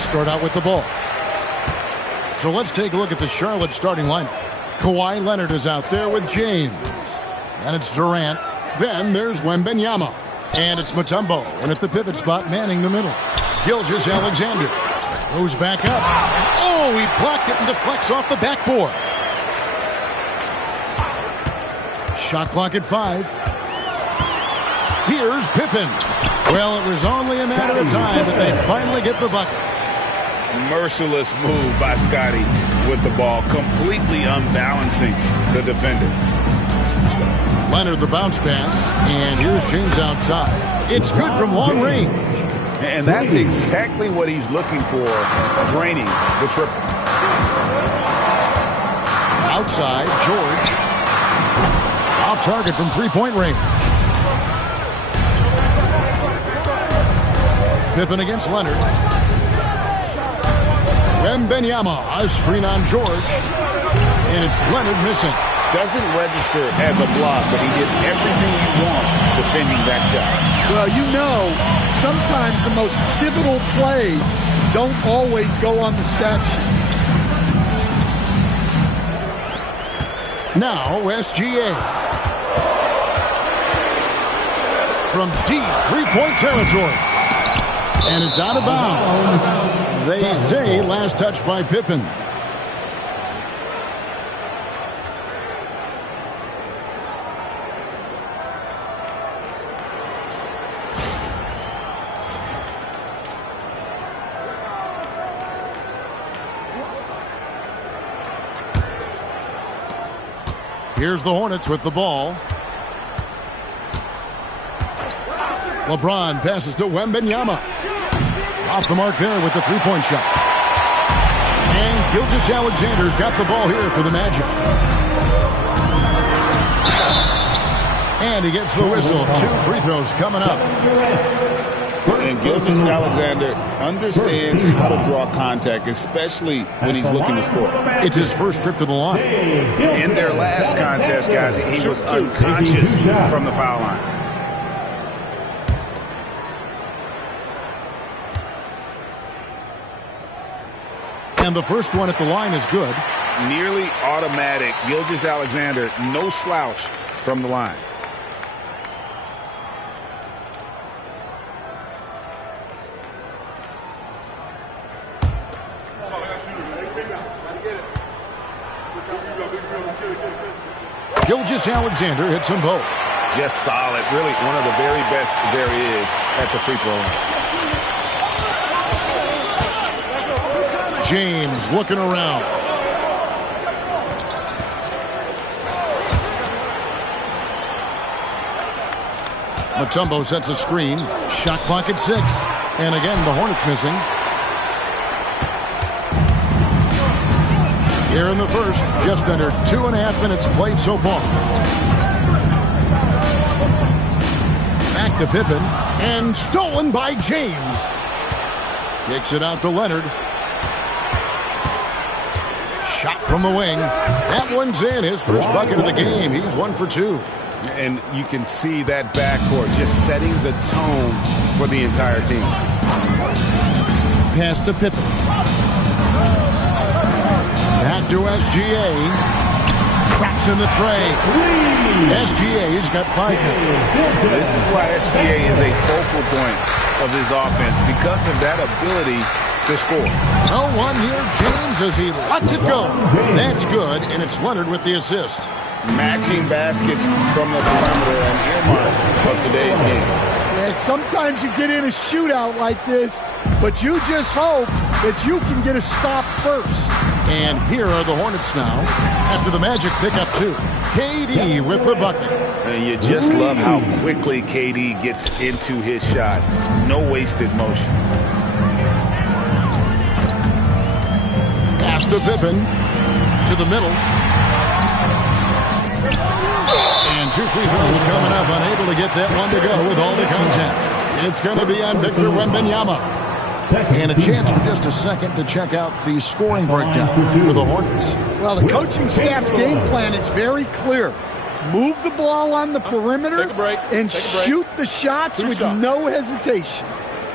Start out with the ball. So let's take a look at the Charlotte starting lineup. Kawhi Leonard is out there with James. And it's Durant. Then there's Wembanyama. And it's Mutombo. And at the pivot spot, manning the middle, Gilgeous-Alexander. Goes back up. And he blocked it and deflects off the backboard. Shot clock at 5. Here's Pippen. Well, it was only a matter of time, but they finally get the bucket. Merciless move by Scotty with the ball, completely unbalancing the defender. Leonard the bounce pass, and here's James outside. It's good from long range. And that's exactly what he's looking for, draining the triple. Outside, George. Off target from three-point range. Pippen against Leonard. Wembanyama, a screen on George. And it's Leonard missing. Doesn't register as a block, but he did everything you want defending that shot. Well, you know, sometimes the most pivotal plays don't always go on the stat sheet. Now, SGA. From deep three-point territory. And it's out of bounds. They say last touch by Pippen. Here's the Hornets with the ball. LeBron passes to Wembanyama. Off the mark there with the three-point shot. And Gilgeous-Alexander's got the ball here for the Magic. And he gets the whistle. 2 free throws coming up. And Gilgeous-Alexander understands how to draw contact, especially when he's looking to score. It's his first trip to the line. In their last contest, guys, he was unconscious from the foul line. And the first one at the line is good. Nearly automatic. Gilgeous-Alexander, no slouch from the line. Gilgeous-Alexander hits them both. Just solid. Really one of the very best there is at the free throw line. James looking around. Mutombo sets a screen. Shot clock at 6. And again, the Hornets missing. Here in the first, just under 2.5 minutes played so far. Back to Pippen. And stolen by James. Kicks it out to Leonard. Shot from the wing. That one's in. His first bucket of the game. He's 1 for 2. And you can see that backcourt just setting the tone for the entire team. Pass to Pippen. Back to SGA. Traps in the tray. SGA's got 5 minutes. This is why SGA is a focal point of his offense, because of that ability to score. No one near James as he lets it go. That's good, and it's Leonard with the assist. Matching baskets from the perimeter, an earmark of today's game. Yeah, sometimes you get in a shootout like this, but you just hope that you can get a stop first. And here are the Hornets now after the Magic pick up 2. KD with the bucket. And you just love how quickly KD gets into his shot. No wasted motion. Pass to Pippen. To the middle. And 2 free throws coming up. Unable to get that one to go with all the contact. It's going to be on Victor Wembanyama. And a chance for just a second to check out the scoring breakdown for the Hornets. Well, the coaching staff's game plan is very clear. Move the ball on the perimeter and shoot the shots with no hesitation.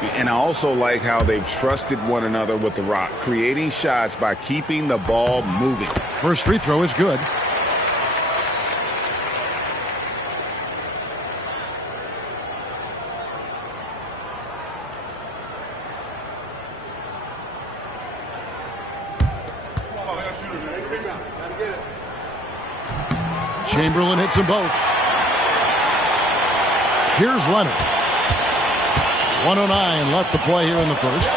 And I also like how they've trusted one another with the rock, creating shots by keeping the ball moving. First free throw is good. Chamberlain hits them both. Here's Leonard. 1:09 left to play here in the first.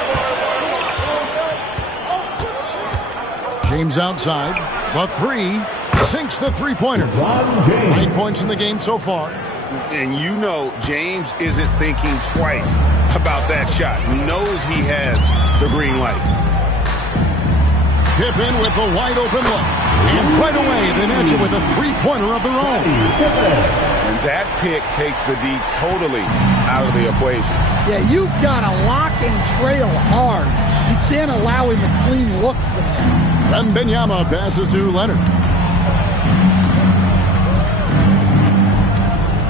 James outside. The 3 sinks the three-pointer. 9 points in the game so far. And you know James isn't thinking twice about that shot. He knows he has the green light. Pippen with a wide-open look. And right away, they match it with a three-pointer of their own. And that pick takes the D totally out of the equation. Yeah, you've got to lock and trail hard. You can't allow him a clean look from there. Wembanyama passes to Leonard.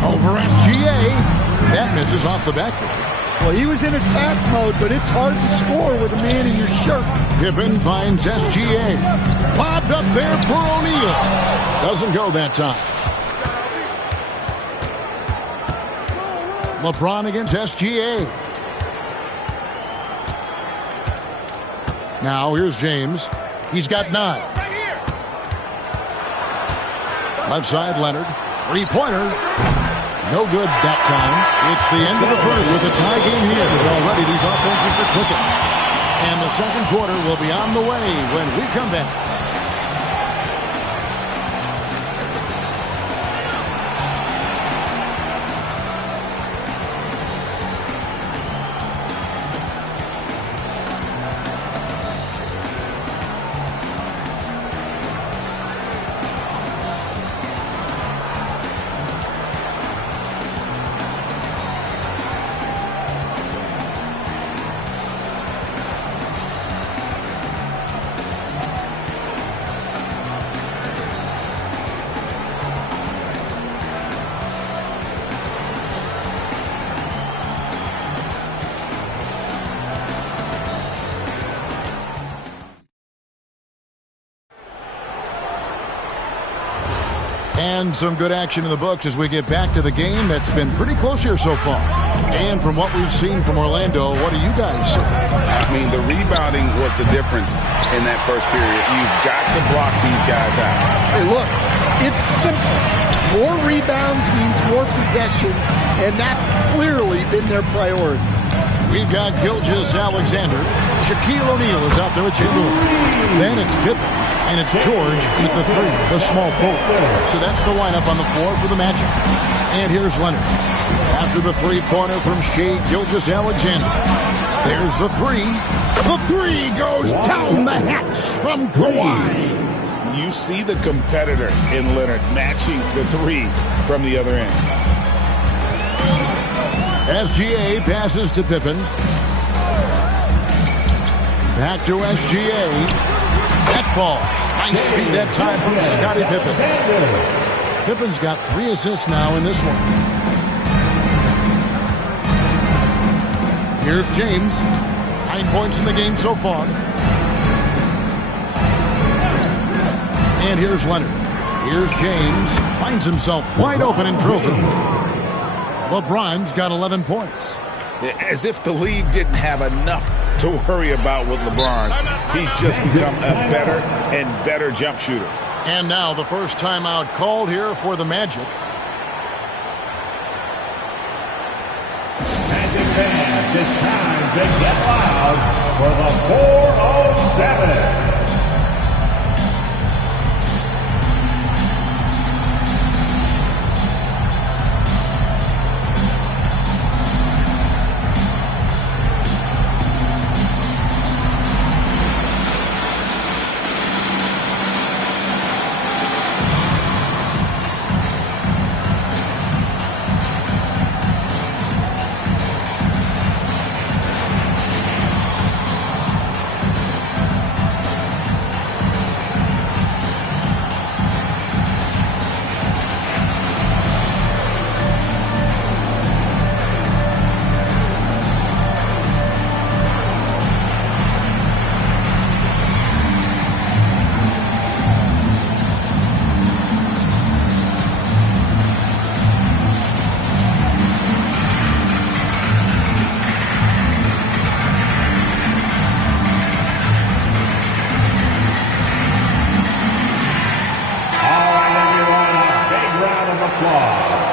Over SGA. That misses off the backboard. Well, he was in attack mode, but it's hard to score with a man in your shirt. Pippen finds SGA. Bobbed up there for O'Neal. Doesn't go that time. LeBron against SGA. Now here's James. He's got 9. Left side, Leonard. Three-pointer. No good that time. It's the end of the first with a tie game here. Already these offenses are clicking. And the second quarter will be on the way when we come back. And some good action in the books as we get back to the game that's been pretty close here so far. And from what we've seen from Orlando, what do you guys see? I mean, the rebounding was the difference in that first period. You've got to block these guys out. Hey, look, it's simple. More rebounds means more possessions, and that's clearly been their priority. We've got Gilgeous-Alexander. Shaquille O'Neal is out there with Chamberlain. Then it's Pippen. And it's George in at the 3, the small forward. So that's the lineup on the floor for the Magic. And here's Leonard. After the three-pointer from Shai Gilgeous-Alexander. There's the 3. The 3 goes down the hatch from Kawhi. You see the competitor in Leonard matching the 3 from the other end. SGA passes to Pippen. Back to SGA. That falls. Nice feed that time from Scottie Pippen. Pippen's got 3 assists now in this one. Here's James. 9 points in the game so far. And here's Leonard. Here's James. Finds himself wide open and drills it. LeBron's got 11 points. As if the league didn't have enough to worry about with LeBron. He's just become a better and better jump shooter. And now the first timeout called here for the Magic. Magic fans, it's time to get loud for the 407.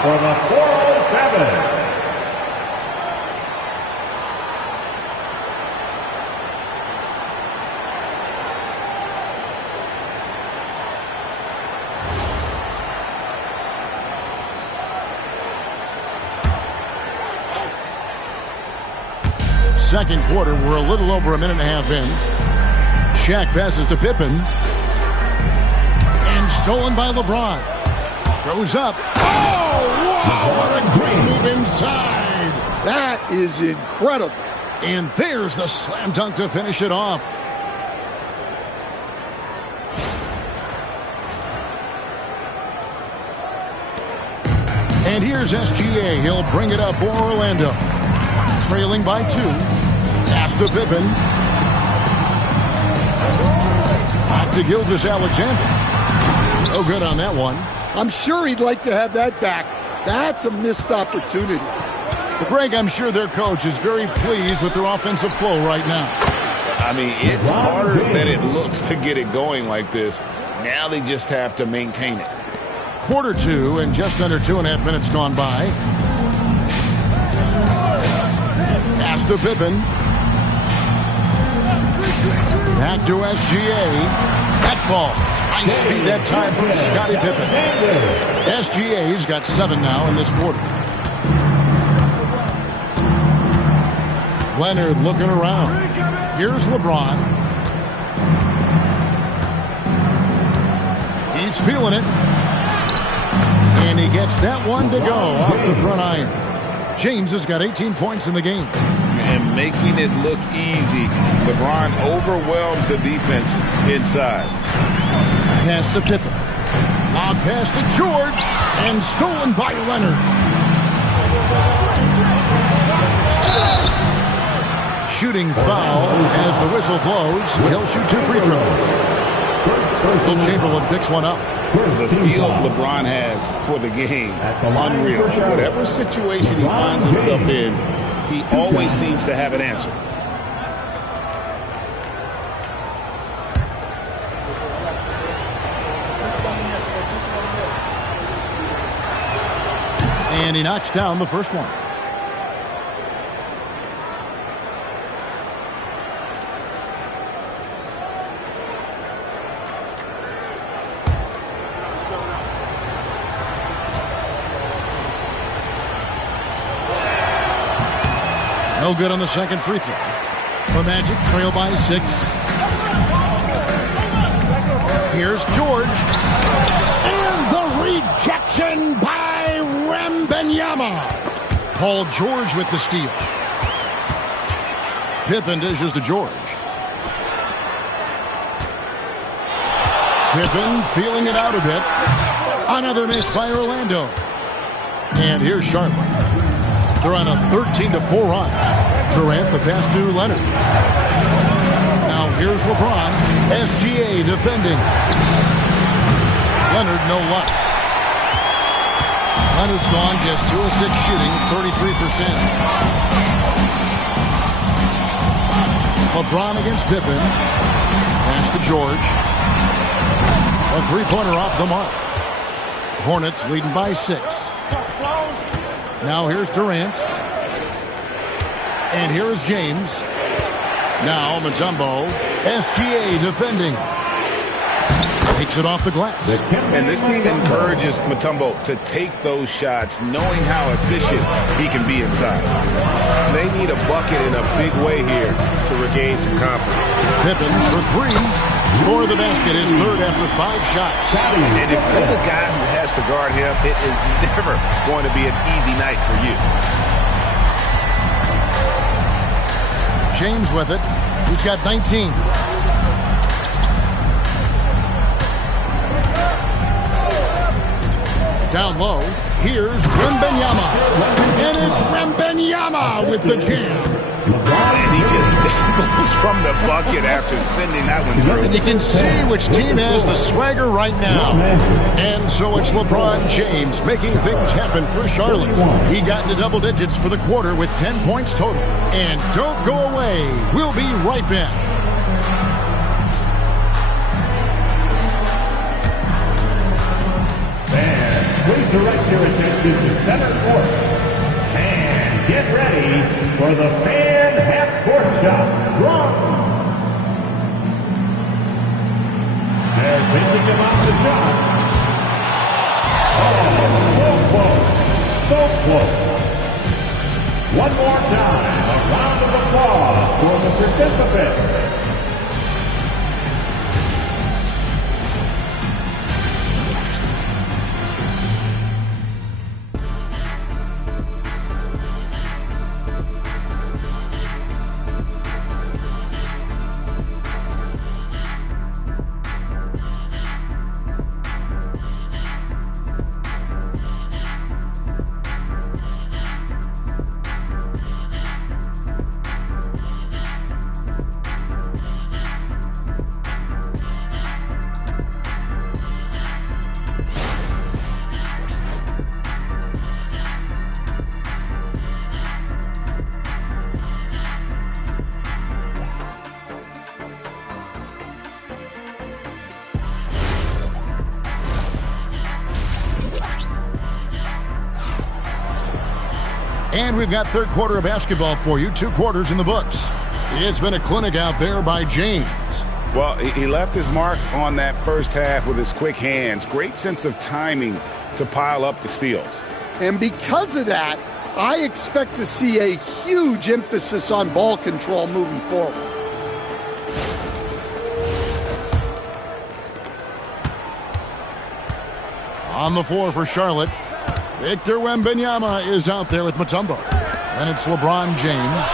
For the 407. Second quarter, we're a little over a minute and a half in. Shaq passes to Pippen. And stolen by LeBron. Goes up. Oh, wow, what a great move inside. That is incredible. And there's the slam dunk to finish it off. And here's SGA. He'll bring it up for Orlando. Trailing by 2. Pass to Pippen. Back to Gilgeous-Alexander. No good on that one. I'm sure he'd like to have that back. That's a missed opportunity. But Greg, I'm sure their coach is very pleased with their offensive flow right now. I mean, it's harder than it looks to get it going like this. Now they just have to maintain it. Quarter 2 and just under 2.5 minutes gone by. Pass to Pippen. Back to SGA. That falls. Nice feed that time from Scottie Pippen. SGA's got 7 now in this quarter. Leonard looking around. Here's LeBron. He's feeling it. And he gets that one to go off the front iron. James has got 18 points in the game. And making it look easy. LeBron overwhelms the defense inside. Pass to Pippen. Lob pass to George. And stolen by Leonard. Shooting foul as the whistle blows. He'll shoot 2 free throws. Will Chamberlain picks one up. The feel LeBron has for the game, unreal. Whatever situation he finds himself in, he always seems to have an answer. And he knocks down the first one. No good on the second free throw. The Magic trail by 6. Here's George. And the rejection by Wembanyama. Paul George with the steal. Pippen dishes to George. Pippen feeling it out a bit. Another miss by Orlando. And here's Charlotte. They're on a 13-4 run. Durant the pass to Leonard. Now here's LeBron. SGA defending. Leonard no luck. Leonard's gone just 2 of 6 shooting, 33%. LeBron against Pippen. Pass to George. A three-pointer off the mark. Hornets leading by 6. Now here's Durant. And here is James. Now Mutombo. SGA defending. Takes it off the glass. And this team encourages Mutombo to take those shots, knowing how efficient he can be inside. They need a bucket in a big way here to regain some confidence. Pippen for 3. Score the basket, his third after 5 shots. And if you're the guy who has to guard him, it is never going to be an easy night for you. James with it. He's got 19. Down low, here's Wembanyama. And it's Wembanyama with the jam. And he just dangles from the bucket after sending that one through. And you can see which team has the swagger right now. And so it's LeBron James making things happen for Charlotte. He got into double digits for the quarter with 10 points total. And don't go away. We'll be right back. Please direct your attention to center court. And get ready for the fan half-court shot. Drums. They're thinking about the shot. Oh, so close. So close. One more time. A round of applause for the participants. And we've got third quarter of basketball for you. 2 quarters in the books. It's been a clinic out there by James. Well, he left his mark on that first half with his quick hands. Great sense of timing to pile up the steals. And because of that, I expect to see a huge emphasis on ball control moving forward. On the floor for Charlotte, Victor Wembanyama is out there with Mutombo. Then it's LeBron James.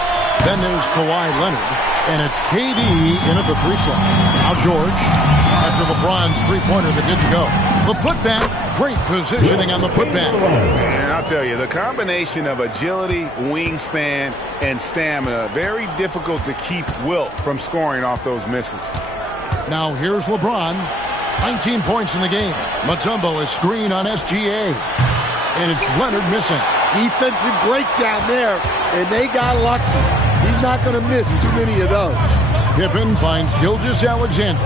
Then there's Kawhi Leonard. And it's KD in at the 3 slot. Now George, after LeBron's three-pointer that didn't go. The putback, great positioning on the putback. And I'll tell you, the combination of agility, wingspan, and stamina, very difficult to keep Wilt from scoring off those misses. Now here's LeBron. 19 points in the game. Mutombo is screened on SGA. And it's Leonard missing. Defensive breakdown there, and they got lucky. He's not going to miss too many of those. Pippen finds Gilgeous-Alexander.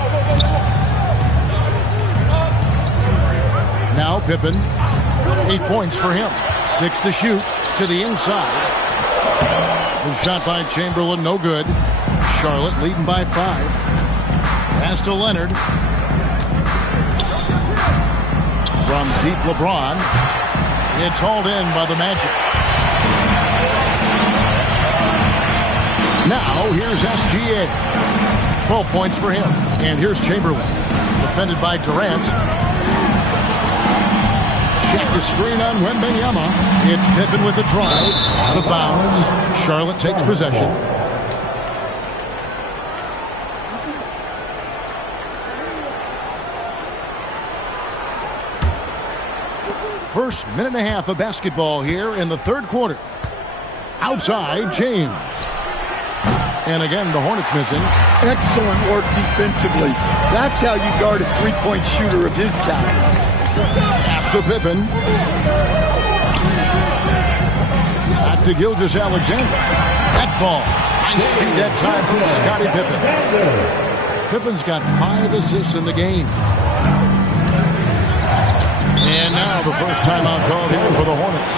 Now Pippen, 8 points for him. 6 to shoot to the inside. The shot by Chamberlain, no good. Charlotte leading by 5. Pass to Leonard. From deep LeBron. It's hauled in by the Magic. Now here's SGA. 12 points for him. And here's Chamberlain. Defended by Durant. Check the screen on Wembanyama. It's Pippen with the drive. Out of bounds. Charlotte takes possession. First minute and a half of basketball here in the third quarter. Outside, James. And again, the Hornets missing. Excellent work defensively. That's how you guard a three-point shooter of his caliber. Pass to Pippen. Back to Gilgeous-Alexander. That falls. Nice feed that time from Scottie Pippen. Pippen's got 5 assists in the game. And now the first timeout called here for the Hornets.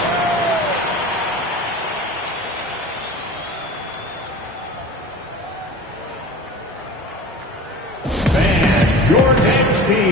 And your next team.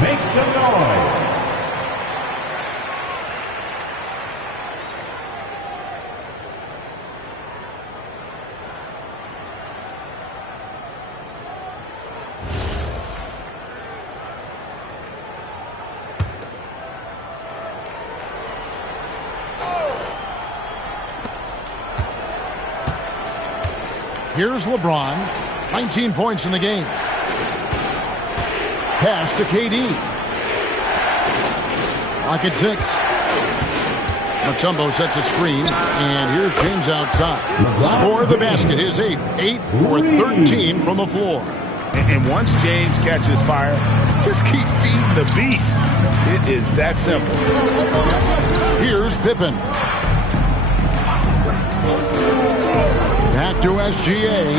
Make some noise. Here's LeBron. 19 points in the game. Pass to KD. Lock at 6. Mutombo sets a screen, and here's James outside. Score the basket, his 8th. 8 for 13 from the floor. And once James catches fire, just keep feeding the beast. It is that simple. Here's Pippen. Back to SGA,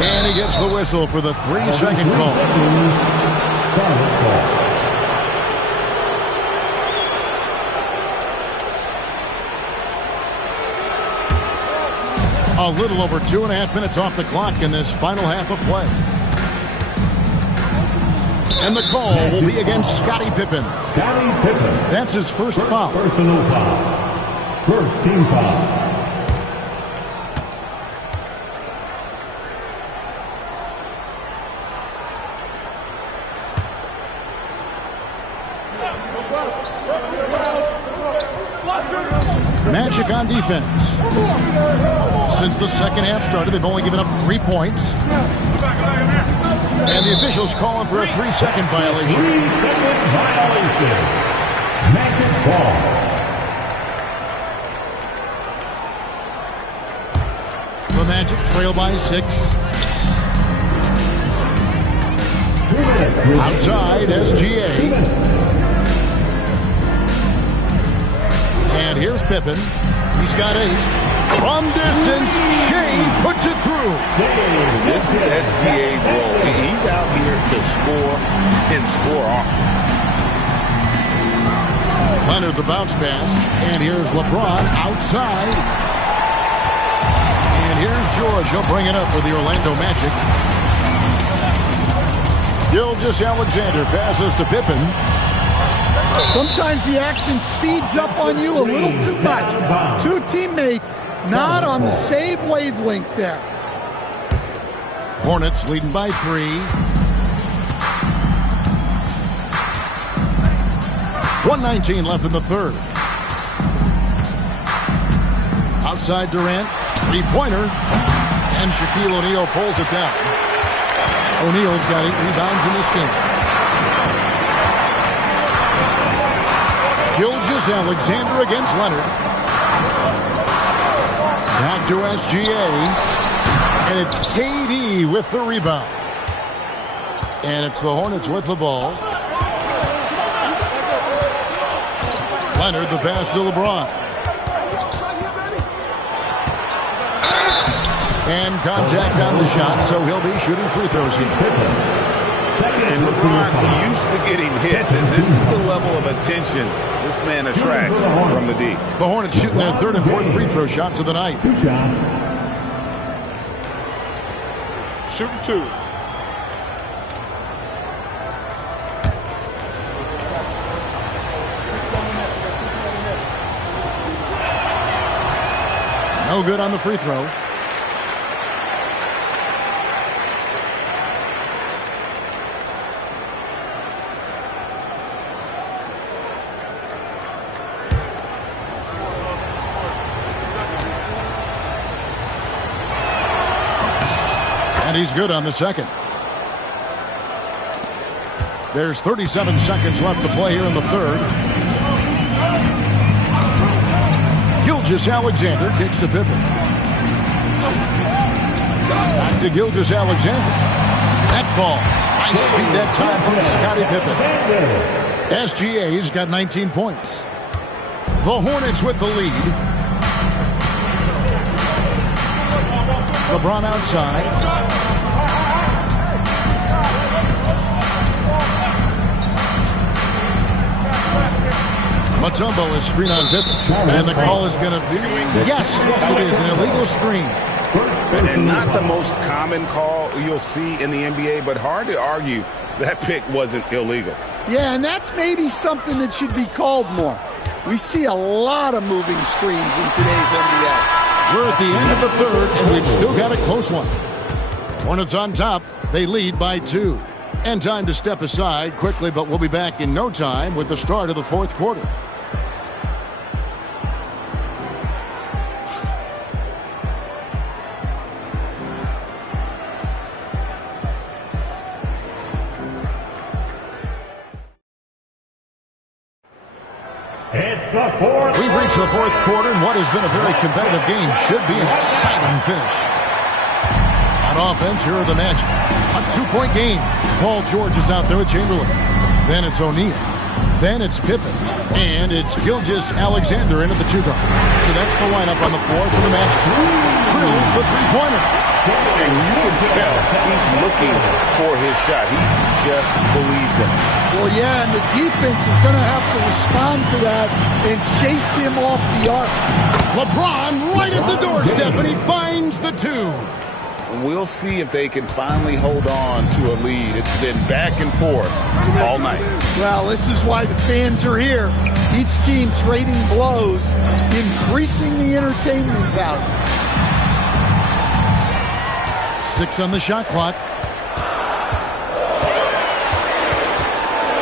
and he gets the whistle for the 3-second call. A little over 2.5 minutes off the clock in this final half of play. And the call will be against Scottie Pippen. Scottie Pippen. That's his first foul. Personal foul. First team foul. Magic on defense. Since the second half started, they've only given up 3 points. And the officials calling for a 3-second violation. 3-second violation. Magic ball. The Magic trail by 6. Outside, SGA. And here's Pippen. He's got 8. From distance, Shea puts it through. This is SGA's role. He's out here to score and score often. Leonard the bounce pass. And here's LeBron outside. And here's George. He'll bring it up for the Orlando Magic. Gilgeous-Alexander passes to Pippen. Sometimes the action speeds up on you a little too much. 2 teammates not on the same wavelength there. Hornets leading by 3. 1:19 left in the third. Outside Durant, 3-pointer, and Shaquille O'Neal pulls it down. O'Neal's got 8 rebounds in this game. Gilgeous-Alexander against Leonard. Back to SGA. And it's KD with the rebound. And it's the Hornets with the ball. Leonard, the pass to LeBron. And contact on the shot, so he'll be shooting free throws here. And LeBron used to getting hit. This is the level of attention this man attracts from the D. The Hornets shooting their third and fourth free throw shots of the night. 2 shots. Shooting 2. No good on the free throw. And he's good on the second. There's 37 seconds left to play here in the third. Gilgeous-Alexander kicks to Pippen. Back to Gilgeous-Alexander. That falls. Nice feed that time from Scottie Pippen. SGA's got 19 points. The Hornets with the lead. LeBron outside. Mutombo is screen on Pippen. And the call is going to be, yes, it is, an illegal screen. And not the most common call you'll see in the NBA, but hard to argue that pick wasn't illegal. Yeah, and that's maybe something that should be called more. We see a lot of moving screens in today's NBA. We're at the end of the third, and we've still got a close one. Hornets on top. They lead by 2. And time to step aside quickly, but we'll be back in no time with the start of the fourth quarter. It's the fourth. We've reached the fourth quarter, and what has been a very competitive game should be an exciting finish. On offense, here are the Magic. A 2-point game. Paul George is out there with Chamberlain. Then it's O'Neal. Then it's Pippen. And it's Gilgeous-Alexander into the 2-guard. So that's the lineup on the floor for the Magic. Drills the three-pointer. And you can tell he's looking for his shot. He just believes in it. Well, yeah, and the defense is going to have to respond to that and chase him off the arc. LeBron right at the doorstep, and he finds the 2. We'll see if they can finally hold on to a lead. It's been back and forth all night. Well, this is why the fans are here. Each team trading blows, increasing the entertainment value. 6 on the shot clock.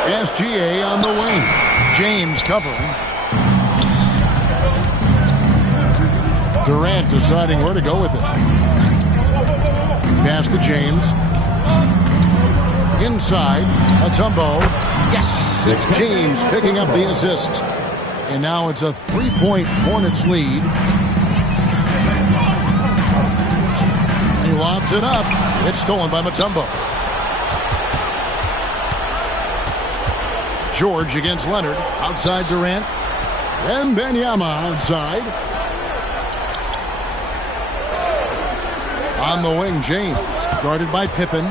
SGA on the wing. James covering. Durant deciding where to go with it. Pass to James. Inside. Mutombo. Yes! It's James picking up the assist. And now it's a 3-point Hornets lead. He lobs it up. It's stolen by Mutombo. George against Leonard. Outside Durant. Wembanyama outside. On the wing, James. Guarded by Pippen.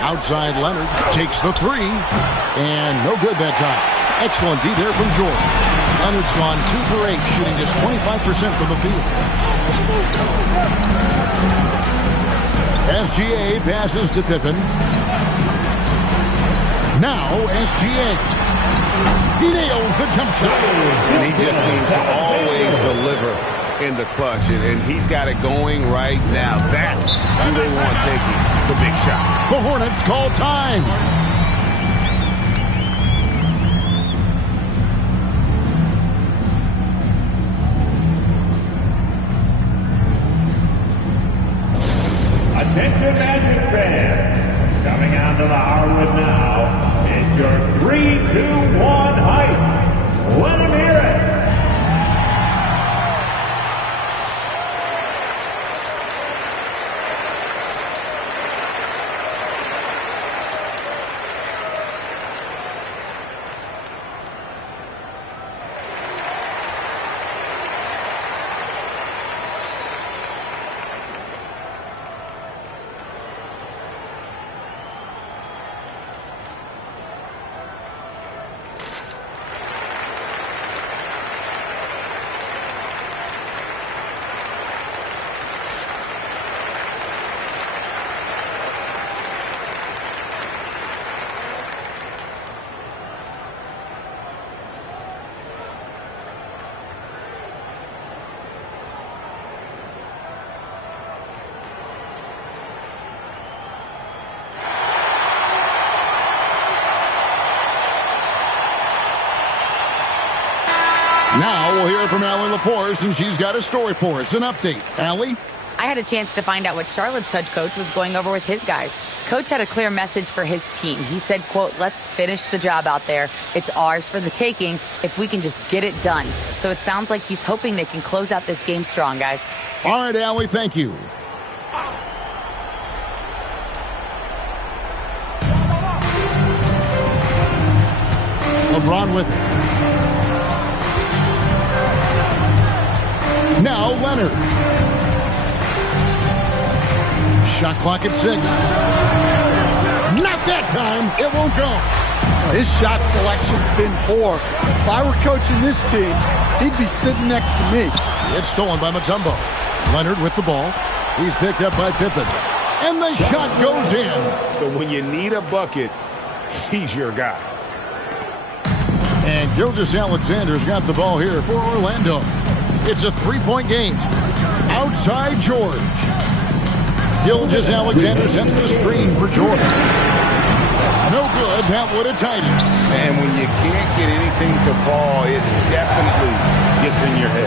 Outside Leonard. Takes the 3. And no good that time. Excellent D there from George. Leonard's gone 2 for 8, shooting just 25% from the field. SGA passes to Pippen. Now SGA. He nails the jump shot. And he just seems to always deliver in the clutch. And he's got it going right now. That's who they want taking the big shot. The Hornets call time. Attention Magic fans, coming onto the hardwood now is your 3, 2, 1 hype. Let them hear it. 1 Now we'll hear from Allie LaForce, and she's got a story for us. An update. Allie? I had a chance to find out what Charlotte's head coach was going over with his guys. Coach had a clear message for his team. He said, quote, let's finish the job out there. It's ours for the taking if we can just get it done. So it sounds like he's hoping they can close out this game strong, guys. All right, Allie, thank you. LeBron with it. Now Leonard. Shot clock at 6. Not that time. It won't go. His shot selection's been poor. If I were coaching this team, he'd be sitting next to me. It's stolen by Mutombo. Leonard with the ball. He's picked up by Pippen. And the shot goes in. But when you need a bucket, he's your guy. And Gilgeous-Alexander's got the ball here for Orlando. It's a three-point game. Outside George. Gilgeous-Alexander sends the screen for George. No good. That would have tied it. And when you can't get anything to fall, it definitely gets in your head.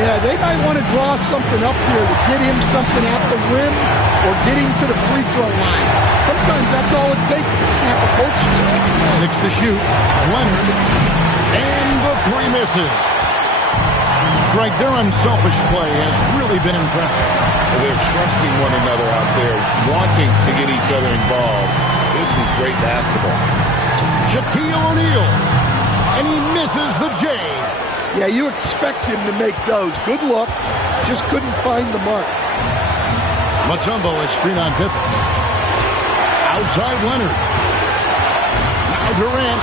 Yeah, they might want to draw something up here to get him something at the rim or get him to the free throw line. Sometimes that's all it takes to snap a coach. 6 to shoot. Leonard. And the 3 misses. Greg, their unselfish play has really been impressive. They're trusting one another out there, wanting to get each other involved. This is great basketball. Shaquille O'Neal. And he misses the J. Yeah, you expect him to make those. Good luck. Just couldn't find the mark. Mutombo is screen on Pippen. Outside Leonard. Now Durant.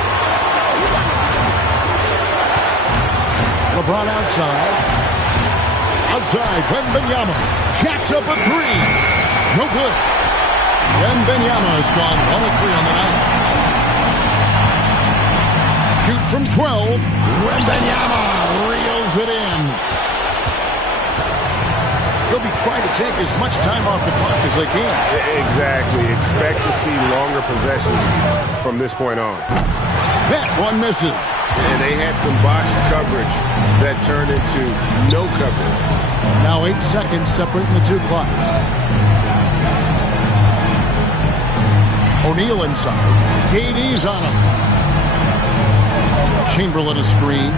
LeBron outside. Outside, Wembanyama. Jacks up a 3. No good. Wembanyama has gone 1 of 3 on the night. Shoot from 12. Wembanyama reels it in. They'll be trying to take as much time off the clock as they can. Exactly. Expect to see longer possessions from this point on. That one misses. And they had some botched coverage that turned into no coverage. Now 8 seconds separating the 2 clocks. O'Neal inside. KD's on him. Chamberlain a screen.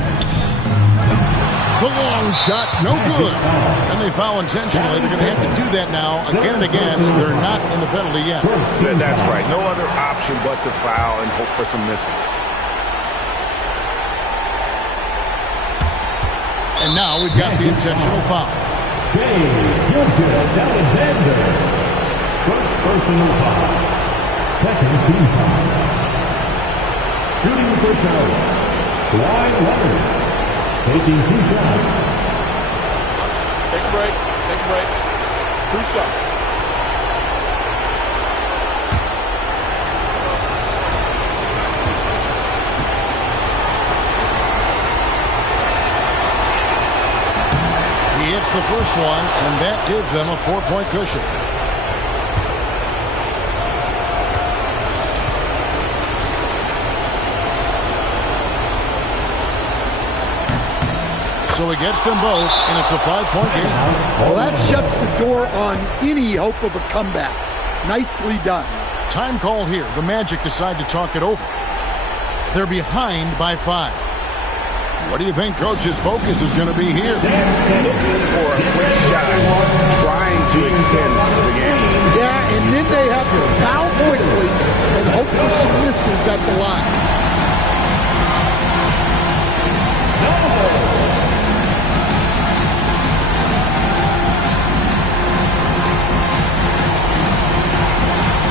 The long shot, no good. And they foul intentionally. They're going to have to do that now again and again. They're not in the penalty yet. That's right. No other option but to foul and hope for some misses. And now we've got the intentional foul. Gilgeous-Alexander. First personal foul. Second team foul. Shooting for Charlotte. Kawhi Leonard. Taking 2 shots. Take a break. Take a break. 2 shots. He hits the first one, and that gives them a 4-point cushion. So he gets them both, and it's a 5-point game. Well, that shuts the door on any hope of a comeback. Nicely done. Time call here. The Magic decide to talk it over. They're behind by 5. What do you think Coach's focus is going to be here? Looking for a quick shot, trying to extend the game. Yeah, and then they have to foul quickly and hope for some misses at the line.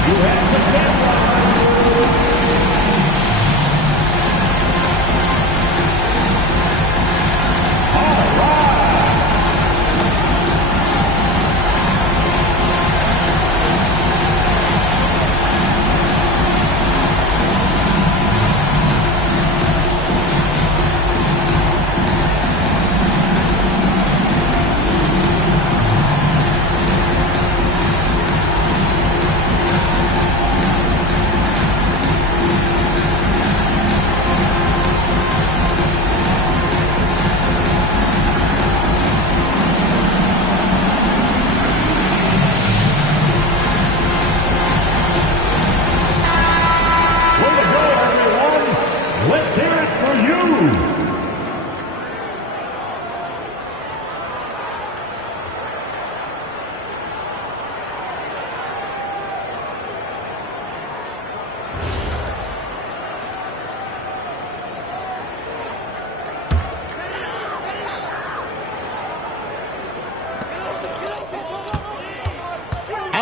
You have the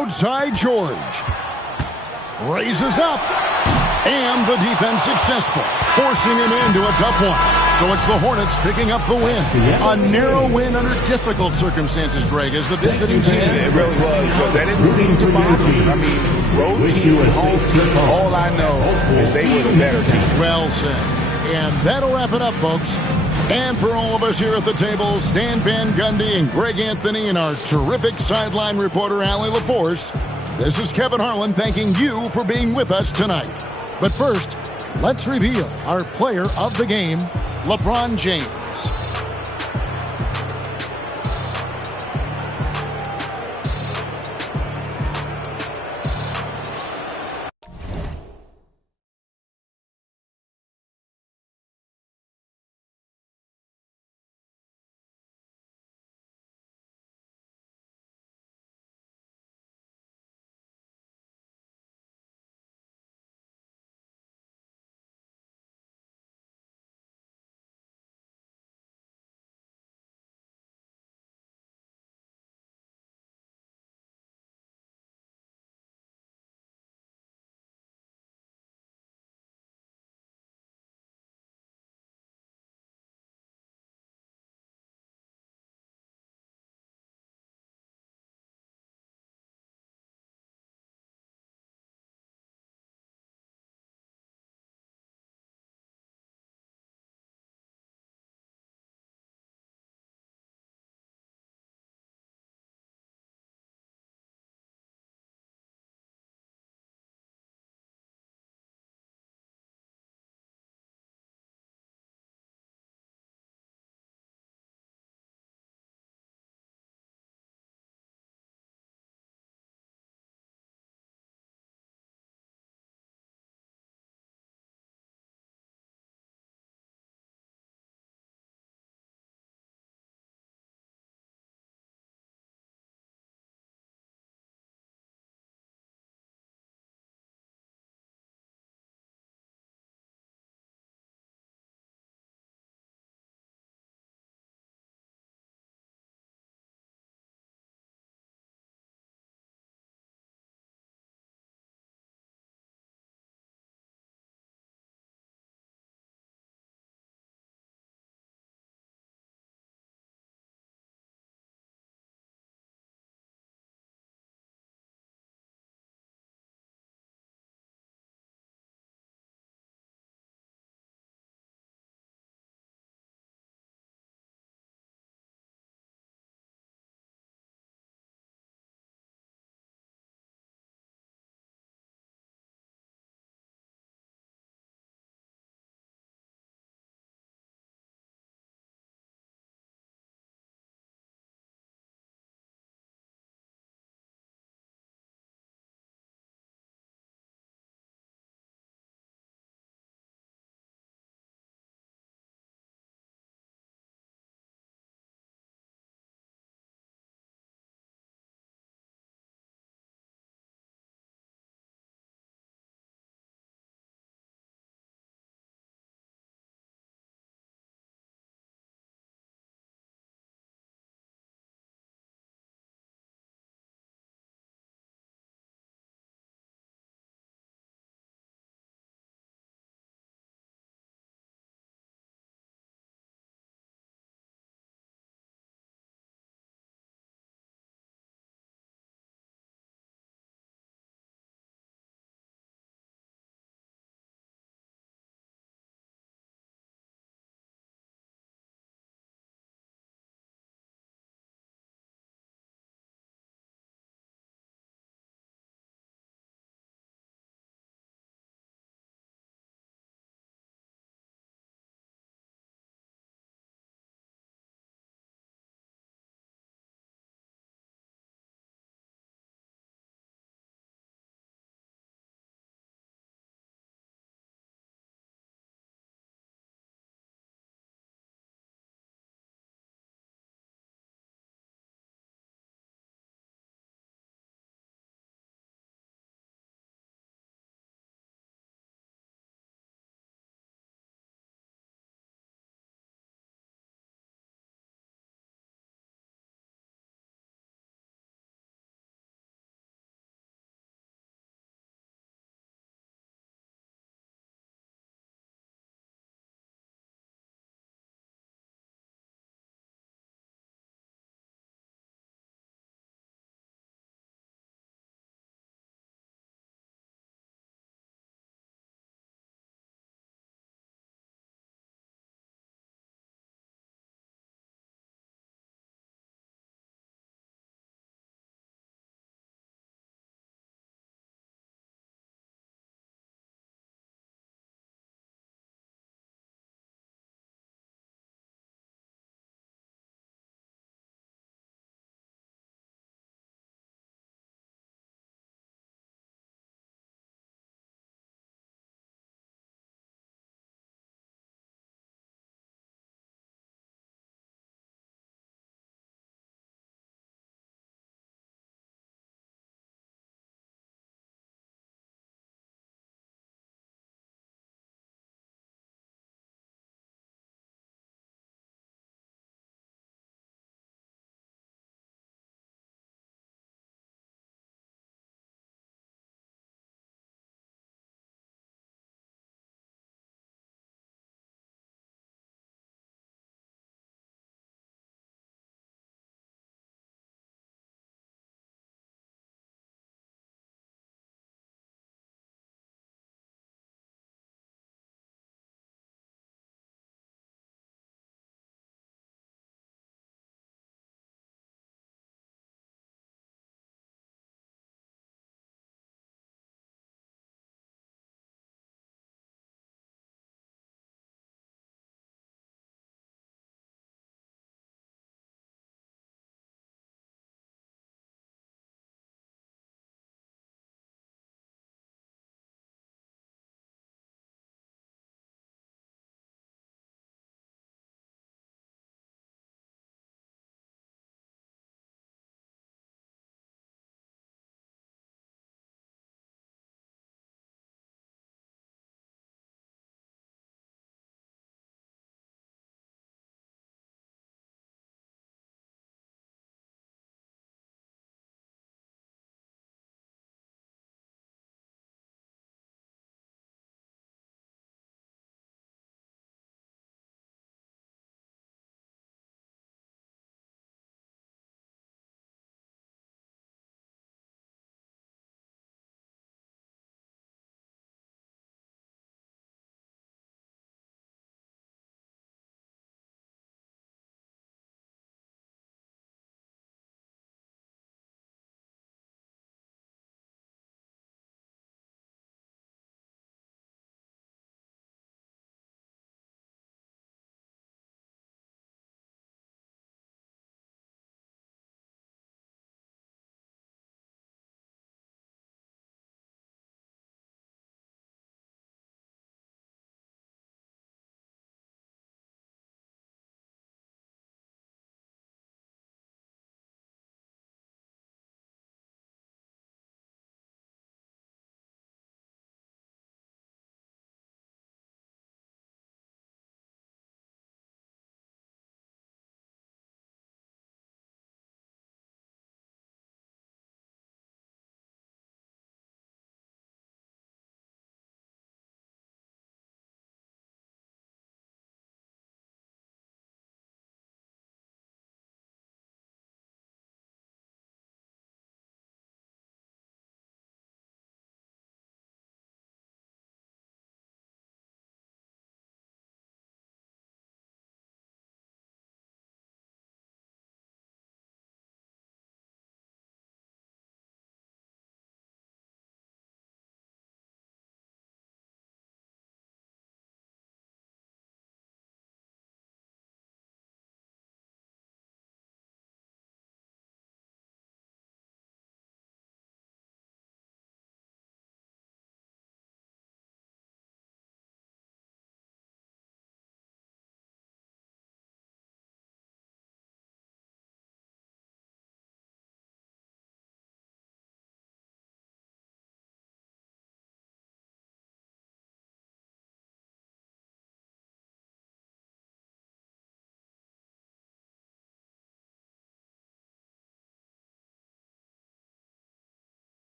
outside George. Raises up. And the defense successful, forcing him into a tough one. So it's the Hornets picking up the win. A narrow win under difficult circumstances, Greg, as the visiting team. It really was, but that didn't seem to bother me. I mean, road team, home team, all I know is they were the better team. Well said. And that'll wrap it up, folks. And for all of us here at the table, Stan Van Gundy and Greg Anthony and our terrific sideline reporter, Allie LaForce, this is Kevin Harlan thanking you for being with us tonight. But first, let's reveal our player of the game, LeBron James.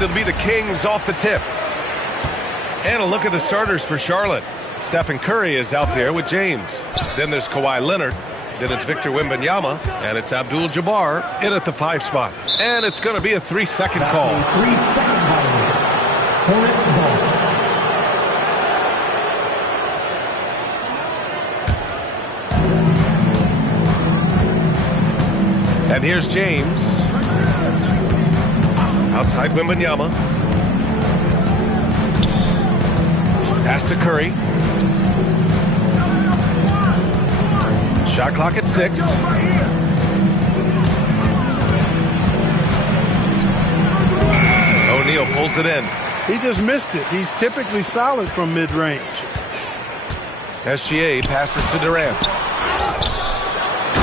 And it'll be the Kings off the tip. And a look at the starters for Charlotte. Stephen Curry is out there with James. Then there's Kawhi Leonard. Then it's Victor Wembanyama. And it's Abdul-Jabbar in at the 5 spot. And it's going to be a 3-second call. 3-second violation. Hornets ball. And here's James. Outside Wembanyama. Pass to Curry. Shot clock at 6. O'Neal pulls it in. He just missed it. He's typically solid from mid-range. SGA passes to Durant.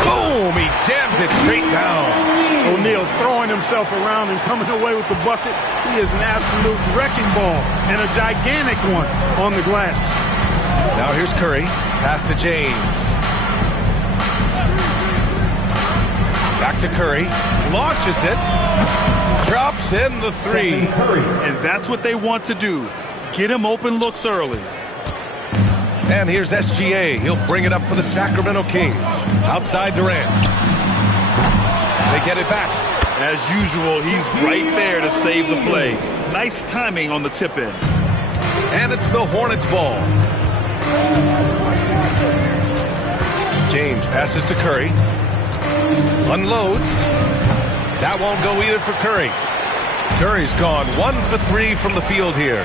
Boom! He jams it straight down. O'Neal throwing himself around and coming away with the bucket. He is an absolute wrecking ball and a gigantic one on the glass. Now here's Curry. Pass to James. Back to Curry. Launches it. Drops in the 3. And that's what they want to do. Get him open looks early. And here's SGA. He'll bring it up for the Sacramento Kings. Outside Durant. They get it back. As usual, he's right there to save the play. Nice timing on the tip in. And it's the Hornets ball. James passes to Curry. Unloads. That won't go either for Curry. Curry's gone 1 for 3 from the field here.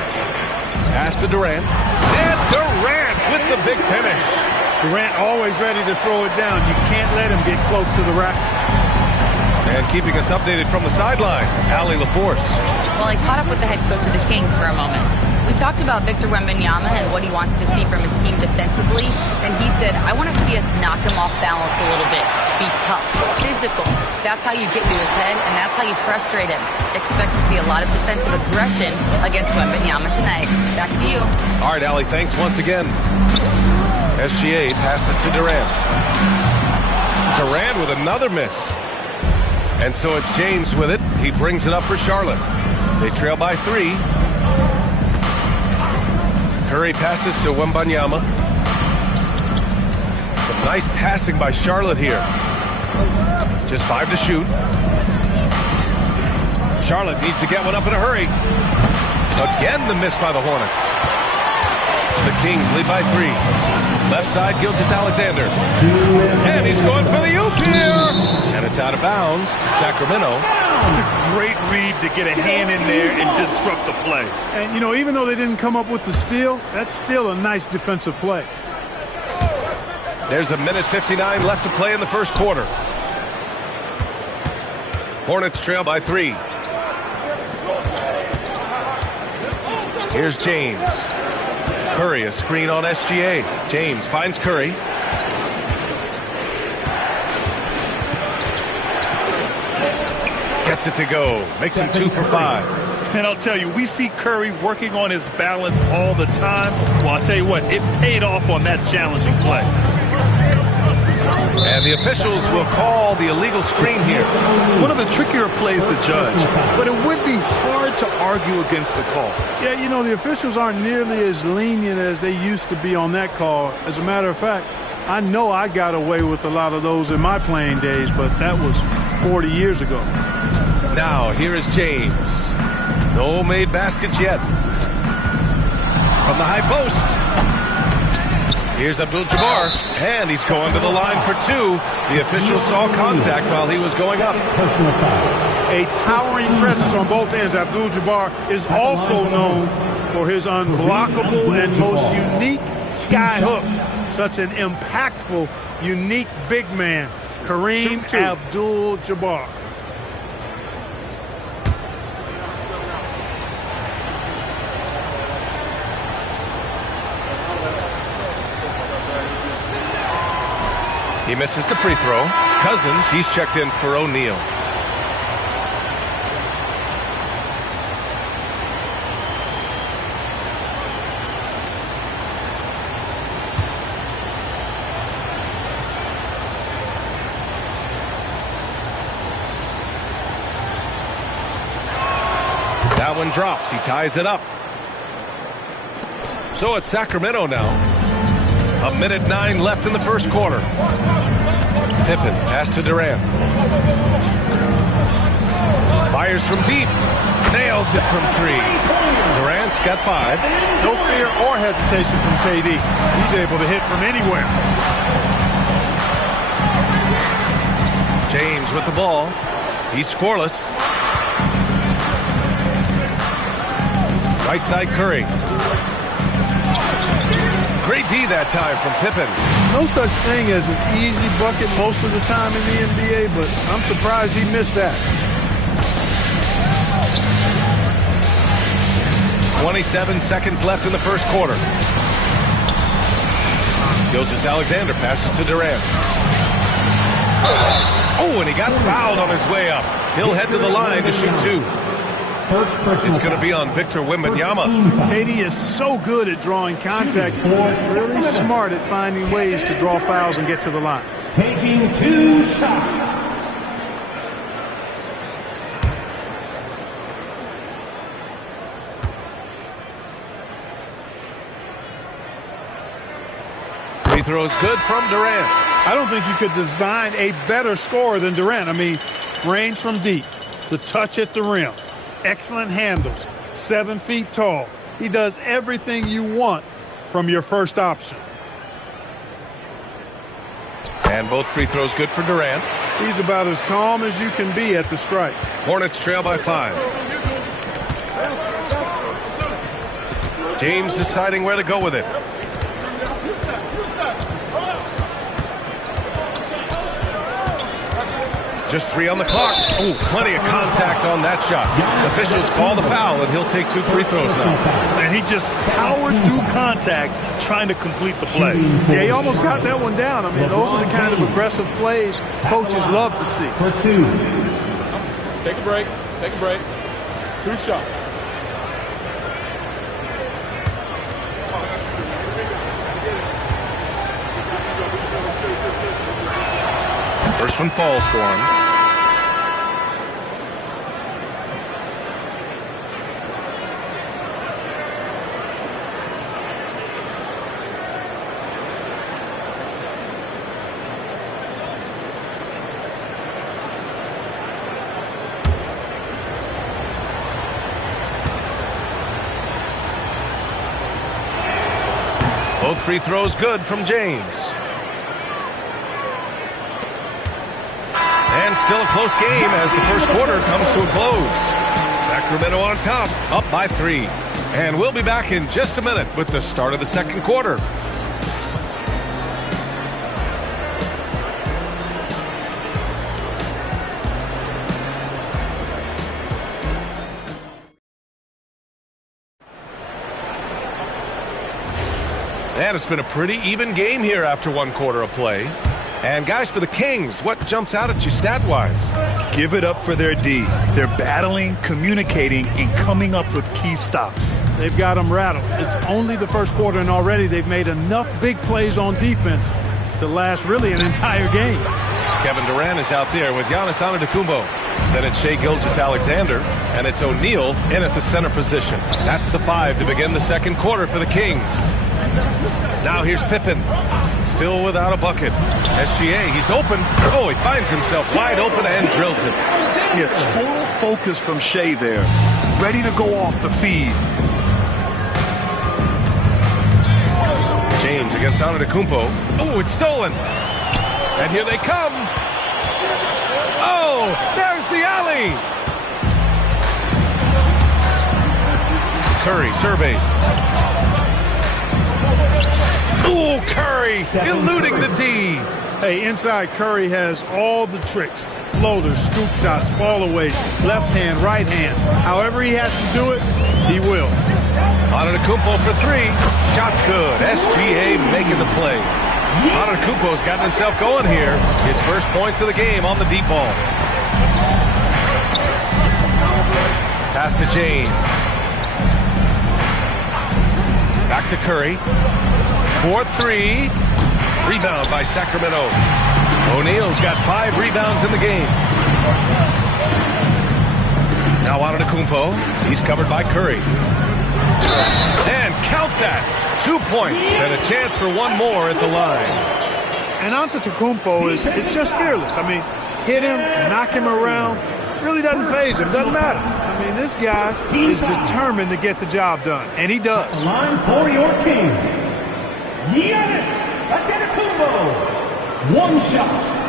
Pass to Durant. And Durant with the big finish. Durant always ready to throw it down. You can't let him get close to the rack. And keeping us updated from the sideline, Allie LaForce. Well, I caught up with the head coach of the Kings for a moment. We talked about Victor Wembanyama and what he wants to see from his team defensively, and he said, I want to see us knock him off balance a little bit. Be tough, physical. That's how you get into his head, and that's how you frustrate him. Expect to see a lot of defensive aggression against Wembanyama tonight. Back to you. All right, Allie, thanks once again. SGA passes to Durant. Durant with another miss. And so it's James with it. He brings it up for Charlotte. They trail by 3. Curry passes to Wembanyama. Some nice passing by Charlotte here. Just 5 to shoot. Charlotte needs to get one up in a hurry. Again, the miss by the Hornets. The Kings lead by 3. Left side, Gilgeous-Alexander. And he's going for the oop here. And it's out of bounds to Sacramento. A great read to get a hand in there and disrupt the play. And, you know, even though they didn't come up with the steal, that's still a nice defensive play. There's a minute 59 left to play in the first quarter. Hornets trail by 3. Here's James. Curry, a screen on SGA. James finds Curry. Gets it to go. Makes him 2 for 5. And I'll tell you, we see Curry working on his balance all the time. Well, I'll tell you what, it paid off on that challenging play. And the officials will call the illegal screen here. One of the trickier plays to judge, but it would be hard to argue against the call. Yeah, you know, the officials aren't nearly as lenient as they used to be on that call. As a matter of fact, I know I got away with a lot of those in my playing days, but that was 40 years ago. Now, here is James. No made baskets yet. From the high post. Here's Abdul-Jabbar, and he's going to the line for 2. The official saw contact while he was going up. A towering presence on both ends. Abdul-Jabbar is also known for his unblockable and most unique sky hook. Such an impactful, unique big man, Kareem Abdul-Jabbar. He misses the free throw. Cousins, he's checked in for O'Neal. Now That one drops. He ties it up. So it's Sacramento now. 1:09 left in the first quarter. Pippen pass to Durant. Fires from deep. Nails it from 3. Durant's got 5. No fear or hesitation from KD. He's able to hit from anywhere. James with the ball. He's scoreless. Right side Curry. Great D that time from Pippen. No such thing as an easy bucket most of the time in the NBA, but I'm surprised he missed that. 27 seconds left in the first quarter. Gilgeous-Alexander passes to Durant. Oh, and he got fouled on his way up. He'll head to the line to shoot 2. It's going to be on Victor Wembanyama. KD is so good at drawing contact. Really smart at finding ways to draw fouls and get to the line. Taking 2 shots. Free throws good from Durant. I don't think you could design a better scorer than Durant. I mean, range from deep, the touch at the rim, excellent handles, 7 feet tall. He does everything you want from your first option. And both free throws good for Durant. He's about as calm as you can be at the strike. Hornets trail by 5. James deciding where to go with it. Just 3 on the clock. Oh, plenty of contact on that shot. Officials call the foul, and he'll take 2 free throws now. And he just powered through contact trying to complete the play. Yeah, he almost got that one down. I mean, those are the kind of aggressive plays coaches love to see. For 2. Take a break. Take a break. 2 shots. First one falls for him. Both free throws good from James. And still a close game as the first quarter comes to a close. Sacramento on top, up by 3. And we'll be back in just a minute with the start of the second quarter. And it's been a pretty even game here after 1 quarter of play. And guys, for the Kings, what jumps out at you stat-wise? Give it up for their D. They're battling, communicating, and coming up with key stops. They've got them rattled. It's only the first quarter, and already they've made enough big plays on defense to last really an entire game. Kevin Durant is out there with Giannis Antetokounmpo. Then it's Shai Gilgeous-Alexander, and it's O'Neal in at the center position. That's the 5 to begin the second quarter for the Kings. Now here's Pippen. Still without a bucket. SGA, he's open. Oh, he finds himself wide open and drills it. Yeah, total focus from Shai there. Ready to go off the feed. James against Antetokounmpo. Oh, it's stolen. And here they come. Oh, there's the alley. Curry surveys. Ooh, Curry eluding the D. Hey, inside Curry has all the tricks. Floaters, scoop shots, fall away, left hand, right hand. However he has to do it, he will. Antetokounmpo for 3. Shot's good. SGA making the play. Antetokounmpo's gotten himself going here. His first points of the game on the deep ball. Pass to James. Back to Curry. 4-3. Rebound by Sacramento. O'Neal's got 5 rebounds in the game. Now Antetokounmpo. He's covered by Curry. And count that. 2 points and a chance for one more at the line. And Antetokounmpo is just fearless. I mean, hit him, knock him around. Really doesn't faze him. Doesn't matter. I mean, this guy is determined to get the job done. And he does. Line for your Kings. Giannis Antetokounmpo. One shot.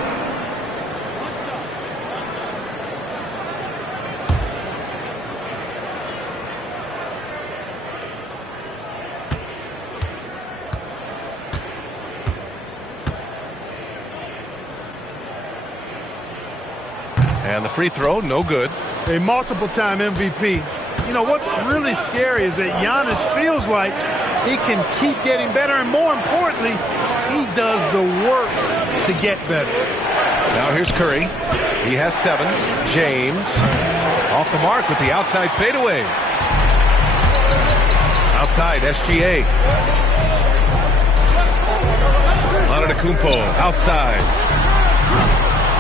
And the free throw, no good. A multiple-time MVP. You know, what's really scary is that Giannis feels like he can keep getting better, and more importantly, he does the work to get better. Now here's Curry. He has 7. James off the mark with the outside fadeaway. Outside, SGA. Antetokounmpo outside.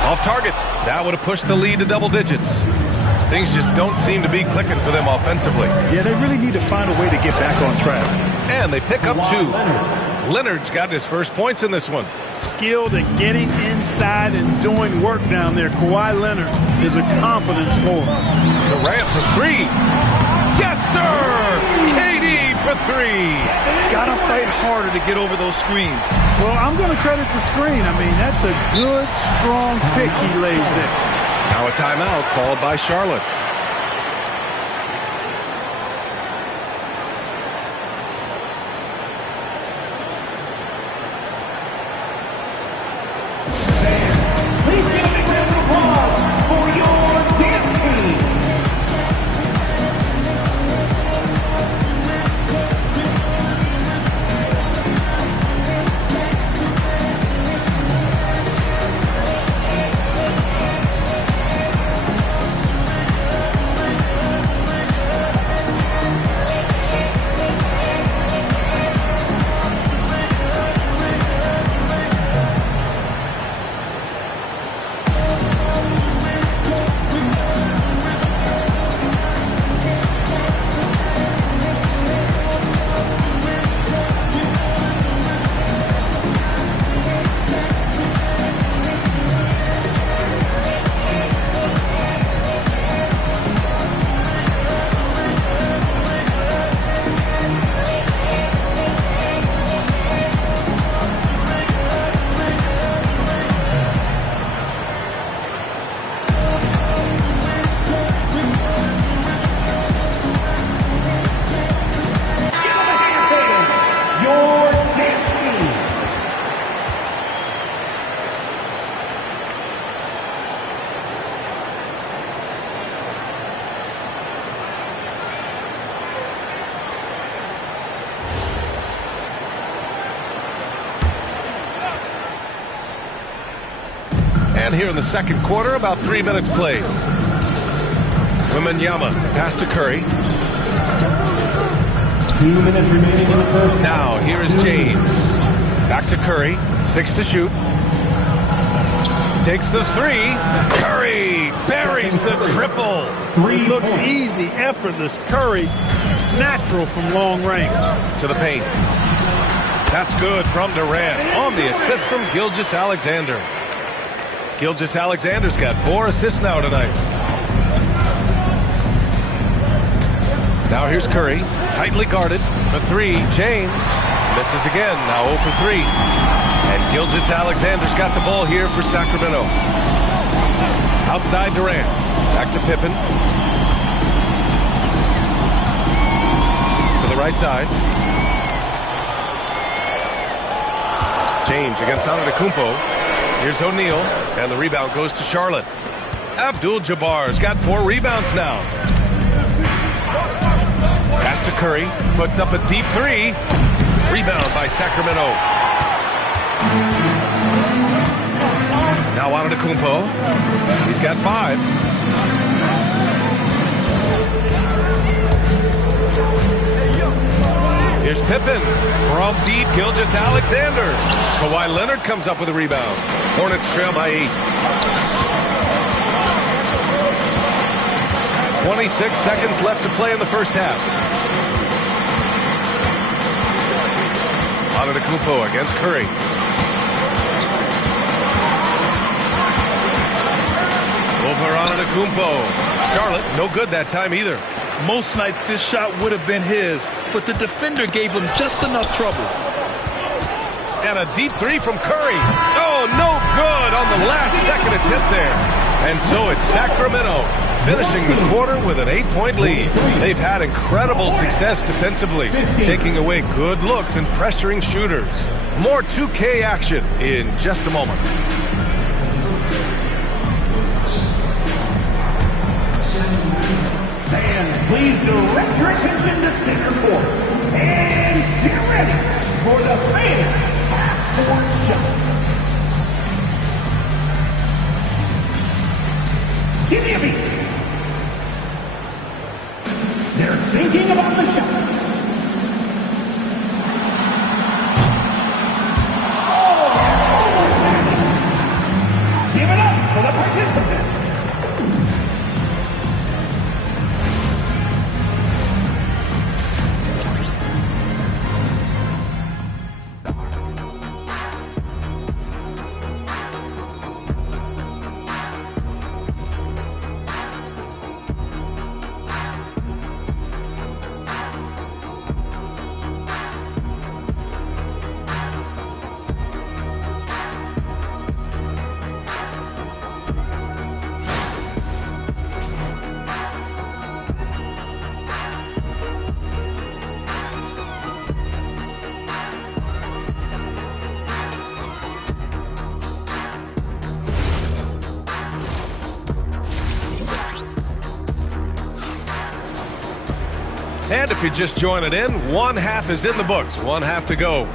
Off target. That would have pushed the lead to double digits. Things just don't seem to be clicking for them offensively. Yeah, they really need to find a way to get back on track. And they pick up 2. Leonard's got his first points in this one. Skilled at getting inside and doing work down there. Kawhi Leonard is a confident scorer. Durant for 3. Yes, sir! KD for 3. Gotta fight harder to get over those screens. Well, I'm going to credit the screen. I mean, that's a good, strong pick he lays there. Now a timeout called by Charlotte. Please give a big round of applause for your dance team. And here in the second quarter, about 3 minutes played. Wembanyama pass to Curry. 2 minutes remaining in the first. Now here is James. Back to Curry. 6 to shoot. Takes the 3. Curry buries the triple. It looks easy, effortless. Curry, natural from long range. To the paint. That's good from Durant on the assist from Gilgeous-Alexander. Gilgeous-Alexander's got 4 assists now tonight. Now here's Curry, tightly guarded for 3. James misses again, now 0 for 3. And Gilgeous-Alexander's got the ball here for Sacramento. Outside Durant, back to Pippen. To the right side. James against Antetokounmpo. Here's O'Neal, and the rebound goes to Charlotte. Abdul-Jabbar's got 4 rebounds now. Pass to Curry, puts up a deep 3. Rebound by Sacramento. Now Antetokounmpo. He's got 5. Here's Pippen from deep. Gilgeous-Alexander. Kawhi Leonard comes up with a rebound. Hornets trail by 8. 26 seconds left to play in the first half. Antetokounmpo against Curry. Over Antetokounmpo. Charlotte, no good that time either. Most nights this shot would have been his, but the defender gave him just enough trouble. And a deep three from Curry. Oh, no good on the last second attempt there. And so it's Sacramento finishing the quarter with an 8-point lead. They've had incredible success defensively, taking away good looks and pressuring shooters. More 2K action in just a moment. Fans, please direct your attention to center court. And get ready for the famous half-court shot. Give me a beat. They're thinking about the shots. Oh, almost landed. Give it up for the participant. And if you're just joining in, one half is in the books, one half to go.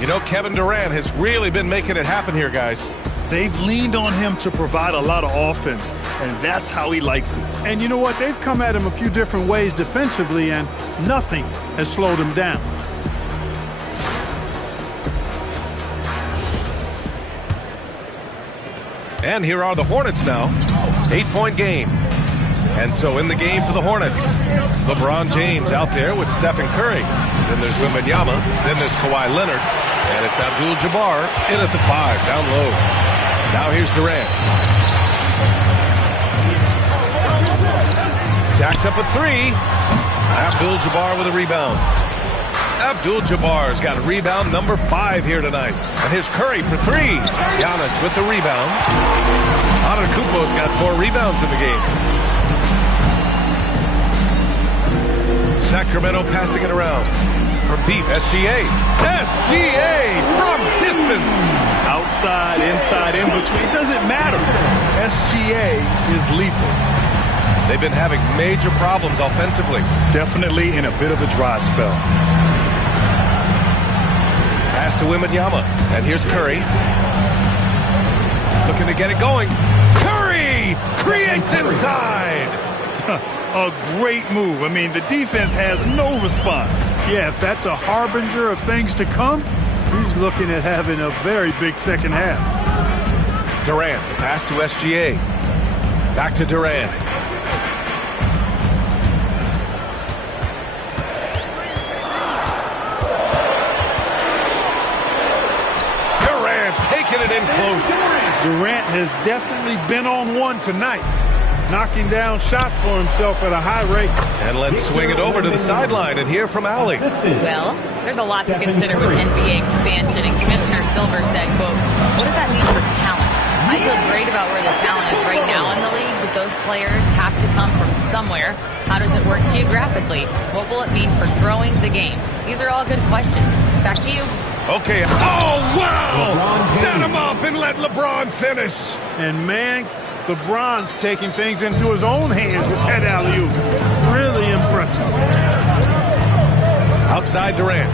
You know, Kevin Durant has really been making it happen here, guys. They've leaned on him to provide a lot of offense, and that's how he likes it. And you know what? They've come at him a few different ways defensively, and nothing has slowed him down. And here are the Hornets now. 8-point game. And so in the game for the Hornets, LeBron James out there with Stephen Curry. Then there's Wembanyama. Then there's Kawhi Leonard. And it's Abdul-Jabbar in at the 5, down low. Now here's Durant. Jacks up a 3. Abdul-Jabbar with a rebound. Abdul-Jabbar's got rebound number 5 here tonight. And here's Curry for 3. Giannis with the rebound. Antetokounmpo's got 4 rebounds in the game. Sacramento passing it around. From deep, SGA. SGA from distance. Outside, inside, in between, it doesn't matter. SGA is lethal. They've been having major problems offensively. Definitely in a bit of a dry spell. Pass to Wembanyama. And here's Curry. Looking to get it going. Curry creates inside. A great move. I mean, the defense has no response. Yeah, if that's a harbinger of things to come, he's looking at having a very big second half. Durant, the pass to SGA. Back to Durant. Durant taking it in close. Durant has definitely been on one tonight, knocking down shots for himself at a high rate. And let's swing it over to the sideline and hear from Allie. Well, there's a lot to consider with NBA expansion, and Commissioner Silver said, quote, what does that mean for talent? I feel great about where the talent is right now in the league, but those players have to come from somewhere. How does it work geographically? What will it mean for growing the game? These are all good questions. Back to you. Okay. Oh, wow! Set him up and let LeBron finish. And, man, LeBron's taking things into his own hands with that alley-oop. Really impressive. Outside Durant.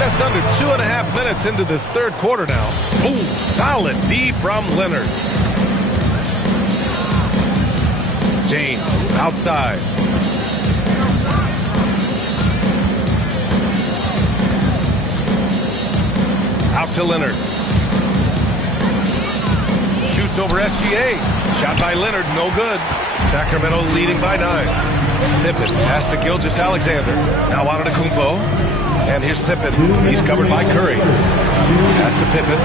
Just under 2.5 minutes into this third quarter now. Ooh, solid D from Leonard. James outside. Out to Leonard. Shoots over SGA. Shot by Leonard, no good. Sacramento leading by 9. Pippen pass to Gilgeous-Alexander. Now Antetokounmpo. And here's Pippen. He's covered by Curry. Pass to Pippen.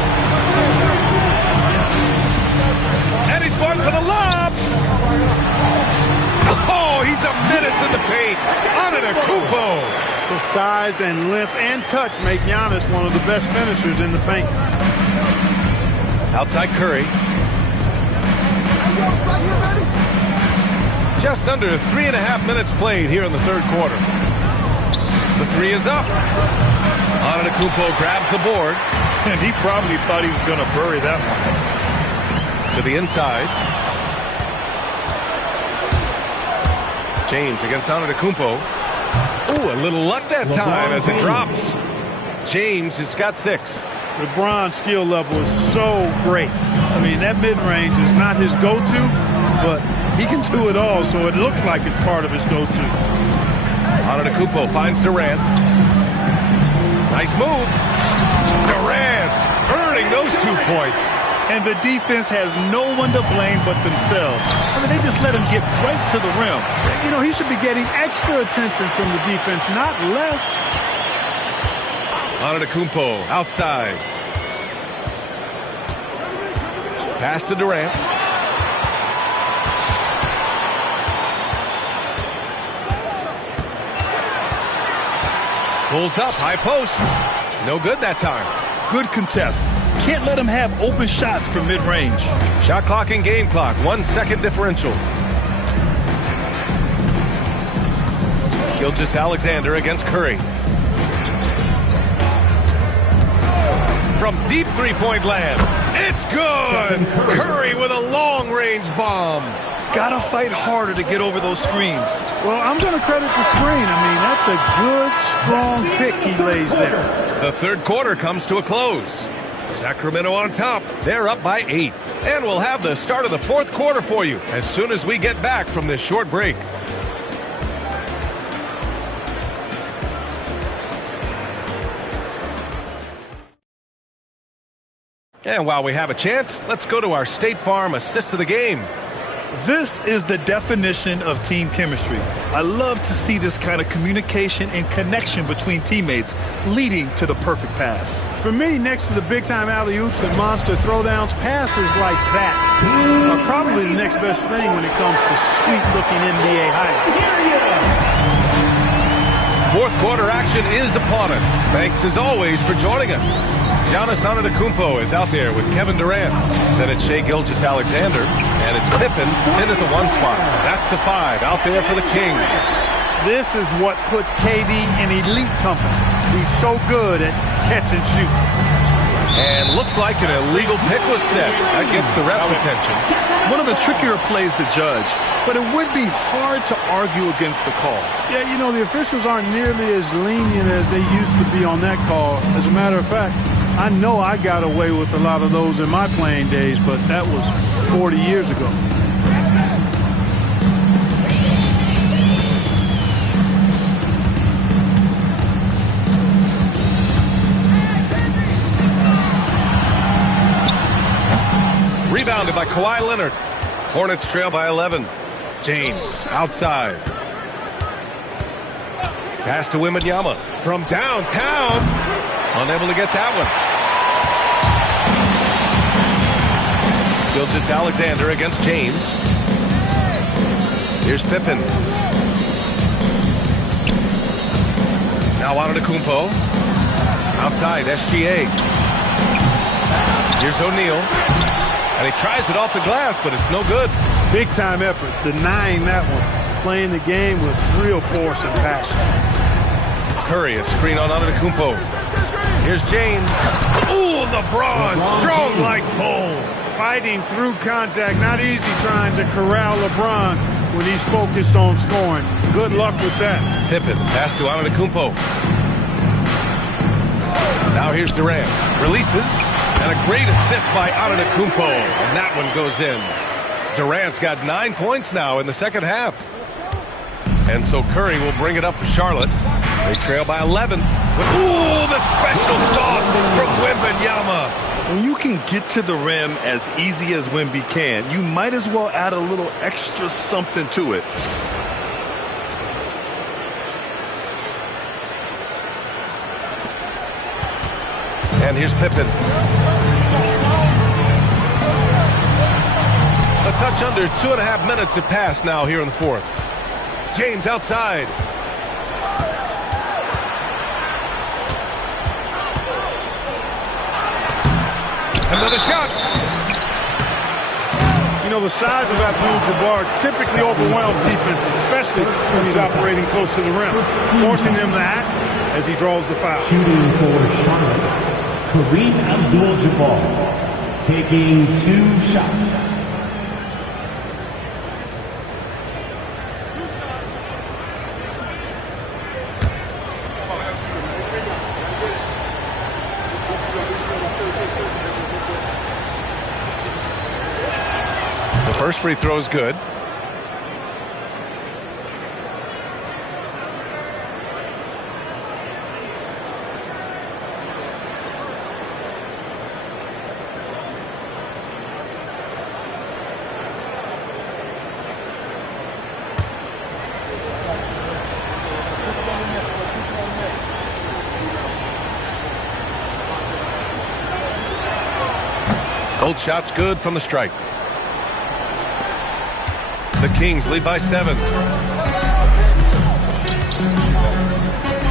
And he's going for the lob. Oh, he's a menace in the paint. Antetokounmpo. The size and length and touch make Giannis one of the best finishers in the paint. Outside Curry. Just under 3.5 minutes played here in the third quarter. The three is up. Antetokounmpo grabs the board. And he probably thought he was going to bury that one. To the inside. James against Antetokounmpo. Ooh, a little luck that time as it drops. James has got 6. LeBron's skill level is so great. I mean, that mid-range is not his go-to, but he can do it all, so it looks like it's part of his go-to. Antetokounmpo finds Durant. Nice move. Durant earning those 2 points. And the defense has no one to blame but themselves. I mean, they just let him get right to the rim. You know, he should be getting extra attention from the defense, not less. Antetokounmpo outside. Pass to Durant. Pulls up, high post. No good that time. Good contest. Can't let him have open shots from mid-range. Shot clock and game clock, 1 second differential. Gilgeous-Alexander against Curry. From deep three-point land. It's good! Curry with a long-range bomb. Gotta fight harder to get over those screens. Well, I'm going to credit the screen. I mean, that's a good, strong pick he lays there. The third quarter comes to a close. Sacramento on top. They're up by 8. And we'll have the start of the fourth quarter for you as soon as we get back from this short break. And while we have a chance, let's go to our State Farm assist of the game. This is the definition of team chemistry. I love to see this kind of communication and connection between teammates leading to the perfect pass. For me, next to the big-time alley-oops and monster throwdowns, passes like that are probably the next best thing when it comes to sweet-looking NBA highlights. Fourth quarter action is upon us. Thanks, as always, for joining us. Giannis Antetokounmpo is out there with Kevin Durant. Then it's Shai Gilgeous-Alexander, and it's Pippen in at the 1 spot. That's the 5 out there for the Kings. This is what puts KD in elite company. He's so good at catch and shoot. And looks like an illegal pick was set. That gets the ref's attention. One of the trickier plays to judge, but it would be hard to argue against the call. Yeah, you know, the officials aren't nearly as lenient as they used to be on that call. As a matter of fact, I know I got away with a lot of those in my playing days, but that was 40 years ago. Rebounded by Kawhi Leonard. Hornets trail by 11. James outside. Pass to Wembanyama from downtown. Unable to get that one. Gilgeous-Alexander against James. Here's Pippen. Now Antetokounmpo. Outside, SGA. Here's O'Neal. And he tries it off the glass, but it's no good. Big time effort, denying that one. Playing the game with real force and passion. Curry, a screen on Antetokounmpo. Here's James. Ooh, LeBron, strong like bull. Fighting through contact, not easy trying to corral LeBron when he's focused on scoring. Good luck with that. Pippen, pass to Antetokounmpo. Now here's Durant. Releases. And a great assist by Antetokounmpo. And that one goes in. Durant's got 9 points now in the second half. And so Curry will bring it up for Charlotte. They trail by 11. Ooh, the special sauce from Wembanyama. When you can get to the rim as easy as Wemby can, you might as well add a little extra something to it. And here's Pippen. A touch under 2.5 minutes have passed now here in the fourth. James outside. Another shot. You know, the size of Abdul-Jabbar typically overwhelms defenses, especially when he's operating close to the rim, forcing them to act as he draws the foul. Shooting for Charlotte, Kareem Abdul-Jabbar, taking 2 shots. First free throw is good. Both shots good from the strike. The Kings lead by 7.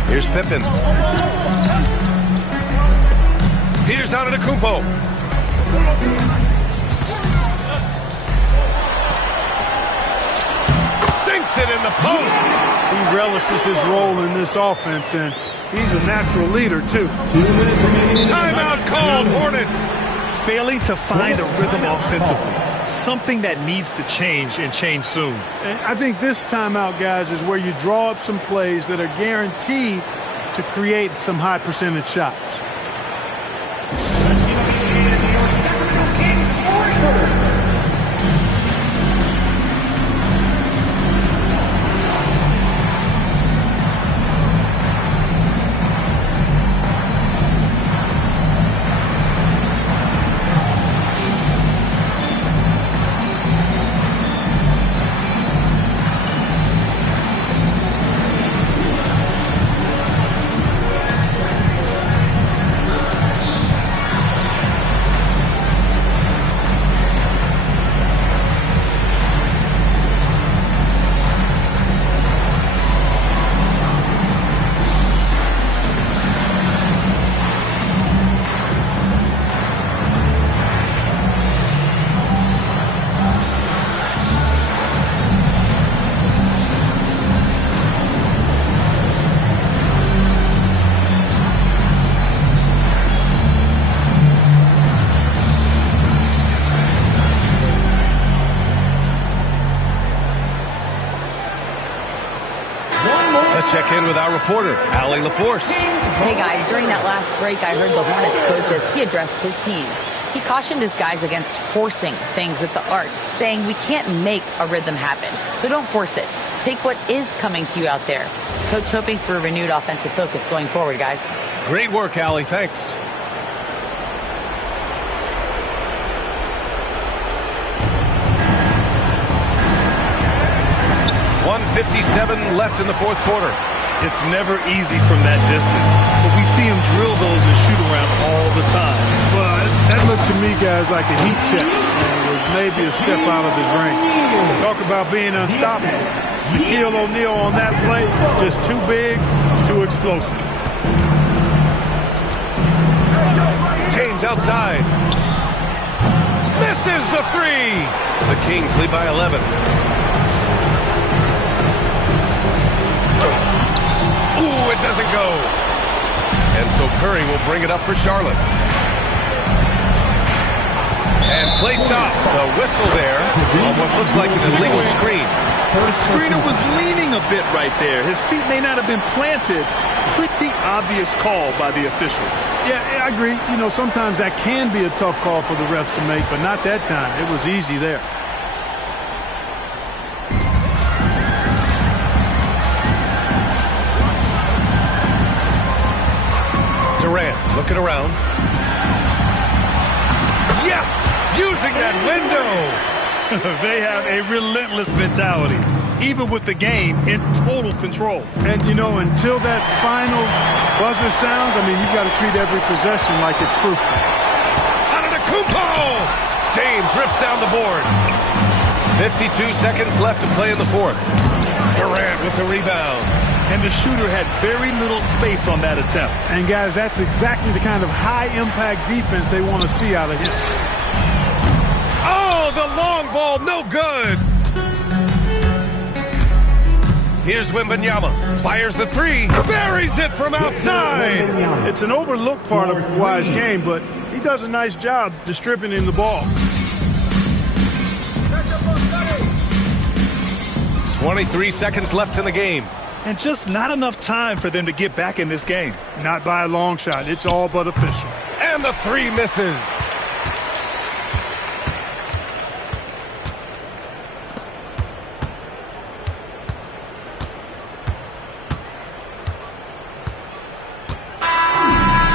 Here's Pippen. Here's Antetokounmpo. Sinks it in the post. He relishes his role in this offense, and he's a natural leader, too. 2 minutes remaining. Timeout called, Hornets. Failing to find a rhythm offensively. Something that needs to change and change soon. And I think this timeout, guys, is where you draw up some plays that are guaranteed to create some high percentage shots. Check in with our reporter, Allie LaForce. Hey guys, during that last break, I heard the Hornets coach as he addressed his team. He cautioned his guys against forcing things at the arc, saying we can't make a rhythm happen, so don't force it. Take what is coming to you out there. Coach hoping for a renewed offensive focus going forward, guys. Great work, Allie. Thanks. .157 left in the fourth quarter. It's never easy from that distance, but we see him drill those and shoot around all the time. Well, that looked to me, guys, like a heat check. It was maybe a step out of his range. Talk about being unstoppable. Shaquille O'Neal on that play, just too big, too explosive. James outside. Misses the three. The Kings lead by 11. Ooh, it doesn't go. And so Curry will bring it up for Charlotte. And play stops. A whistle there on what looks like an illegal screen. The screener was leaning a bit right there. His feet may not have been planted. Pretty obvious call by the officials. Yeah, I agree. You know, sometimes that can be a tough call for the refs to make, but not that time. It was easy there. Durant looking around. Yes! Using that window! They have a relentless mentality, even with the game in total control. And, you know, until that final buzzer sounds, I mean, you've got to treat every possession like it's crucial. Antetokounmpo! James rips down the board. 52 seconds left to play in the fourth. Durant with the rebound. And the shooter had very little space on that attempt. And, guys, that's exactly the kind of high-impact defense they want to see out of him. Oh, the long ball, no good. Here's Wembanyama. Fires the three. Buries it from outside. It's an overlooked part of Kawhi's game, but he does a nice job distributing the ball. 23 seconds left in the game. And just not enough time for them to get back in this game. Not by a long shot. It's all but official. And the three misses.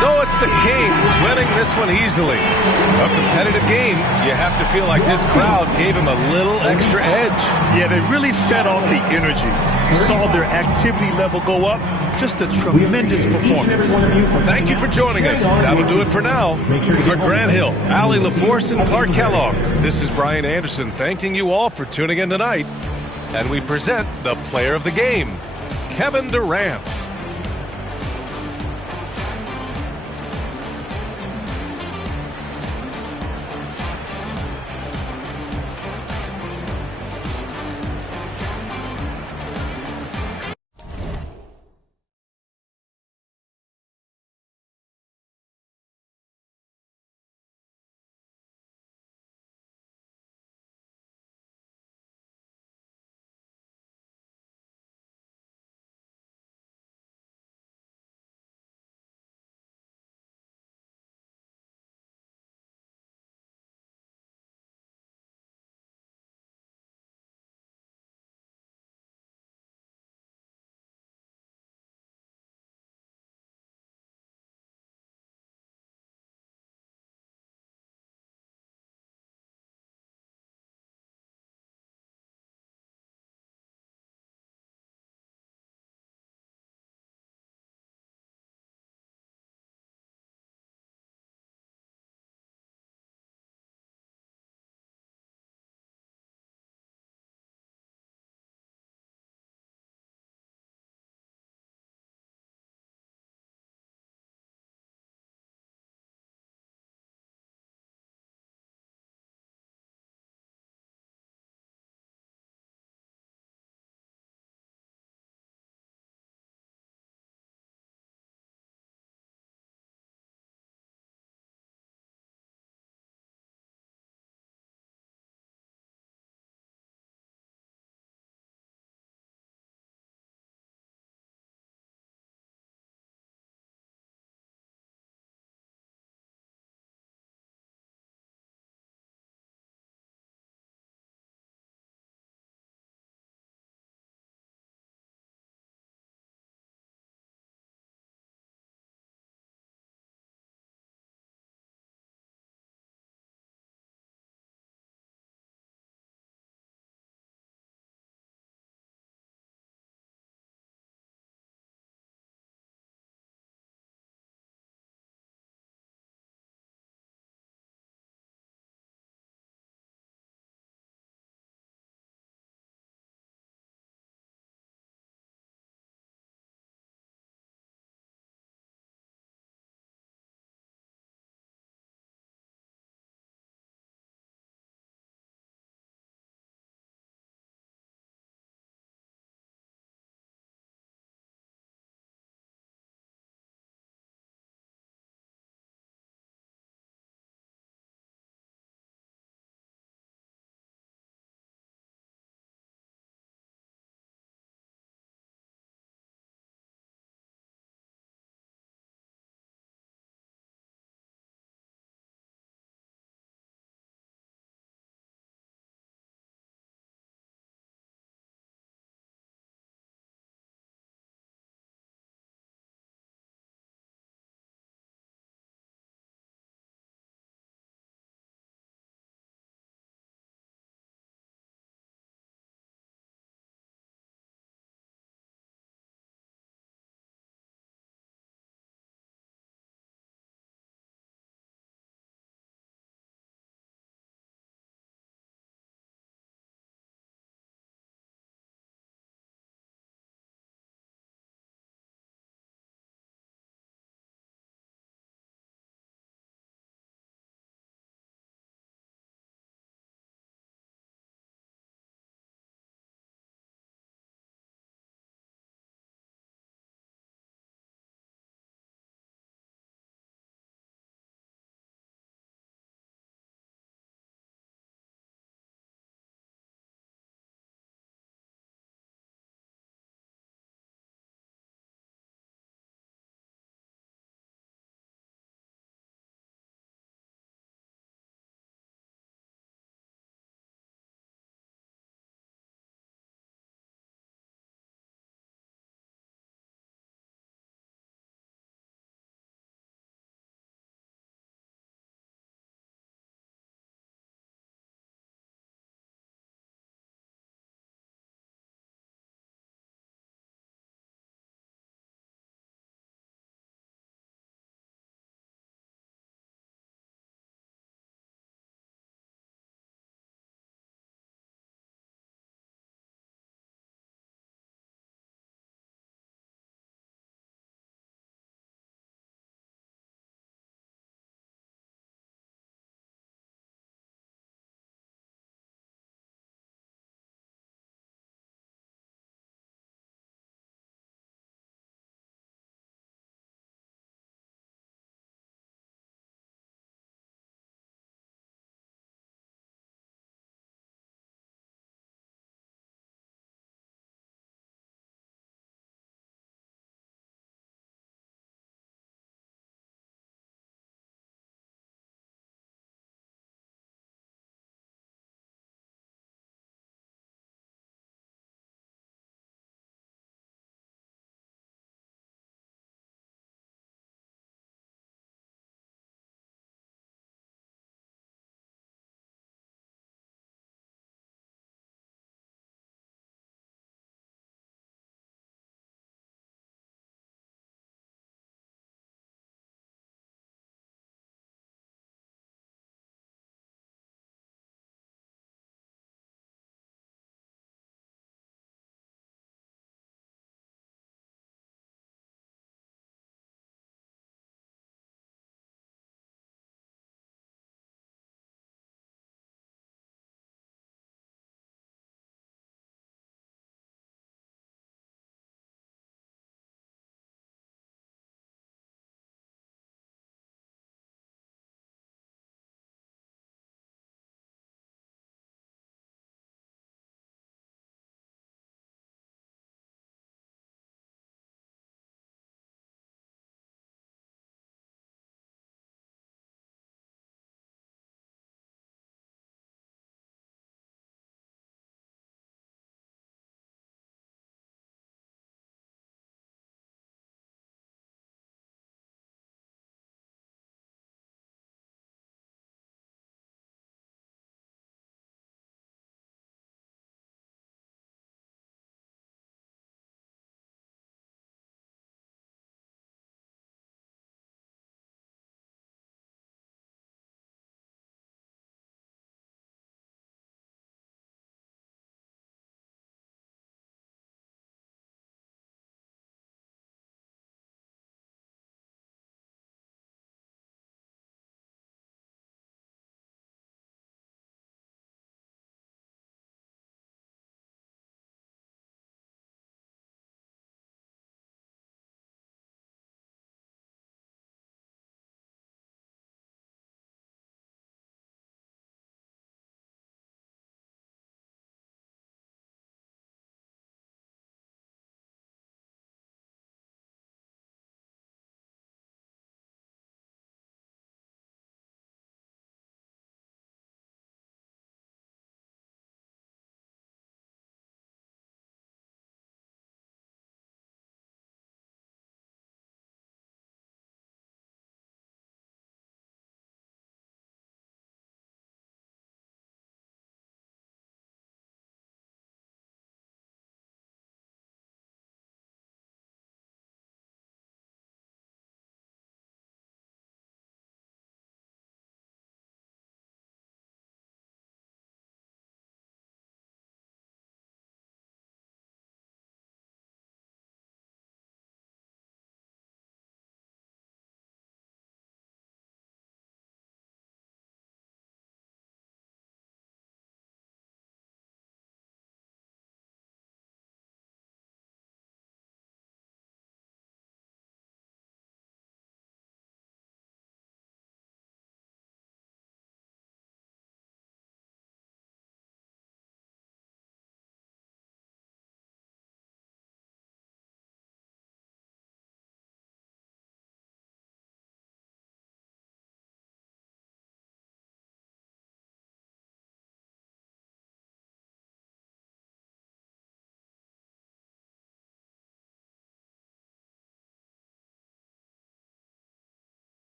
So it's the Kings winning this one easily. A competitive game, you have to feel like this crowd gave him a little extra edge. Yeah, they really fed off the energy. You saw their activity level go up. Just a tremendous performance. Thank you for joining us. That'll do it for now. For Grant Hill, Allie LaForce, and Clark Kellogg, this is Brian Anderson thanking you all for tuning in tonight. And we present the player of the game, Kevin Durant.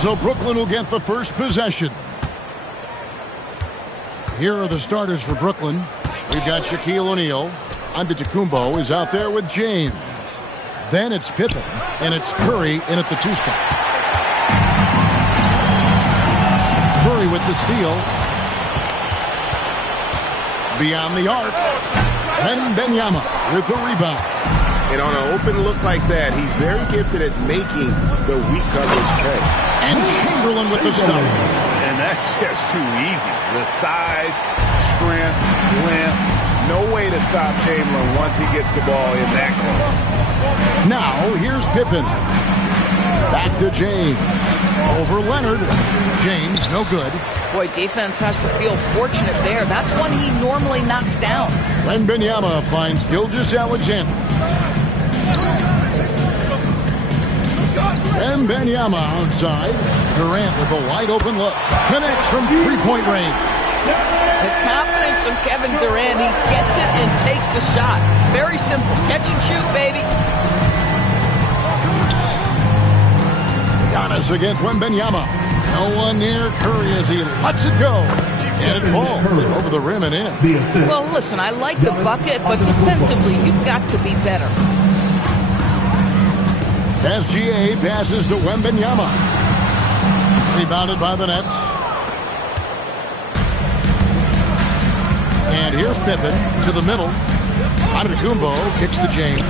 So Brooklyn will get the first possession. Here are the starters for Brooklyn. We've got Shaquille O'Neal. Antetokounmpo is out there with James. Then it's Pippen, and it's Curry in at the 2 spot. Curry with the steal. Beyond the arc. Wembanyama with the rebound. And on an open look like that, he's very gifted at making the weak coverage pay. And Chamberlain with the stuff. And that's just too easy. The size, strength, length. No way to stop Chamberlain once he gets the ball in that close. Now, here's Pippen. Back to James. Over Leonard. James, no good. Boy, defense has to feel fortunate there. That's one he normally knocks down. Wembanyama finds Gilgeous-Alexander. Wembanyama outside. Durant with a wide open look. Connects from three-point range. The confidence of Kevin Durant. He gets it and takes the shot. Very simple. Catch and shoot, baby. Giannis against Wembanyama. No one near Curry as he lets it go. And it falls over the rim and in. Well, listen, I like the bucket, but defensively, you've got to be better. SGA passes to Wembanyama. Rebounded by the Nets. And here's Pippen to the middle. Antetokounmpo kicks to James.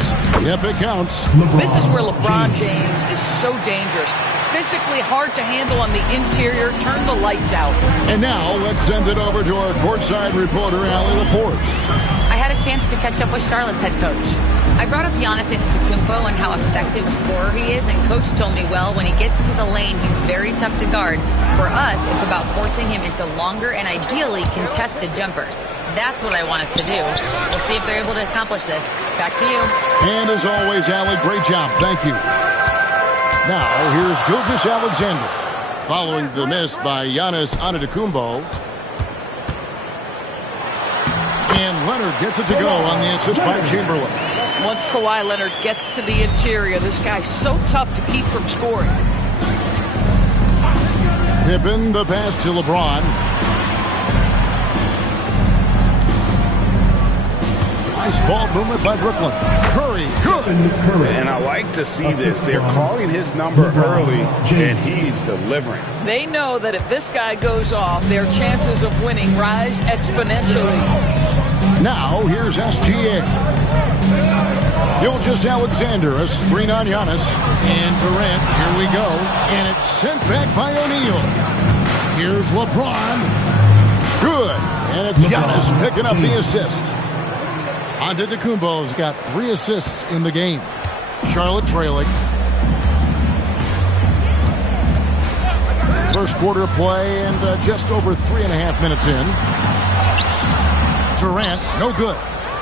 Yep, it counts. This is where LeBron James is so dangerous. Physically hard to handle on the interior. Turn the lights out. And now let's send it over to our courtside reporter, Allie LaForce. I had a chance to catch up with Charlotte's head coach. I brought up Giannis Antetokounmpo and how effective a scorer he is, and coach told me, well, when he gets to the lane, he's very tough to guard. For us, it's about forcing him into longer and ideally contested jumpers. That's what I want us to do. We'll see if they're able to accomplish this. Back to you. And as always, Allie, great job. Thank you. Now, here's Gilgeous-Alexander. Following the miss by Giannis Antetokounmpo. And Leonard gets it to go on the assist by Chamberlain. Once Kawhi Leonard gets to the interior, this guy's so tough to keep from scoring. Pippen, the pass to LeBron. Nice ball movement by Brooklyn. Curry, good. And I like to see this. They're calling his number early, and he's delivering. They know that if this guy goes off, their chances of winning rise exponentially. Now, here's SGA. Gilgeous-Alexander, a screen on Giannis. And Durant, here we go. And it's sent back by O'Neal. Here's LeBron. Good. And it's Giannis picking up the assist. Antetokounmpo's got 3 assists in the game. Charlotte trailing. First quarter of play and just over 3.5 minutes in. Durant, no good.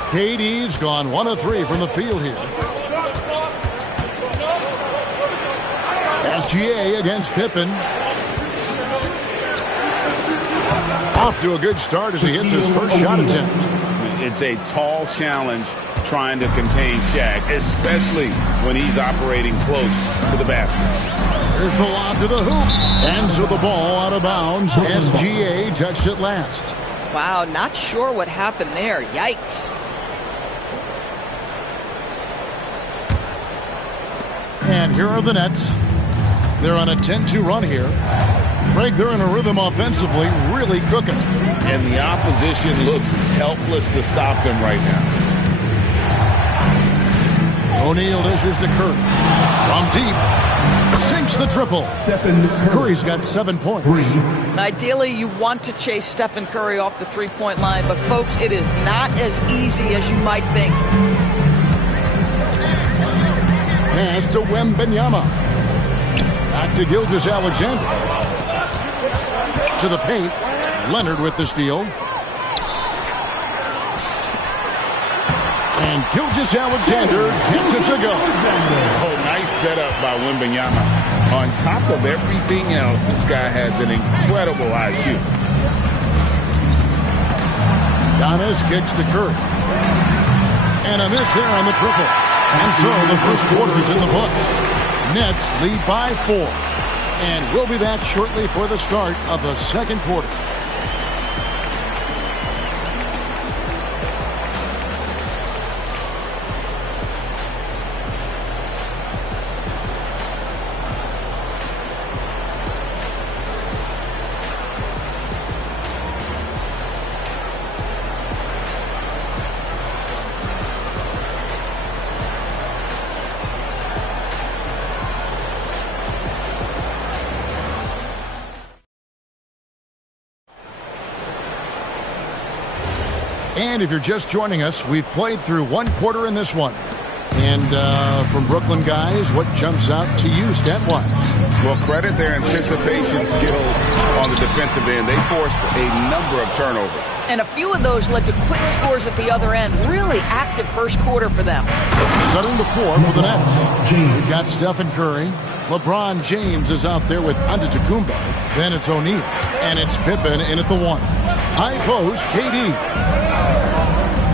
KD's gone 1 of 3 from the field here. SGA against Pippen. Off to a good start as he hits his first shot attempt. It's a tall challenge trying to contain Shaq, especially when he's operating close to the basket. Here's the lob to the hoop. And so the ball out of bounds. SGA touched it last. Wow, not sure what happened there. Yikes. And here are the Nets. They're on a 10-2 run here. Greg, they're in a rhythm offensively, really cooking. And the opposition looks helpless to stop them right now. O'Neal dishes to Curry. From deep. Sinks the triple. Curry's got 7 points. Ideally, you want to chase Stephen Curry off the three-point line, but folks, it is not as easy as you might think. Pass to Wembanyama. Back to Gilgeous-Alexander. To the paint. Leonard with the steal. And Gilgeous-Alexander gets it to go. Oh, nice setup by Wembanyama. On top of everything else, this guy has an incredible IQ. Giannis kicks to Curry. And a miss there on the triple. And so the first quarter is in the books. Nets lead by 4. And we'll be back shortly for the start of the second quarter. And if you're just joining us, we've played through one quarter in this one. And from Brooklyn guys, what jumps out to you stat-wise? Well, credit their anticipation skills on the defensive end. They forced a number of turnovers. And a few of those led to quick scores at the other end. Really active first quarter for them. Setting the floor for the Nets. We've got Stephen Curry. LeBron James is out there with Antetokounmpo. Then it's O'Neal. And it's Pippen in at the 1. High post, KD.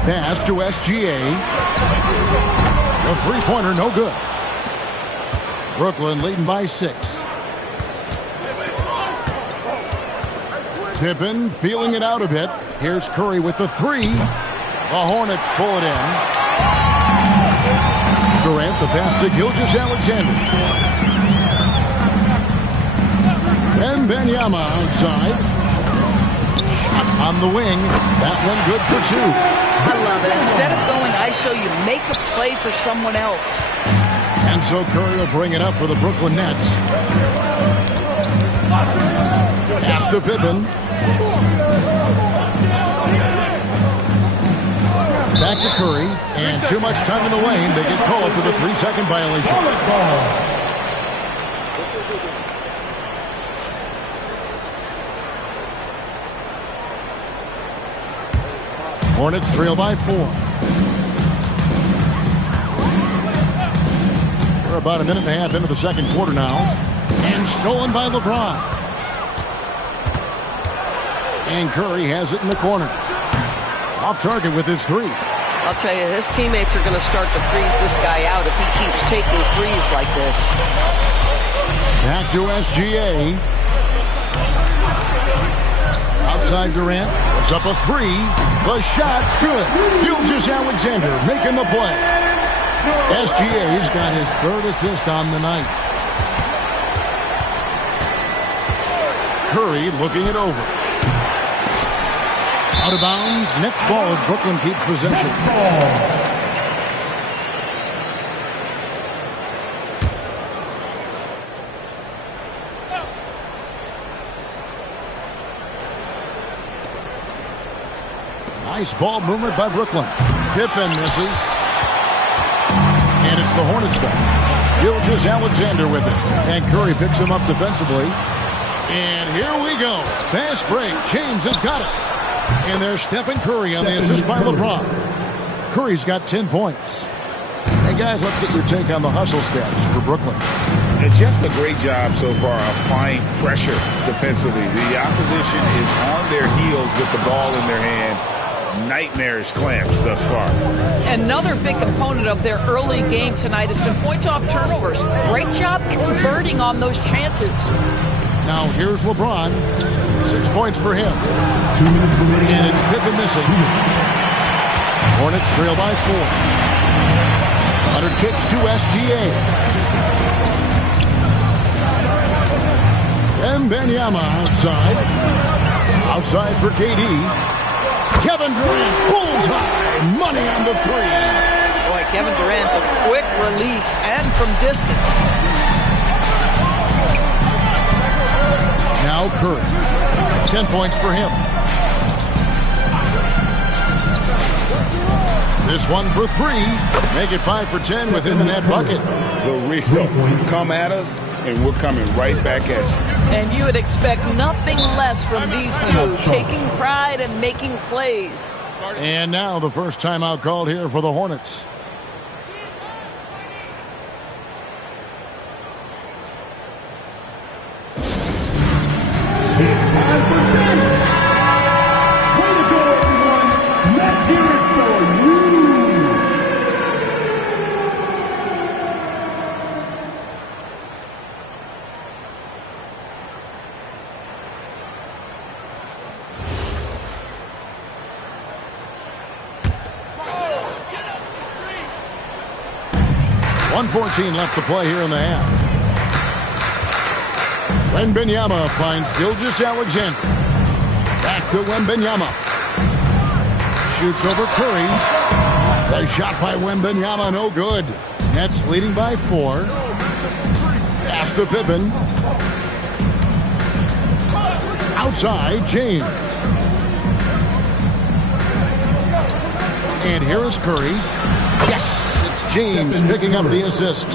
Pass to SGA. The three-pointer, no good. Brooklyn leading by 6. Pippen feeling it out a bit. Here's Curry with the 3. The Hornets pull it in. Durant the pass to Gilgeous-Alexander. Wembanyama outside. Shot on the wing. That one good for 2. I love it. Instead of going ISO, you make a play for someone else. And so Curry will bring it up for the Brooklyn Nets. Pass to Pippen. Back to Curry. And too much time in the lane. They get called for the 3-second violation. Hornets trail by 4. We're about a minute and a half into the second quarter now. And stolen by LeBron. And Curry has it in the corner. Off target with his 3. I'll tell you, his teammates are going to start to freeze this guy out if he keeps taking threes like this. Back to SGA. Outside Durant. Puts up a 3. The shot's good. Gilgeous-Alexander making the play. SGA's got his 3rd assist on the night. Curry looking it over. Out of bounds. Next ball as Brooklyn keeps possession. Nice ball movement by Brooklyn. Pippen misses. And it's the Hornets ball. Gilgeous-Alexander with it. And Curry picks him up defensively. And here we go. Fast break. James has got it. And there's Stephen Curry on the assist by LeBron. Curry's got 10 points. Hey, guys, let's get your take on the hustle stats for Brooklyn. And just a great job so far applying pressure defensively. The opposition is on their heels with the ball in their hand. Nightmarish clamps thus far. Another big component of their early game tonight has been points off turnovers. Great job converting on those chances. Now here's LeBron. 6 points for him. And it's Pippen missing. Hornets trail by 4. Hunter kicks to SGA. Wembanyama outside. Outside for KD. Kevin Durant, bullseye, money on the 3. Boy, Kevin Durant, a quick release and from distance. Now Curry, 10 points for him. This one for 3, make it 5 for 10 with him in that bucket. The Rio, come at us, and we're coming right back at you. And you would expect nothing less from these two, taking pride and making plays. And now the first timeout called here for the Hornets. It's time for dance. Way to go, everyone. Let's hear it for you. 1:14 left to play here in the half. Wembanyama finds Gilgeous-Alexander. Back to Wembanyama. Shoots over Curry. The shot by Wembanyama, no good. Nets leading by 4. Pass to Pippen. Outside, James. And here is Curry. Yes, it's James picking up the assist.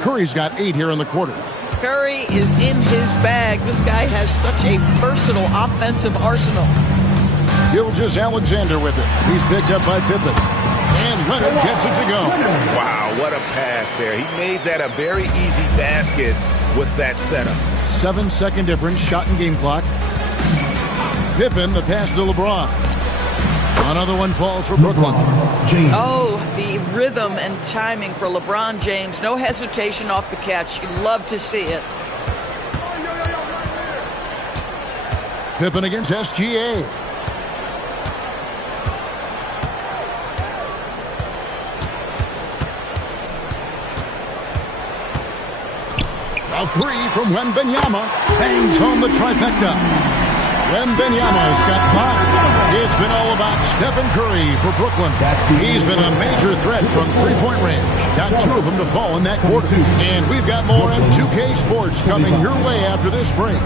Curry's got 8 here in the quarter. Curry is in his bag. This guy has such a versatile offensive arsenal. Gilgeous-Alexander with it. He's picked up by Pippen. And Leonard gets it to go. Wow, what a pass there. He made that a very easy basket with that setup. 7-second difference, shot and game clock. Pippen, the pass to LeBron. Another one falls for Brooklyn. Oh, the rhythm and timing for LeBron James. No hesitation off the catch. You love to see it. Pippen against SGA. A 3 from Wembanyama. Bangs home the trifecta. Wembanyama's got 5. It's been all about Stephen Curry for Brooklyn. He's been a major threat from three-point range. Got 2 of them to fall in that quarter. And we've got more on 2K Sports coming your way after this break.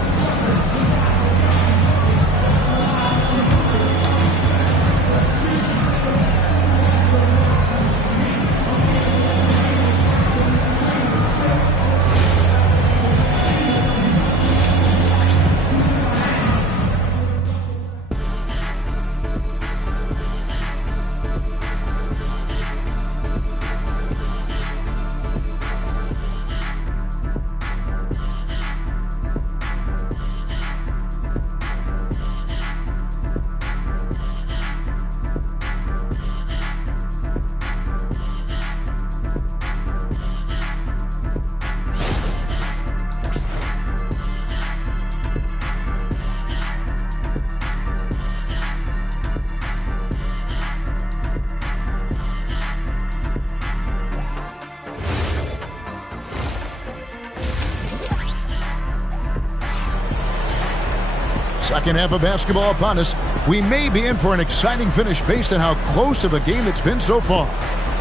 Second half of basketball upon us. We may be in for an exciting finish based on how close of a game it's been so far.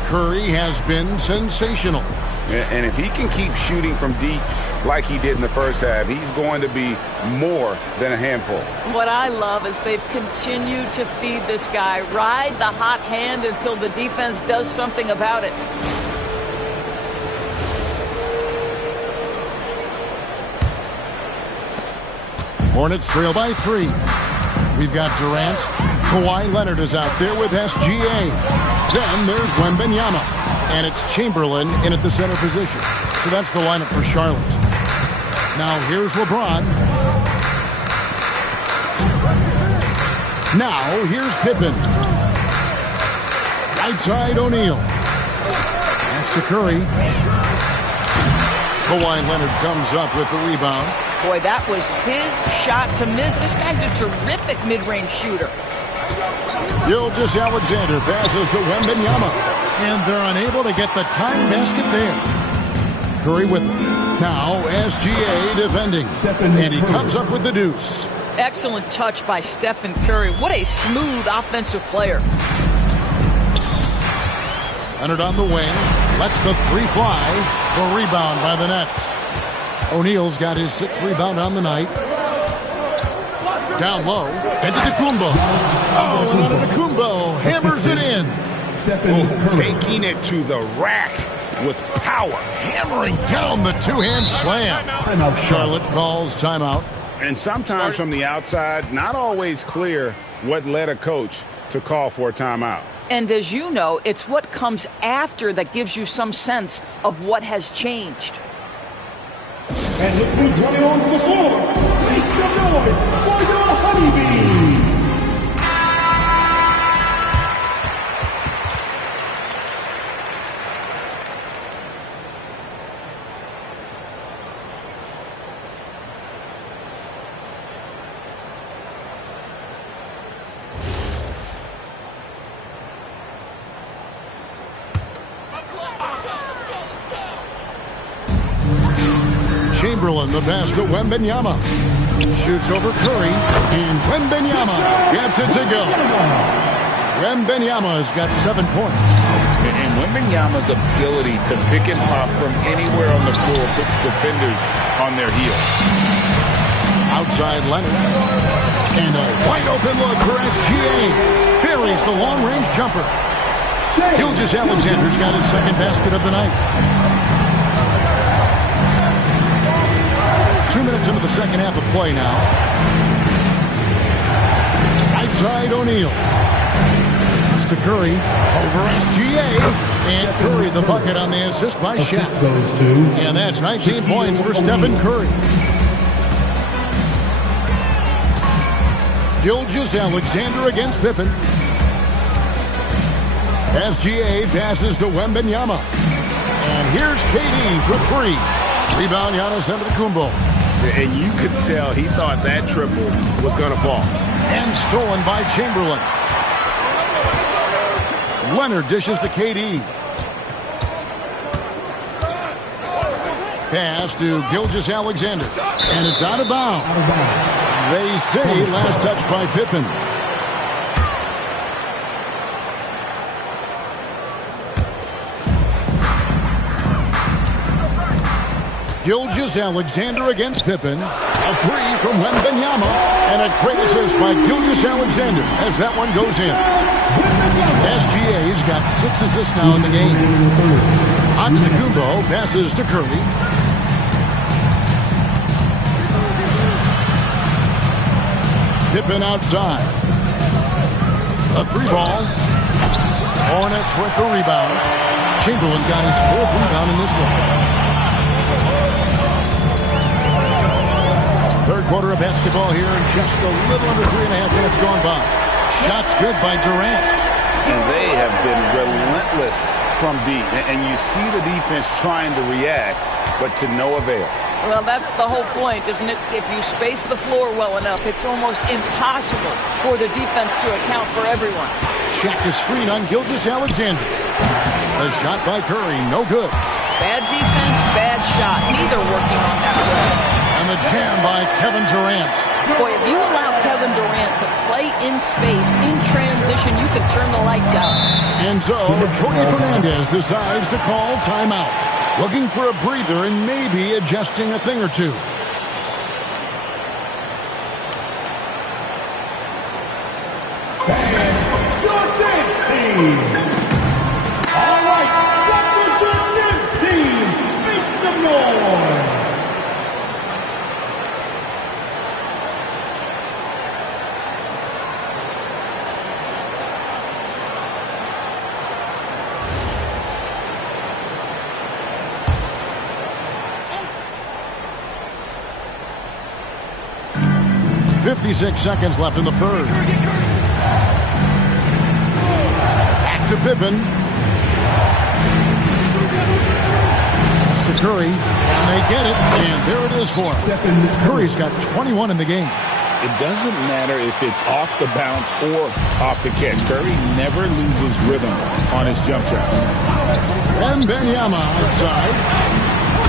Curry has been sensational. And if he can keep shooting from deep like he did in the first half, he's going to be more than a handful. What I love is they've continued to feed this guy. Ride the hot hand until the defense does something about it. Hornets trail by 3. We've got Durant. Kawhi Leonard is out there with SGA. Then there's Wembanyama. And it's Chamberlain in at the center position. So that's the lineup for Charlotte. Now here's LeBron. Now here's Pippen. Right side O'Neal. Pass to Curry. Kawhi Leonard comes up with the rebound. Boy, that was his shot to miss. This guy's a terrific mid-range shooter. Gilgeous-Alexander passes to Wembanyama. And they're unable to get the tying basket there. Curry with it. Now SGA defending. And he comes up with the deuce. Excellent touch by Stephen Curry. What a smooth offensive player. Leonard on the wing. Lets the 3 fly. The rebound by the Nets. O'Neal's got his 6th rebound on the night. Down low. Antetokounmpo. Oh, and Antetokounmpo hammers it in. Taking it to the rack with power. Hammering down the 2-hand slam. Charlotte calls timeout. And sometimes from the outside, not always clear what led a coach to call for a timeout. And as you know, it's what comes after that gives you some sense of what has changed. And look who's running onto the floor. Make some noise for your honeybees. Chamberlain, the pass to Wembanyama. Shoots over Curry, and Wembanyama gets it to go. Wembanyama has got 7 points. And Wembanyama's ability to pick and pop from anywhere on the floor puts defenders on their heels. Outside Leonard. And a wide open look for SGA. Buries the long-range jumper. Gilgeous-Alexander's got his second basket of the night. 2 minutes into the second half of play now. Outside O'Neal. It's to Curry. Over SGA. And Curry the bucket on the assist by Shaq. And that's 19 points for Stephen Curry. Gilgeous-Alexander against Pippen. SGA passes to Wembanyama. And here's KD for 3. Rebound Giannis Antetokounmpo. And you could tell he thought that triple was going to fall. And stolen by Chamberlain. Leonard dishes to KD. Pass to Gilgeous-Alexander. And it's out of bounds. They say last touch by Pippen. Gilgeous-Alexander against Pippen. A 3 from Wembanyama. And a great assist by Gilgeous-Alexander as that one goes in. SGA's got 6 assists now in the game. Antetokounmpo passes to Curry. Pippen outside. A 3-ball. Hornets with the rebound. Chamberlain got his 4th rebound in this one. Third quarter of basketball here, and just a little under 3.5 minutes gone by. Shots good by Durant. And they have been relentless from deep. And you see the defense trying to react, but to no avail. Well, that's the whole point, isn't it? If you space the floor well enough, it's almost impossible for the defense to account for everyone. Shaq a screen on Gilgeous-Alexander. The shot by Curry, no good. Bad defense, bad shot. Neither working on that play. And the jam by Kevin Durant. Boy, if you allow Kevin Durant to play in space, in transition, you can turn the lights out. And so, Jorge Fernandez decides to call timeout. Looking for a breather and maybe adjusting a thing or two. Your dance team. All right, that's your dance team. Make some noise. .56 seconds left in the third. Back to Pippen. It's to Curry. And they get it. And there it is for him. Curry's got 21 in the game. It doesn't matter if it's off the bounce or off the catch. Curry never loses rhythm on his jump shot. Wembanyama outside.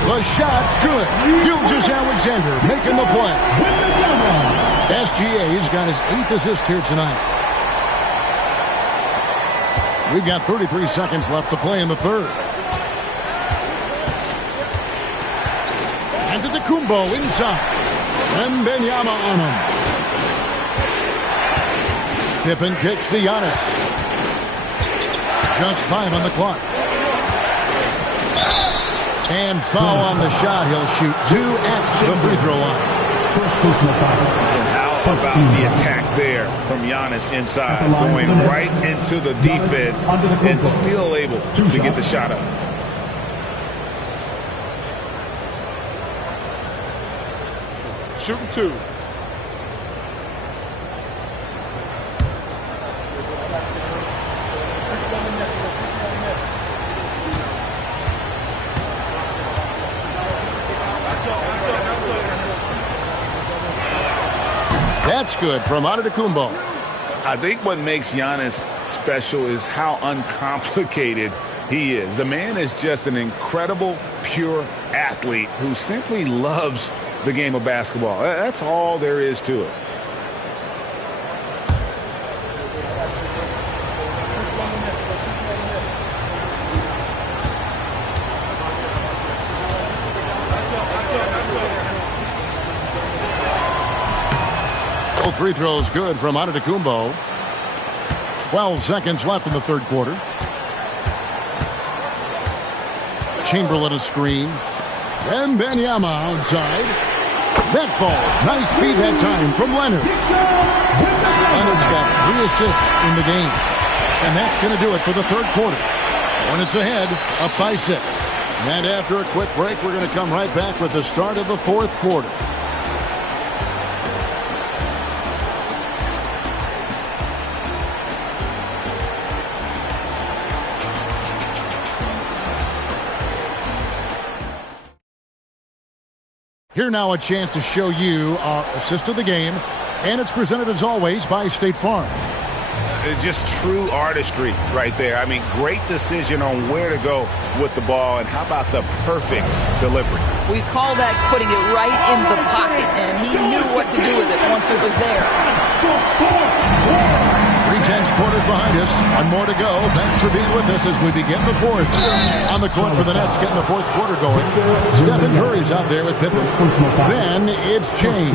The shot's good. Gilgeous-Alexander making the play. SGA's got his 8th assist here tonight. We've got 33 seconds left to play in the third. Antetokounmpo inside. Wembanyama on him. Pippen kicks to Giannis. Just 5 on the clock. And foul on the shot. He'll shoot 2 at the free throw line. And how about the attack there from Giannis inside, going right into the defense and still able to get the shot up. Shooting 2. That's good from Antetokounmpo. I think what makes Giannis special is how uncomplicated He is. The man is just an incredible, pure athlete who simply loves the game of basketball. That's all there is to it. Both free throws good from Antetokounmpo. 12 seconds left in the third quarter. Chamberlain a screen. Wembanyama outside. That falls. Nice speed that time from Leonard. Leonard's got 3 assists in the game. And that's going to do it for the third quarter. Hornets ahead, up by 6. And after a quick break, we're going to come right back with the start of the fourth quarter. Here now a chance to show you our assist of the game, and it's presented as always by State Farm. Just true artistry right there. I mean, great decision on where to go with the ball, and how about the perfect delivery? We call that putting it right in the pocket, and he knew what to do with it once it was there. 3/10 quarters behind us. One more to go. Thanks for being with us as we begin the fourth. On the court for the Nets, getting the fourth quarter going. Stephen Curry's out there with Pippen. Then it's James.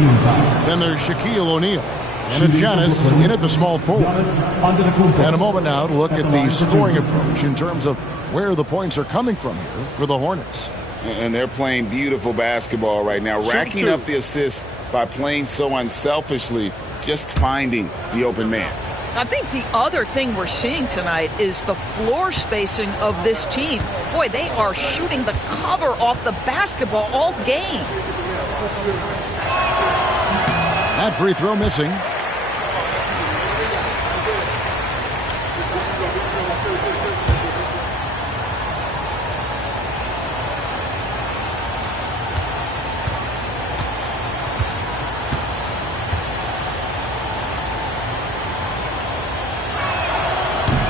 Then there's Shaquille O'Neal. And it's Giannis in at the small forward. And a moment now to look at the scoring approach in terms of where the points are coming from here for the Hornets. And they're playing beautiful basketball right now, racking up the assists by playing so unselfishly, just finding the open man. I think the other thing we're seeing tonight is the floor spacing of this team. Boy, they are shooting the cover off the basketball all game. That free throw missing.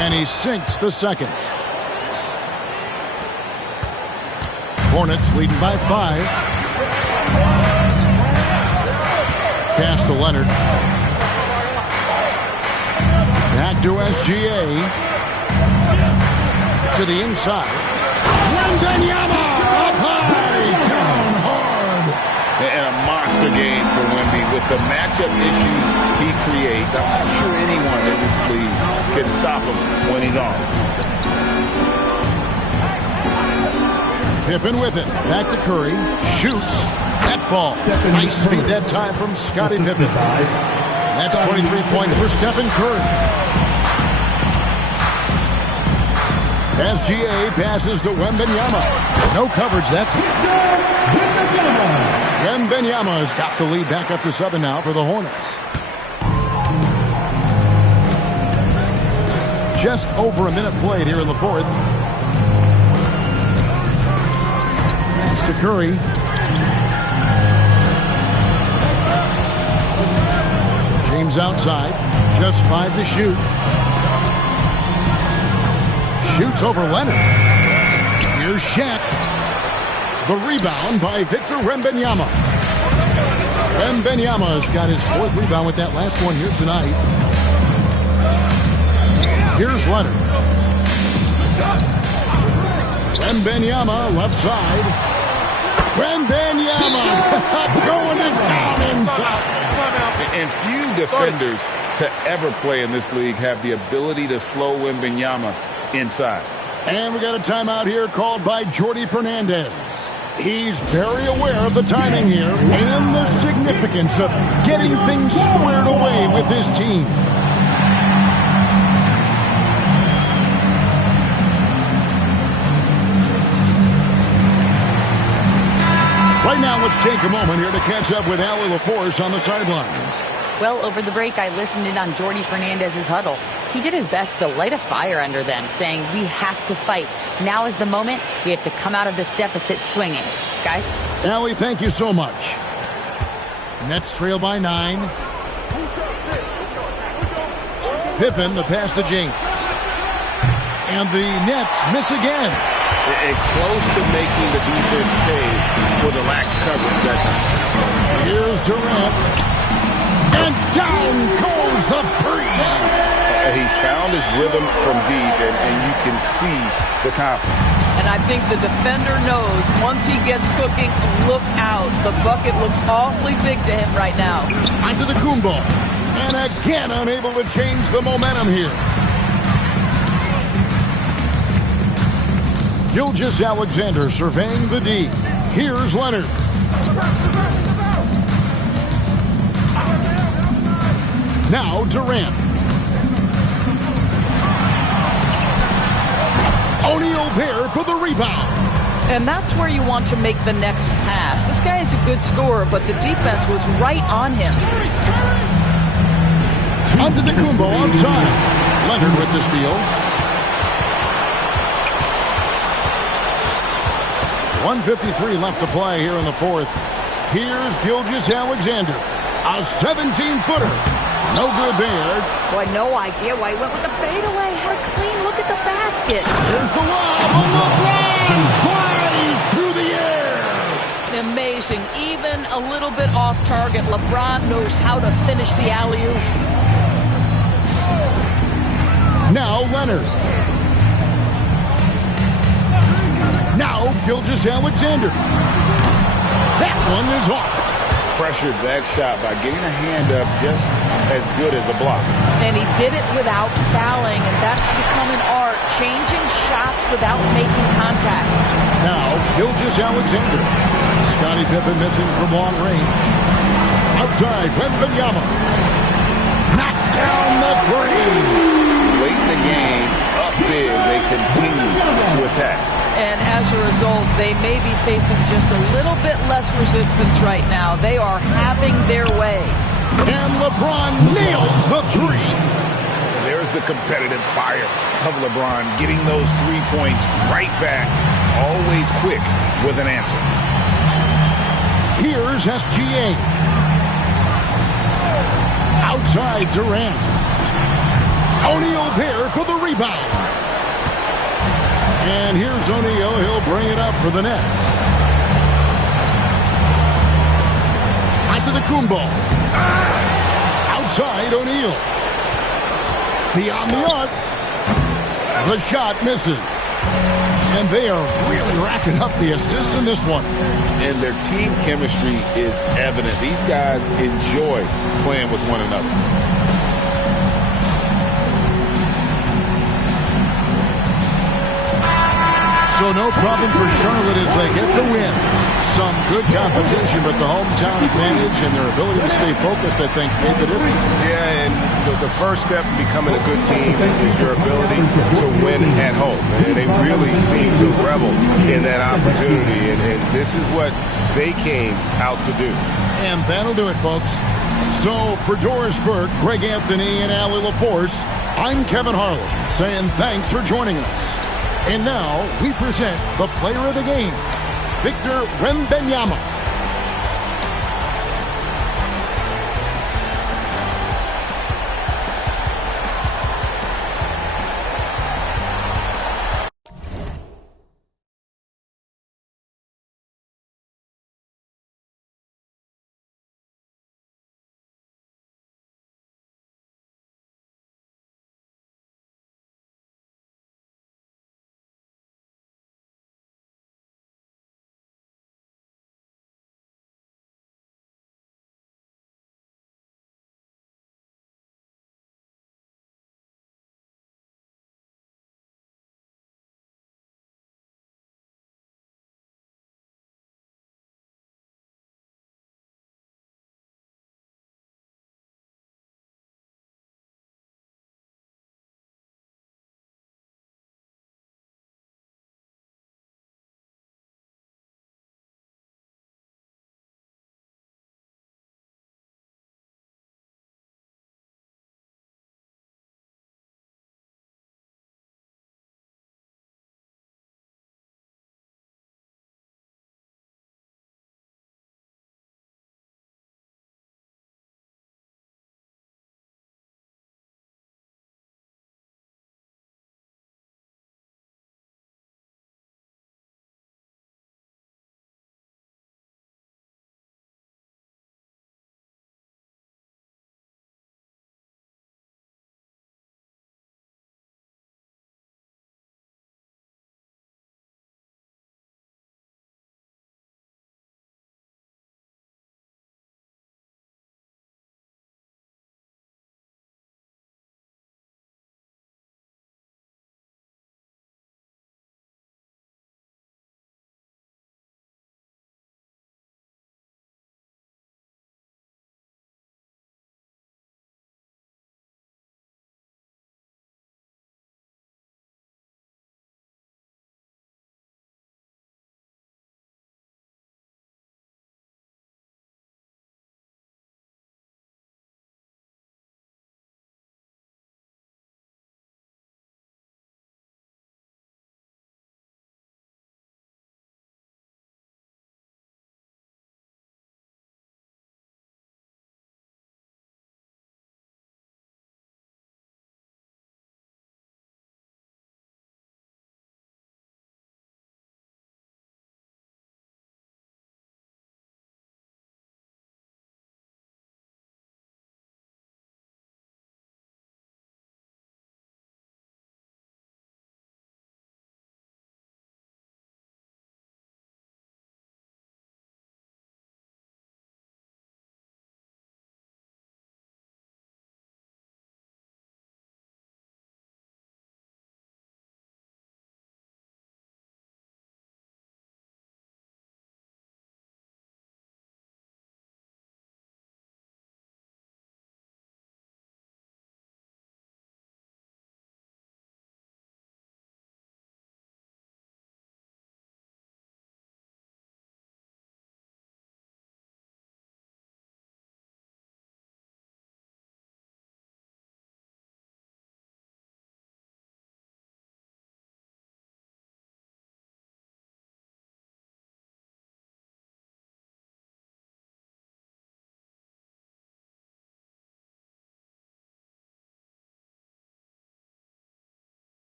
And he sinks the second. Hornets leading by 5. Pass to Leonard. Back to SGA. To the inside. Wembanyama up high, down hard. And a monster game for Wemby with the matchup issues he creates. I'm not sure anyone in this league can stop him when he's on. Pippen with it. Back to Curry. Shoots. That falls. Nice speed that time from Scottie Pippen. That's 23 points for Stephen Curry. SGA passes to Wembanyama. No coverage. That's it. Wembanyama's got the lead back up to 7 now for the Hornets. Just over a minute played here in the fourth. Pass to Curry. James outside. Just 5 to shoot. Shoots over Leonard. Here's Shaq. The rebound by Victor Wembanyama. Wembanyama's got his 4th rebound with that last one here tonight. Here's Leonard. Wembanyama left side. Wembanyama going to town inside. And few defenders to ever play in this league have the ability to slow Wembanyama inside. And we got a timeout here called by Jordi Fernandez. He's very aware of the timing here and the significance of getting things squared away with his team. Right now, let's take a moment here to catch up with Allie LaForce on the sidelines. Well, over the break, I listened in on Jordi Fernandez's huddle. He did his best to light a fire under them, saying, we have to fight. Now is the moment. We have to come out of this deficit swinging. Guys? Allie, thank you so much. Nets trail by 9. Pippen, the pass to James. And the Nets miss again. And close to making the defense pay for the lax coverage that time. Here's Durant. And down goes the three. He's found his rhythm from deep, and you can see the confidence. And I think the defender knows once he gets cooking, look out. The bucket looks awfully big to him right now. Onto the Kumbo. And again unable to change the momentum here. Gilgeous-Alexander surveying the D. Here's Leonard. Now Durant. O'Neal there for the rebound. And that's where you want to make the next pass. This guy is a good scorer, but the defense was right on him. Onto the Kumbo outside. Leonard with the steal. 1:53 left to play here in the fourth. Here's Gilgeous-Alexander. A 17-footer. No good there. Boy, no idea why he went with the fadeaway. Had a clean look at the basket. There's the lob. LeBron flies through the air. Amazing. Even a little bit off target, LeBron knows how to finish the alley-oop. Now Leonard. Now Gilgeous-Alexander. That one is off. Pressured that shot by getting a hand up just as good as a block. And he did it without fouling, and that's become an art, changing shots without making contact. Now Gilgeous-Alexander. Scottie Pippen missing from long range. Outside, Wembanyama. Knocks down the three. Late in the game, up big, they continue to attack. And as a result, they may be facing just a little bit less resistance right now. They are having their way. And LeBron nails the three. There's the competitive fire of LeBron, getting those 3 points right back, always quick with an answer. Here's SGA. Outside Durant. O'Neal there for the rebound. And here's O'Neal. He'll bring it up for the Nets. Onto the Kumbo. Outside O'Neal. Beyond the arc. The shot misses. And they are really racking up the assists in this one. And their team chemistry is evident. These guys enjoy playing with one another. So no problem for Charlotte as they get the win. Some good competition, but the hometown advantage and their ability to stay focused, I think, made the difference. Yeah, and the first step in becoming a good team is your ability to win at home. And they really seem to revel in that opportunity, and this is what they came out to do. And that'll do it, folks. So for Doris Burke, Greg Anthony, and Allie LaForce, I'm Kevin Harlan saying thanks for joining us. And now we present the player of the game, Victor Wembanyama.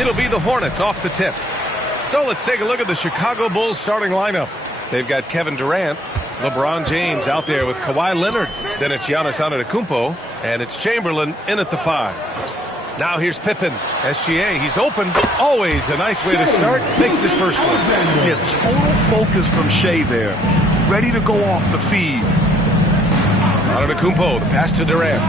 It'll be the Hornets off the tip. So let's take a look at the Chicago Bulls starting lineup. They've got Kevin Durant, LeBron James out there with Kawhi Leonard. Then it's Giannis Antetokounmpo, and it's Chamberlain in at the 5. Now here's Pippen. SGA, he's open. Always a nice way to start. Makes his first one. Yeah, total focus from Shea there. Ready to go off the feed. Antetokounmpo, the pass to Durant.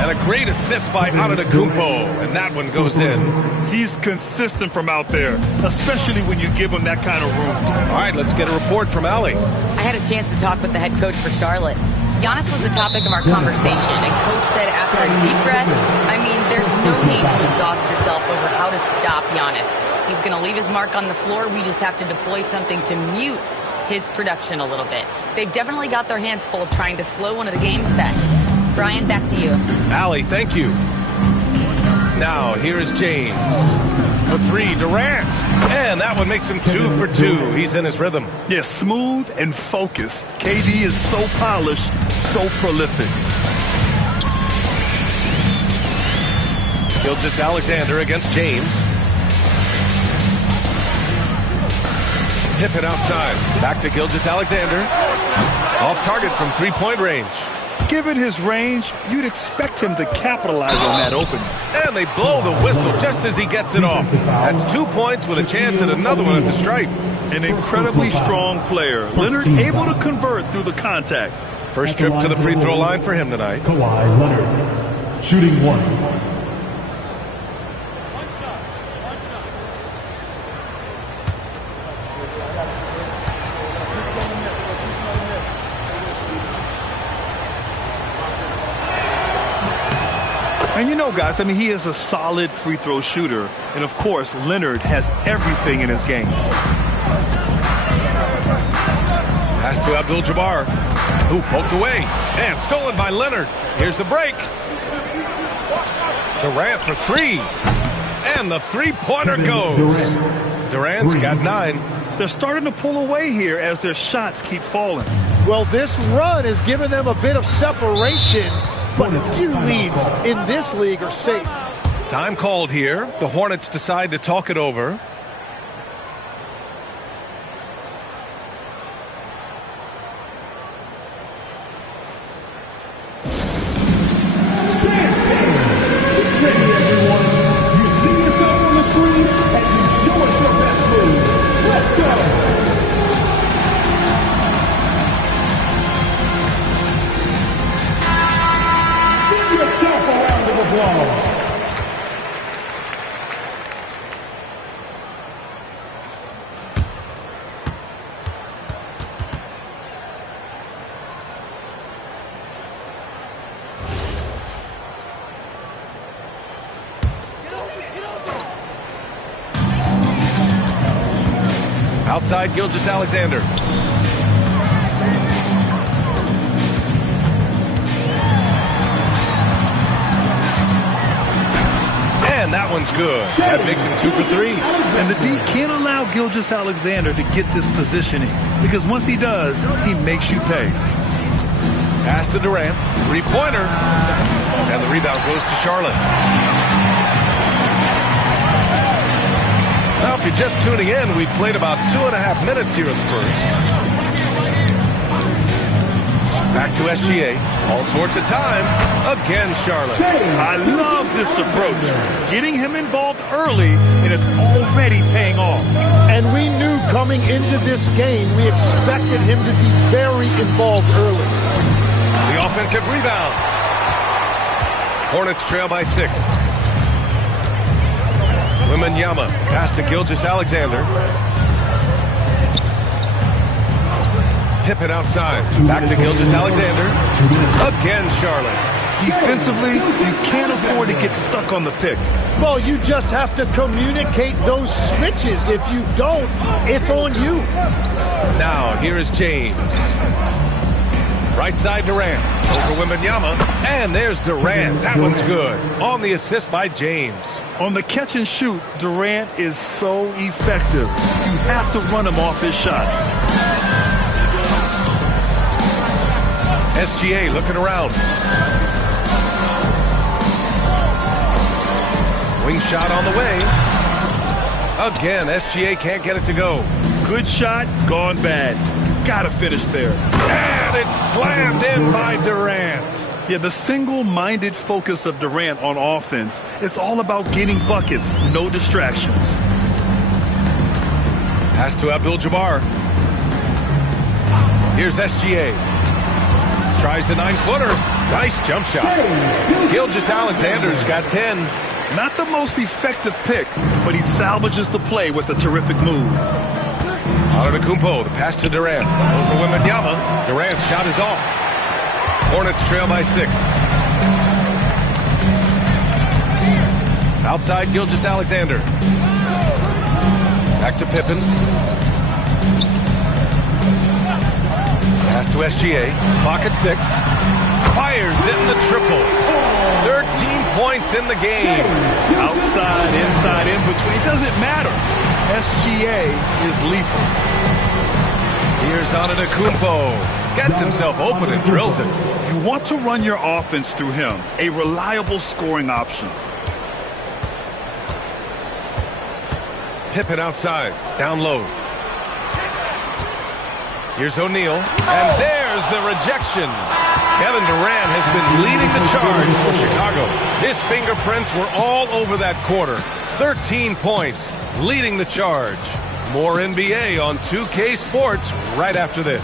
And a great assist by Antetokounmpo, and that one goes in. He's consistent from out there, especially when you give him that kind of room. All right, let's get a report from Allie. I had a chance to talk with the head coach for Charlotte. Giannis was the topic of our conversation, and Coach said after a deep breath, I mean, there's no need to exhaust yourself over how to stop Giannis. He's going to leave his mark on the floor. We just have to deploy something to mute his production a little bit. They've definitely got their hands full trying to slow one of the game's best. Brian, back to you. Allie, thank you. Now, here is James. For 3, Durant. And that one makes him 2 for 2. He's in his rhythm. Yeah, smooth and focused. KD is so polished, so prolific. Gilgeous-Alexander against James. Pippen outside. Back to Gilgeous-Alexander. Off target from 3-point range. Given his range, you'd expect him to capitalize on that opening. And they blow the whistle just as he gets it off. That's 2 points with a chance at another one at the stripe. An incredibly strong player. Leonard able to convert through the contact. First trip to the free throw line for him tonight. Kawhi Leonard, shooting 1. And you know, guys, I mean, he is a solid free throw shooter. And, of course, Leonard has everything in his game. Pass to Abdul-Jabbar, who poked away. And stolen by Leonard. Here's the break. Durant for 3. And the three-pointer goes. Durant's got 9. They're starting to pull away here as their shots keep falling. Well, this run has given them a bit of separation. But few leads in this league are safe. Time called here. The Hornets decide to talk it over. Outside Gilgeous-Alexander. And that one's good. That makes him 2 for 3. And the D can't allow Gilgeous-Alexander to get this positioning, because once he does, he makes you pay. Pass to Durant. 3-pointer. And the rebound goes to Charlotte. Now, if you're just tuning in, we've played about 2.5 minutes here in the first. Back to SGA. All sorts of time. Again, Charlotte. I love this approach. Getting him involved early, and it's already paying off. And we knew coming into this game, we expected him to be very involved early. The offensive rebound. Hornets trail by 6. Wembanyama, pass to Gilgeous-Alexander. Pippen outside. Back to Gilgeous-Alexander. Again, Charlotte. Defensively, you can't afford to get stuck on the pick. Well, you just have to communicate those switches. If you don't, it's on you. Now, here is James. Right side Durant. Over Wembanyama. And there's Durant. That one's good. On the assist by James. On the catch and shoot, Durant is so effective. You have to run him off his shot. SGA looking around. Wing shot on the way. Again, SGA can't get it to go. Good shot, gone bad. Gotta finish there. And it's slammed in by Durant. Yeah, the single-minded focus of Durant on offense, it's all about getting buckets, no distractions. Pass to Abdul-Jabbar. Here's SGA. Tries a 9-footer. Nice jump shot. Gilgeous-Alexander's got 10. Not the most effective pick, but he salvages the play with a terrific move. Antetokounmpo, the pass to Durant. Over Wembanyama. Durant's shot is off. Hornets trail by 6. Outside Gilgeous-Alexander. Back to Pippen. Pass to SGA. Clock at 6. Fires in the triple. 13 points in the game. Outside, inside, in between. It doesn't matter. SGA is lethal. Here's Antetokounmpo. Gets himself open and drills it. You want to run your offense through him. A reliable scoring option. Pippen outside. Down low. Here's O'Neal. And there's the rejection. Kevin Durant has been leading the charge for Chicago. His fingerprints were all over that quarter. 13 points, leading the charge. More NBA on 2K Sports right after this.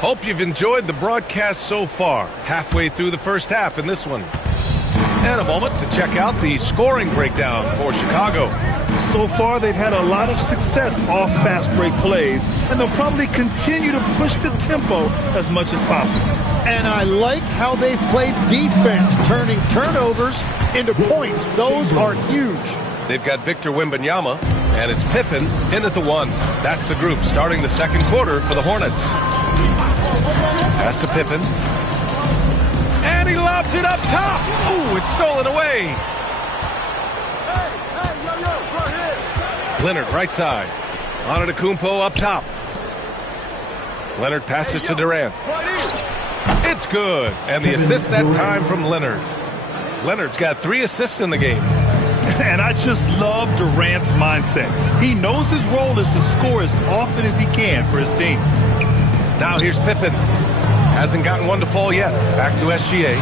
Hope you've enjoyed the broadcast so far. Halfway through the first half in this one. And a moment to check out the scoring breakdown for Chicago. So far, they've had a lot of success off fast break plays, and they'll probably continue to push the tempo as much as possible. And I like how they've played defense, turning turnovers into points. Those are huge. They've got Victor Wembanyama, and it's Pippen in at the 1. That's the group starting the second quarter for the Hornets. Pass to Pippen. And he lobs it up top. Ooh, it's stolen away. Leonard right side. Antetokounmpo up top. Leonard passes to Durant. It's good. And the assist that time from Leonard. Leonard's got 3 assists in the game. And I just love Durant's mindset. He knows his role is to score as often as he can for his team. Now here's Pippen. Hasn't gotten one to fall yet. Back to SGA.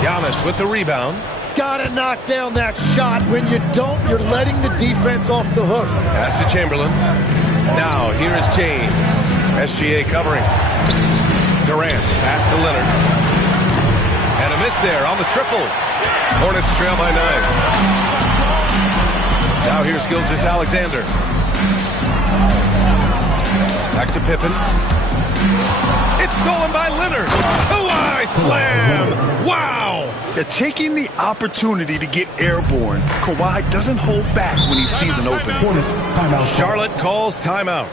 Giannis with the rebound. Gotta knock down that shot. When you don't, you're letting the defense off the hook. Pass to Chamberlain. Now here is James. SGA covering. Durant. Pass to Leonard. And a miss there on the triple. Hornets trail by 9. Now here's Gilgeous-Alexander. Back to Pippen. It's stolen by Leonard. Kawhi slam. Wow. They're taking the opportunity to get airborne. Kawhi doesn't hold back when he sees an opening. Charlotte calls timeout.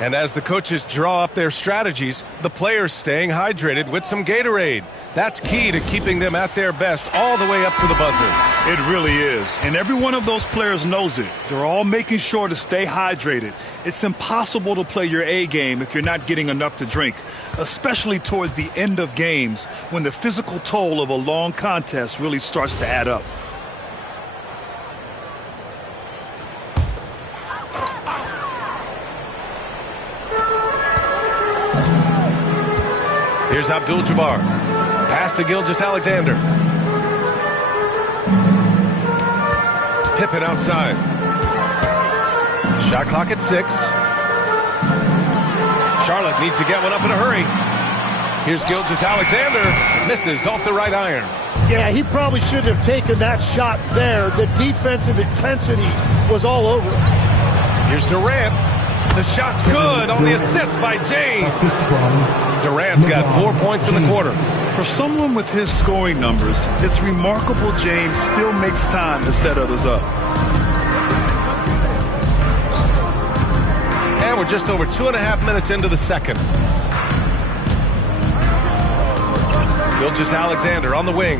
And as the coaches draw up their strategies, the players staying hydrated with some Gatorade. That's key to keeping them at their best all the way up to the buzzer. It really is. And every one of those players knows it. They're all making sure to stay hydrated. It's impossible to play your A game if you're not getting enough to drink, especially towards the end of games when the physical toll of a long contest really starts to add up. Here's Abdul-Jabbar. Pass to Gilgeous-Alexander. Pippen outside. Shot clock at 6. Charlotte needs to get one up in a hurry. Here's Gilgeous-Alexander. Misses off the right iron. Yeah, he probably shouldn't have taken that shot there. The defensive intensity was all over. Here's Durant. The shot's good on the assist by James. Durant's got 4 points in the quarter. For someone with his scoring numbers, it's remarkable James still makes time to set others up. And we're just over 2.5 minutes into the second. Gilgeous-Alexander on the wing.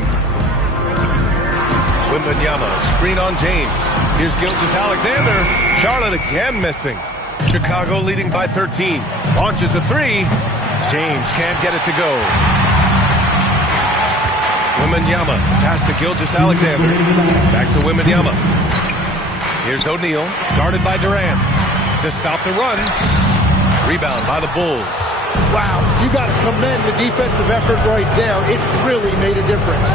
Wembanyama, screen on James. Here's Gilgeous-Alexander. Charlotte again missing. Chicago leading by 13. Launches a three. James can't get it to go. Wembanyama, pass to Gilgeous-Alexander. Back to Wembanyama. Here's O'Neal, guarded by Durant. To stop the run. Rebound by the Bulls. Wow, you got to commend the defensive effort right there. It really made a difference.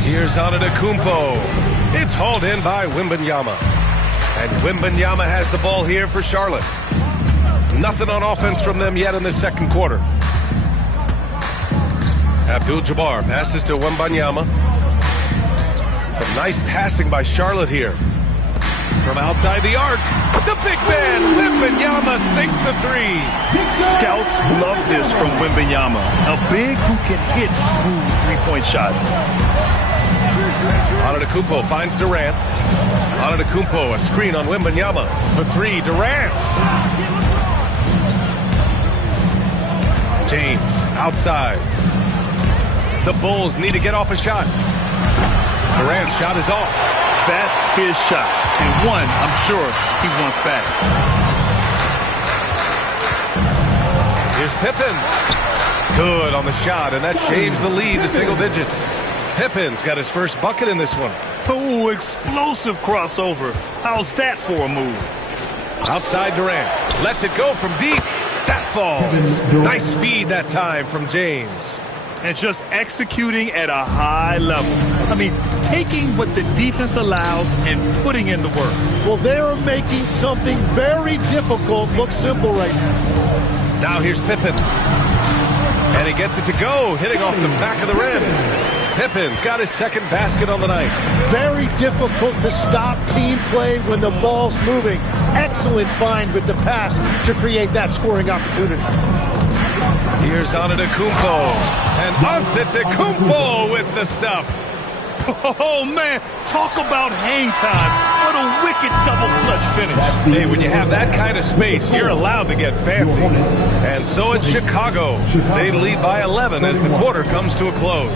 Here's Antetokounmpo. It's hauled in by Wembanyama. And Wembanyama has the ball here for Charlotte. Nothing on offense from them yet in the second quarter. Abdul-Jabbar passes to Wembanyama. Some nice passing by Charlotte here. From outside the arc, the big man, Wembanyama, sinks the three. Scouts love this from Wembanyama. A big who can hit smooth three-point shots. Antetokounmpo finds Durant. Antetokounmpo, a screen on Wembanyama. For three, Durant. James, outside. The Bulls need to get off a shot. Durant's shot is off. That's his shot. And one, I'm sure he wants back. Here's Pippen. Good on the shot, and that changed the lead to single digits. Pippen's got his first bucket in this one. Oh, explosive crossover. How's that for a move? Outside Durant. Lets it go from deep. That falls. Nice feed that time from James. And just executing at a high level. I mean, taking what the defense allows and putting in the work. Well, they're making something very difficult look simple right now. Now here's Pippen. And he gets it to go, hitting off the back of the rim. Pippen's got his second basket on the night. Very difficult to stop team play when the ball's moving. Excellent find with the pass to create that scoring opportunity. Here's Antetokounmpo. And Antetokounmpo with the stuff. Oh, man. Talk about hang time. What a wicked double clutch finish. Hey, when you have that kind of space, you're allowed to get fancy. And so it's Chicago. They lead by 11 as the quarter comes to a close.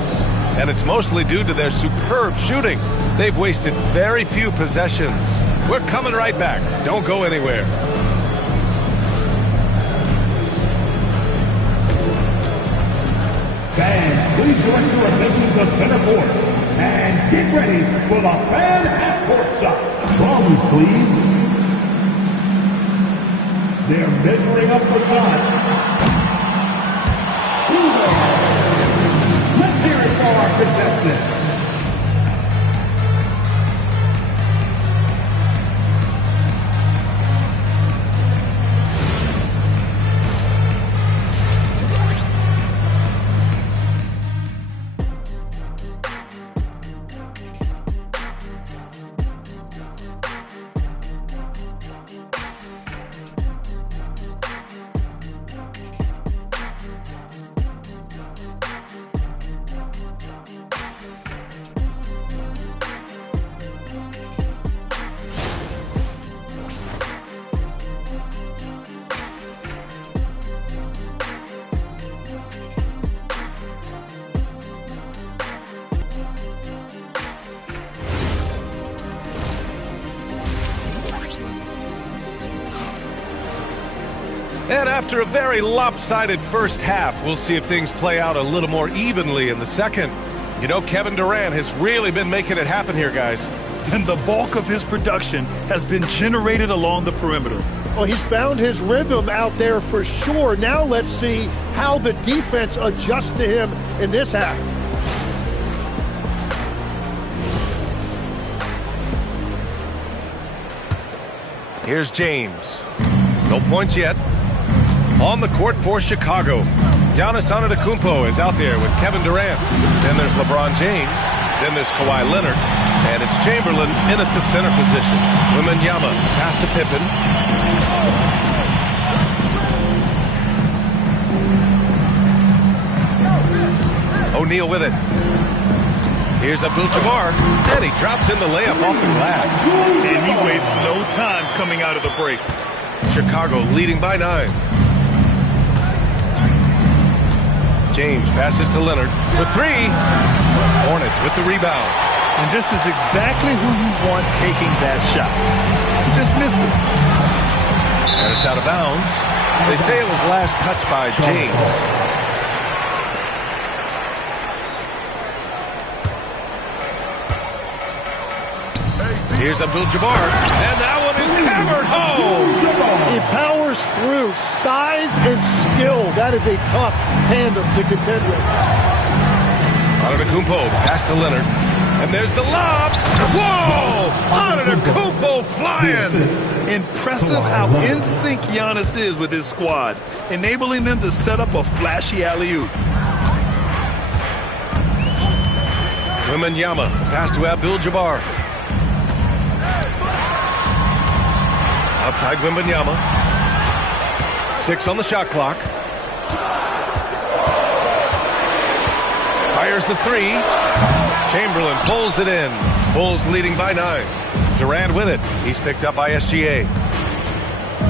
And it's mostly due to their superb shooting. They've wasted very few possessions. We're coming right back. Don't go anywhere. Fans, please direct your attention to center court. And get ready for the fan half-court shot. Drums, please. They're measuring up the shot. Let's hear it for our contestants. And after a very lopsided first half, we'll see if things play out a little more evenly in the second. You know, Kevin Durant has really been making it happen here, guys. And the bulk of his production has been generated along the perimeter. Well, he's found his rhythm out there for sure. Now let's see how the defense adjusts to him in this half. Here's James. No points yet. On the court for Chicago. Giannis Antetokounmpo is out there with Kevin Durant. Then there's LeBron James. Then there's Kawhi Leonard. And it's Chamberlain in at the center position. Wembanyama, pass to Pippen. O'Neal with it. Here's Abdul-Jabbar, and he drops in the layup off the glass. And he wastes no time coming out of the break. Chicago leading by 9. James passes to Leonard for three. Hornets with the rebound. And this is exactly who you want taking that shot. You just missed it. And it's out of bounds. They say it was last touched by James. Here's Abdul-Jabbar, and that one is hammered home. He powers through. Size and skill. That is a tough tandem to contend with. Antetokounmpo, pass to Leonard. And there's the lob. Whoa! Antetokounmpo flying. Impressive how in sync Giannis is with his squad, enabling them to set up a flashy alley-oop. Wembanyama, pass to Abdul-Jabbar. Outside Wembanyama. 6 on the shot clock. Fires the three. Chamberlain pulls it in. Bulls leading by 9. Durant with it. He's picked up by SGA.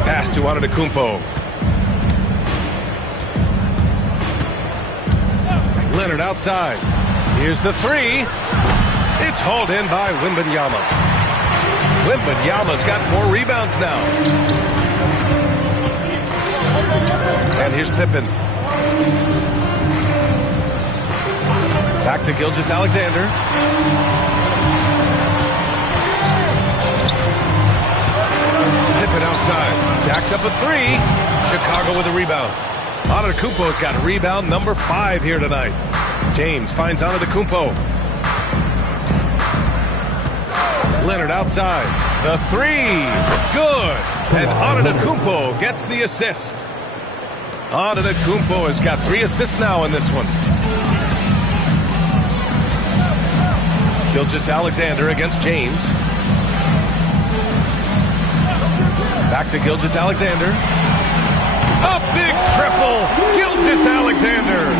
Pass to Antetokounmpo. Leonard outside. Here's the three. It's hauled in by Wembanyama. Wembanyama's got 4 rebounds now. And here's Pippen. Back to Gilgeous-Alexander. Pippen outside. Jacks up a 3. Chicago with a rebound. Antetokounmpo's got rebound number 5 here tonight. James finds Antetokounmpo. Leonard outside. The 3. Good. And Antetokounmpo gets the assist. Antetokounmpo has got 3 assists now in this one. Gilgeous-Alexander against James. Back to Gilgeous-Alexander. A big triple. Gilgeous-Alexander.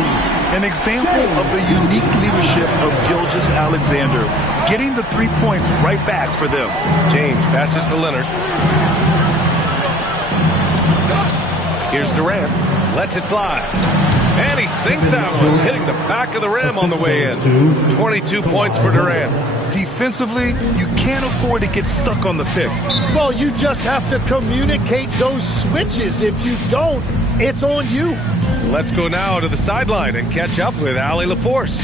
An example of the unique leadership of Gilgeous-Alexander, getting the 3 points right back for them. James passes to Leonard. Here's Durant. Lets it fly. And he sinks that one, hitting the back of the rim on the way in. 22 points for Durant. Defensively, you can't afford to get stuck on the pick. Well, you just have to communicate those switches. If you don't, it's on you. Let's go now to the sideline and catch up with Allie LaForce.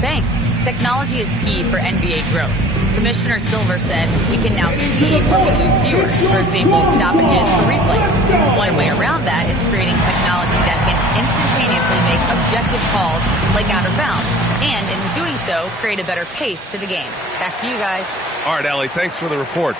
Thanks. Technology is key for NBA growth. Commissioner Silver said we can now see where we lose viewers, for example, stoppages for replays. One way around that is creating technology that can instantaneously make objective calls like out of bounds, and in doing so, create a better pace to the game. Back to you guys. All right, Allie, thanks for the report.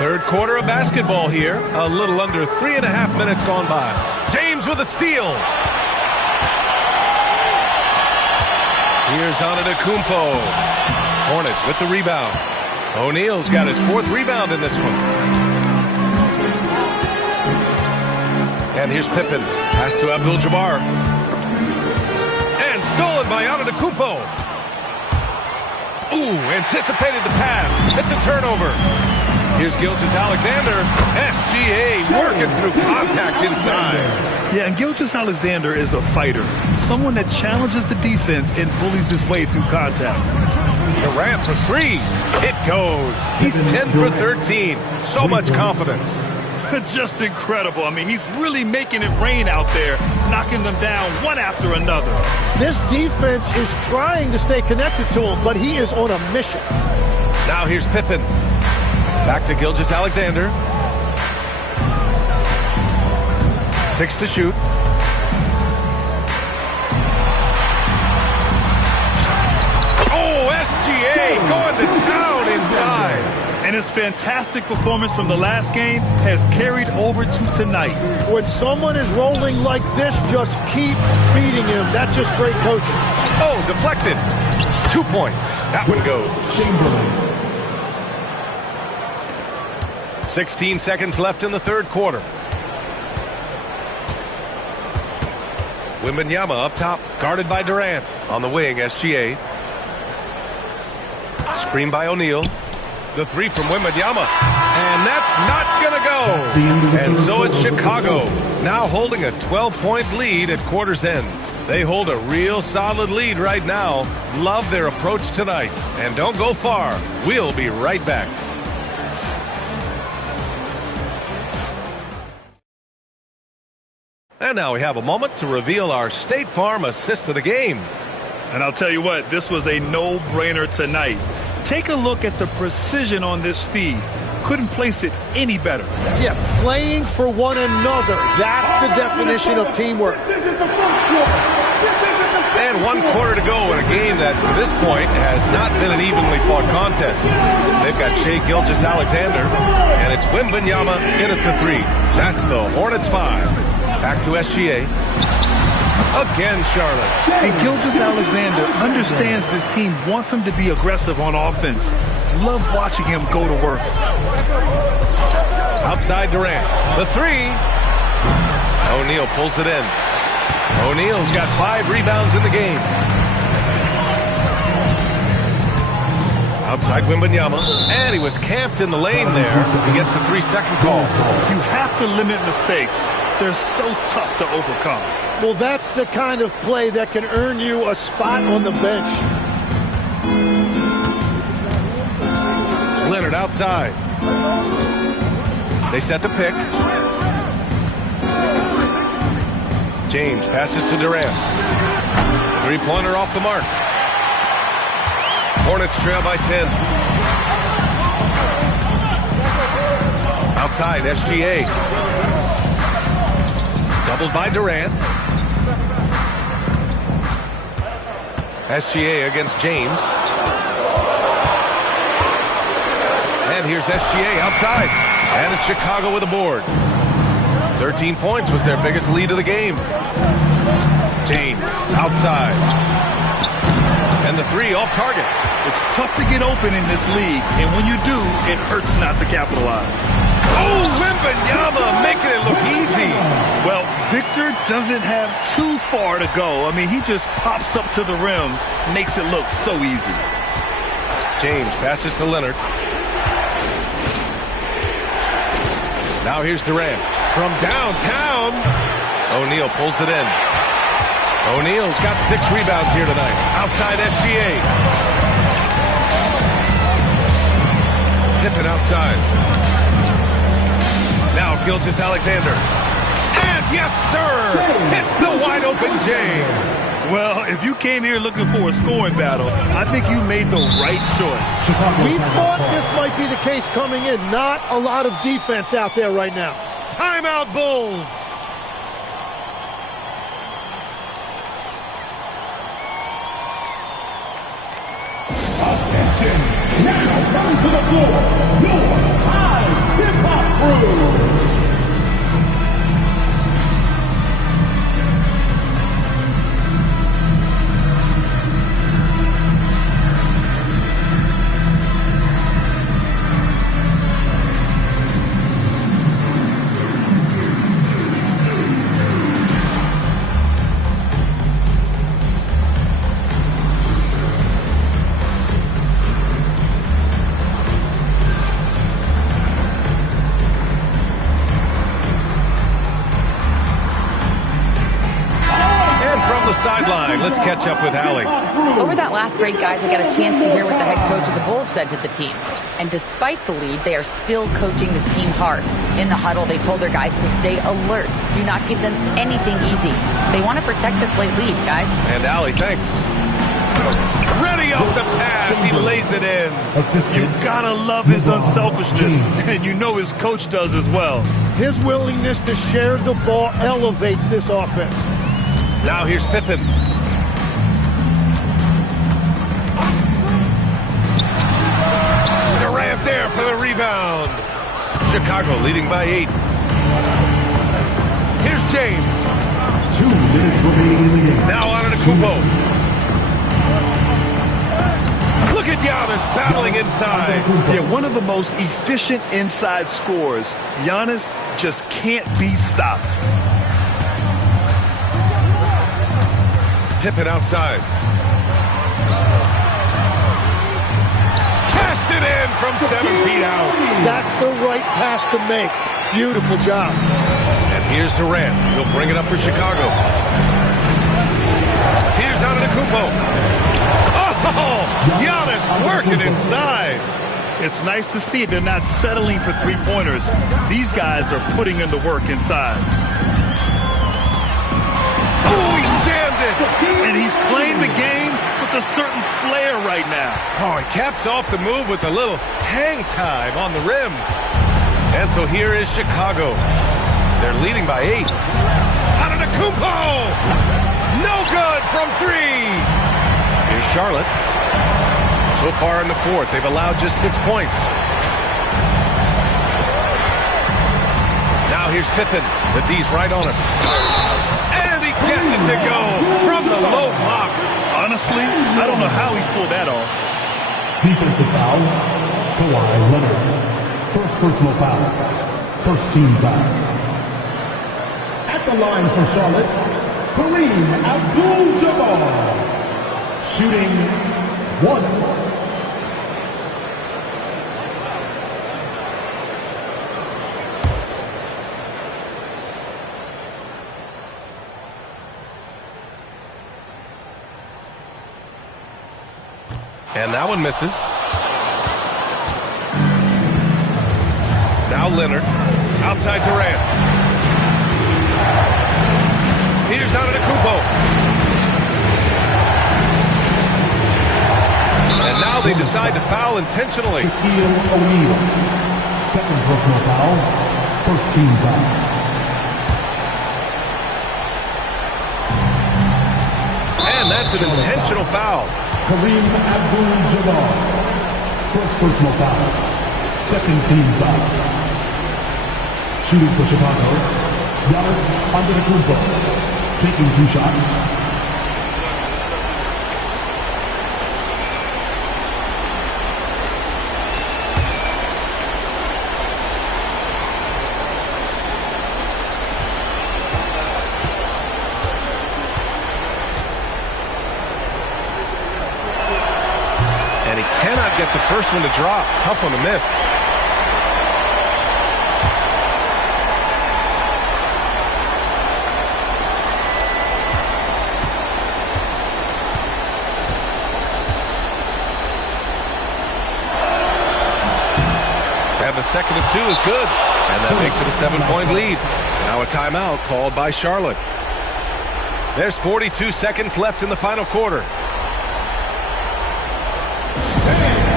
Third quarter of basketball here. A little under 3.5 minutes gone by. James with a steal. Here's Antetokounmpo. Hornets with the rebound. O'Neal's got his 4th rebound in this one. And here's Pippen. Pass to Abdul-Jabbar. And stolen by Antetokounmpo. Ooh, anticipated the pass. It's a turnover. Here's Gilgeous-Alexander. SGA working through contact inside. Yeah, and Gilgeous-Alexander is a fighter. Someone that challenges the defense and bullies his way through contact. Durant for three. It goes. He's 10 for 13. So much confidence. Just incredible. I mean, he's really making it rain out there, knocking them down one after another. This defense is trying to stay connected to him, but he is on a mission. Now here's Pippen. Back to Gilgeous-Alexander. 6 to shoot. Oh, SGA going to town inside. And his fantastic performance from the last game has carried over to tonight. When someone is rolling like this, just keep feeding him. That's just great coaching. Oh, deflected. 2 points. That one goes. 16 seconds left in the third quarter. Wembanyama up top, guarded by Durant. On the wing, SGA. Screen by O'Neal. The three from Wembanyama. And that's not going to go. And so it's Chicago, now holding a 12-point lead at quarter's end. They hold a real solid lead right now. Love their approach tonight. And don't go far. We'll be right back. And now we have a moment to reveal our State Farm assist of the game. And I'll tell you what, this was a no-brainer tonight. Take a look at the precision on this feed. Couldn't place it any better. Yeah, playing for one another. That's the definition of teamwork. And 1 quarter to go in a game that, to this point, has not been an evenly fought contest. They've got Shai Gilgeous-Alexander, and it's Wembanyama in at the three. That's the Hornets 5. Back to SGA. Again, Charlotte. And Gilgeous-Alexander understands this team wants him to be aggressive on offense. Love watching him go to work. Outside Durant. The three. O'Neal pulls it in. O'Neal's got 5 rebounds in the game. Outside Wembanyama. And he was camped in the lane there. He gets a 3-second call. You have to limit mistakes. They're so tough to overcome. Well, that's the kind of play that can earn you a spot on the bench. Leonard outside. They set the pick. James passes to Durant. Three-pointer off the mark. Hornets trail by 10. Outside, SGA. Doubled by Durant. SGA against James. And here's SGA outside. And it's Chicago with a board. 13 points was their biggest lead of the game. James outside. And the three off target. It's tough to get open in this league, and when you do, it hurts not to capitalize. Oh, Wembanyama making it look easy. Well, Victor doesn't have too far to go. I mean, he just pops up to the rim, makes it look so easy. James passes to Leonard. Now here's Durant. From downtown, O'Neal pulls it in. O'Neal's got 6 rebounds here tonight. Outside SGA. Pippen outside. Now Gilgeous-Alexander. And yes, sir! It's the wide open James. Well, if you came here looking for a scoring battle, I think you made the right choice. We thought this might be the case coming in. Not a lot of defense out there right now. Timeout, Bulls. Now coming to the floor, your High Hip Hop Crew. right, let's catch up with Allie. Over that last break, guys, I got a chance to hear what the head coach of the Bulls said to the team. And despite the lead, they are still coaching this team hard. In the huddle, they told their guys to stay alert. Do not give them anything easy. They want to protect this late lead, guys. And Allie, thanks. Ready off the pass, he lays it in. You gotta love his unselfishness, and you know his coach does as well. His willingness to share the ball elevates this offense. Now here's Pippen. Durant there for the rebound. Chicago leading by 8. Here's James. 2 minutes remaining in the game. Now on to Kupo. Look at Giannis battling inside. Yeah, one of the most efficient inside scorers. Giannis just can't be stopped. Pippen outside. Cashed it in from 7 feet out. That's the right pass to make. Beautiful job. And here's Durant. He'll bring it up for Chicago. Here's Antetokounmpo. Oh, Giannis working inside. It's nice to see they're not settling for three-pointers. These guys are putting in the work inside. Oh, he jammed it. And he's playing the game with a certain flair right now. Oh, he caps off the move with a little hang time on the rim. And so here is Chicago. They're leading by 8. Antetokounmpo! No good from 3. Here's Charlotte. So far in the fourth, they've allowed just 6 points. Now here's Pippen. The D's right on him. And he gets it to go from the low block. Honestly, I don't know how he pulled that off. Defensive foul. Kawhi Leonard. First personal foul. First team foul. At the line for Charlotte, Kareem Abdul-Jabbar. Shooting 1. And that one misses. Now Leonard. Outside Durant. Here's Antetokounmpo. And now they decide to foul intentionally. Shaquille O'Neal. Second personal foul. First team foul. And that's an intentional foul. Kareem Abdul-Jabbar. First personal foul. Second team foul. Shooting for Chicago. Giannis Antetokounmpo. Taking 2 shots. Get the first one to drop. Tough one to miss. And the second of 2 is good. And that makes it a 7-point lead. Now a timeout called by Charlotte. There's 42 seconds left in the final quarter.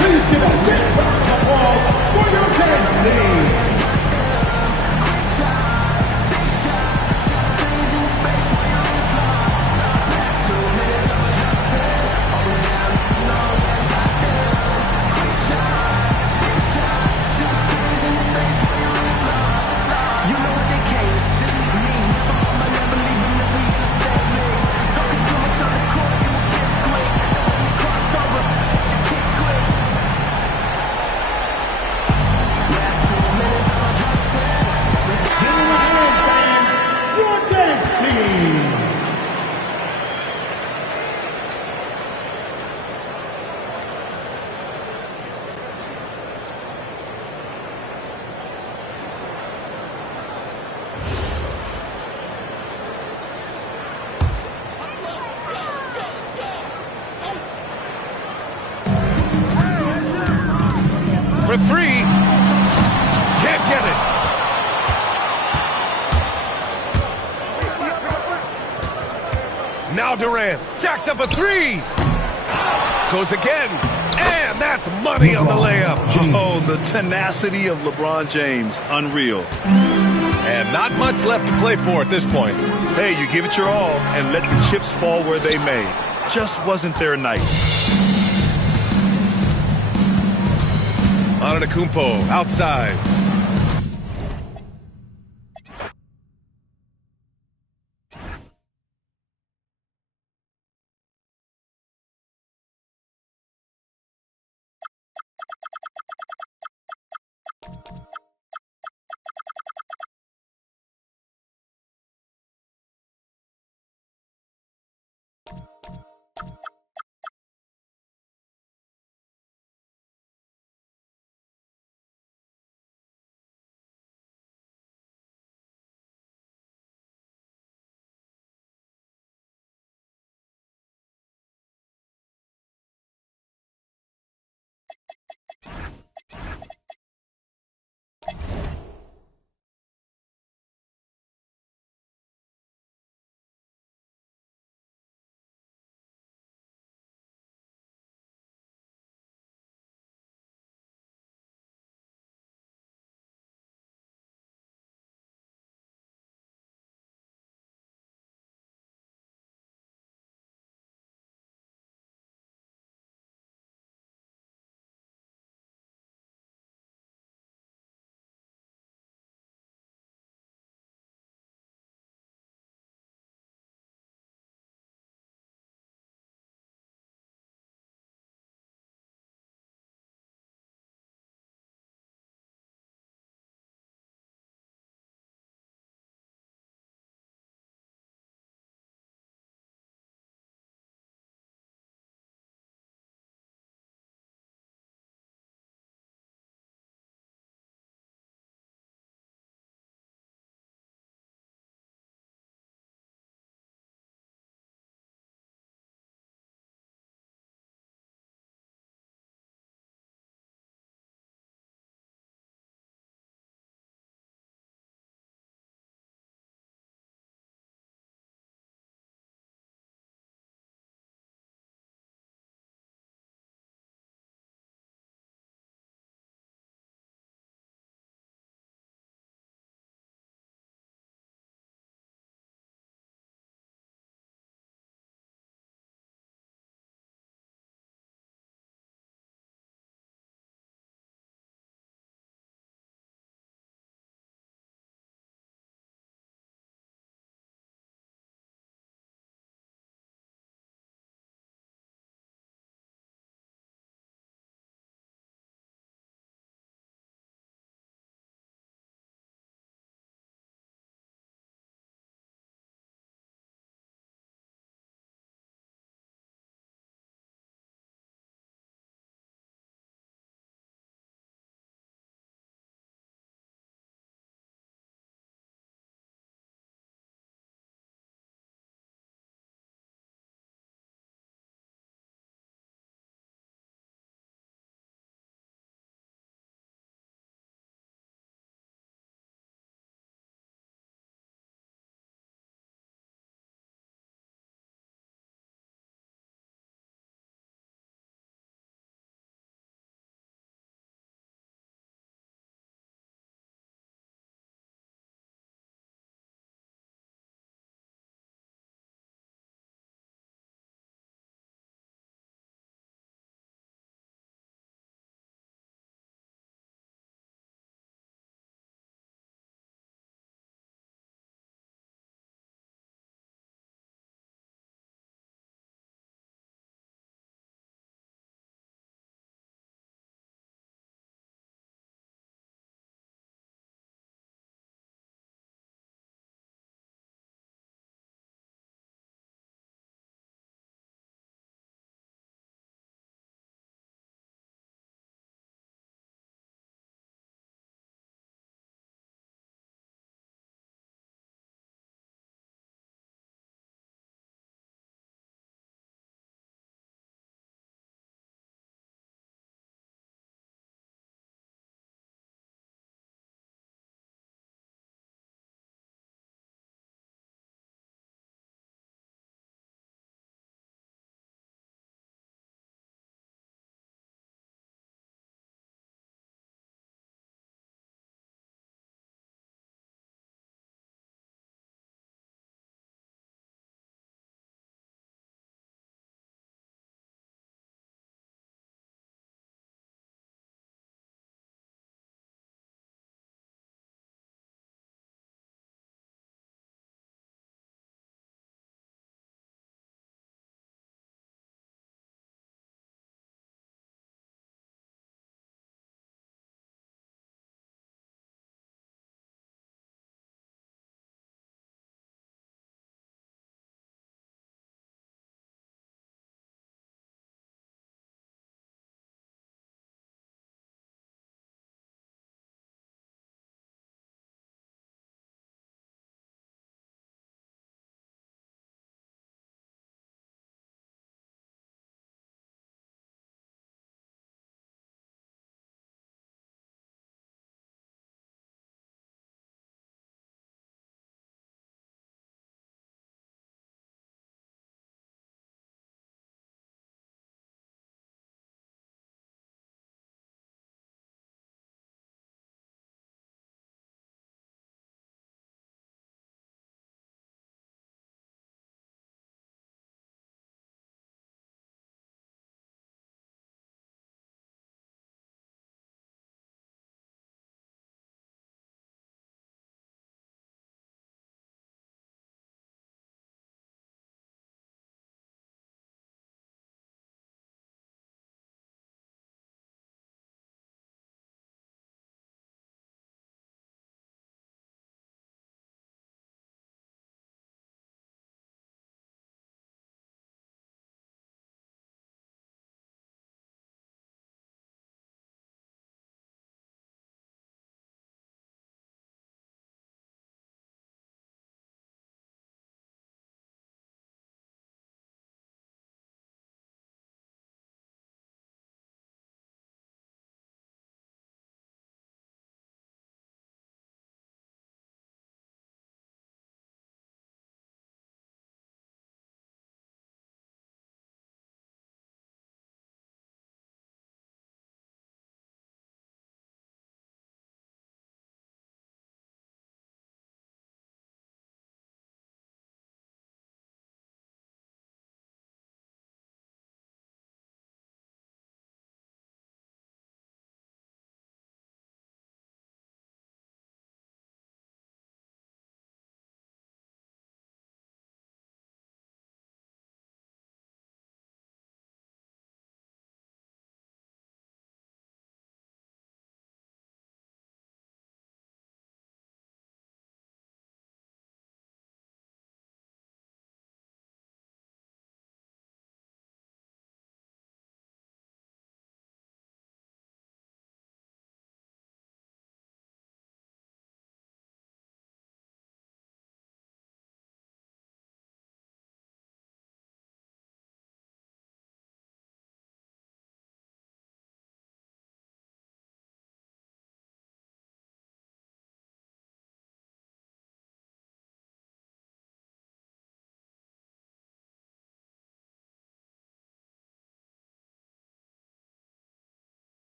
Please give a big round of applause for your Kansas team. for three. Can't get it. Now Durant jacks up a three. Goes again. And that's money on the layup. Oh, the tenacity of LeBron James. Unreal. And not much left to play for at this point. Hey, you give it your all and let the chips fall where they may. Just wasn't their night. Antetokounmpo outside.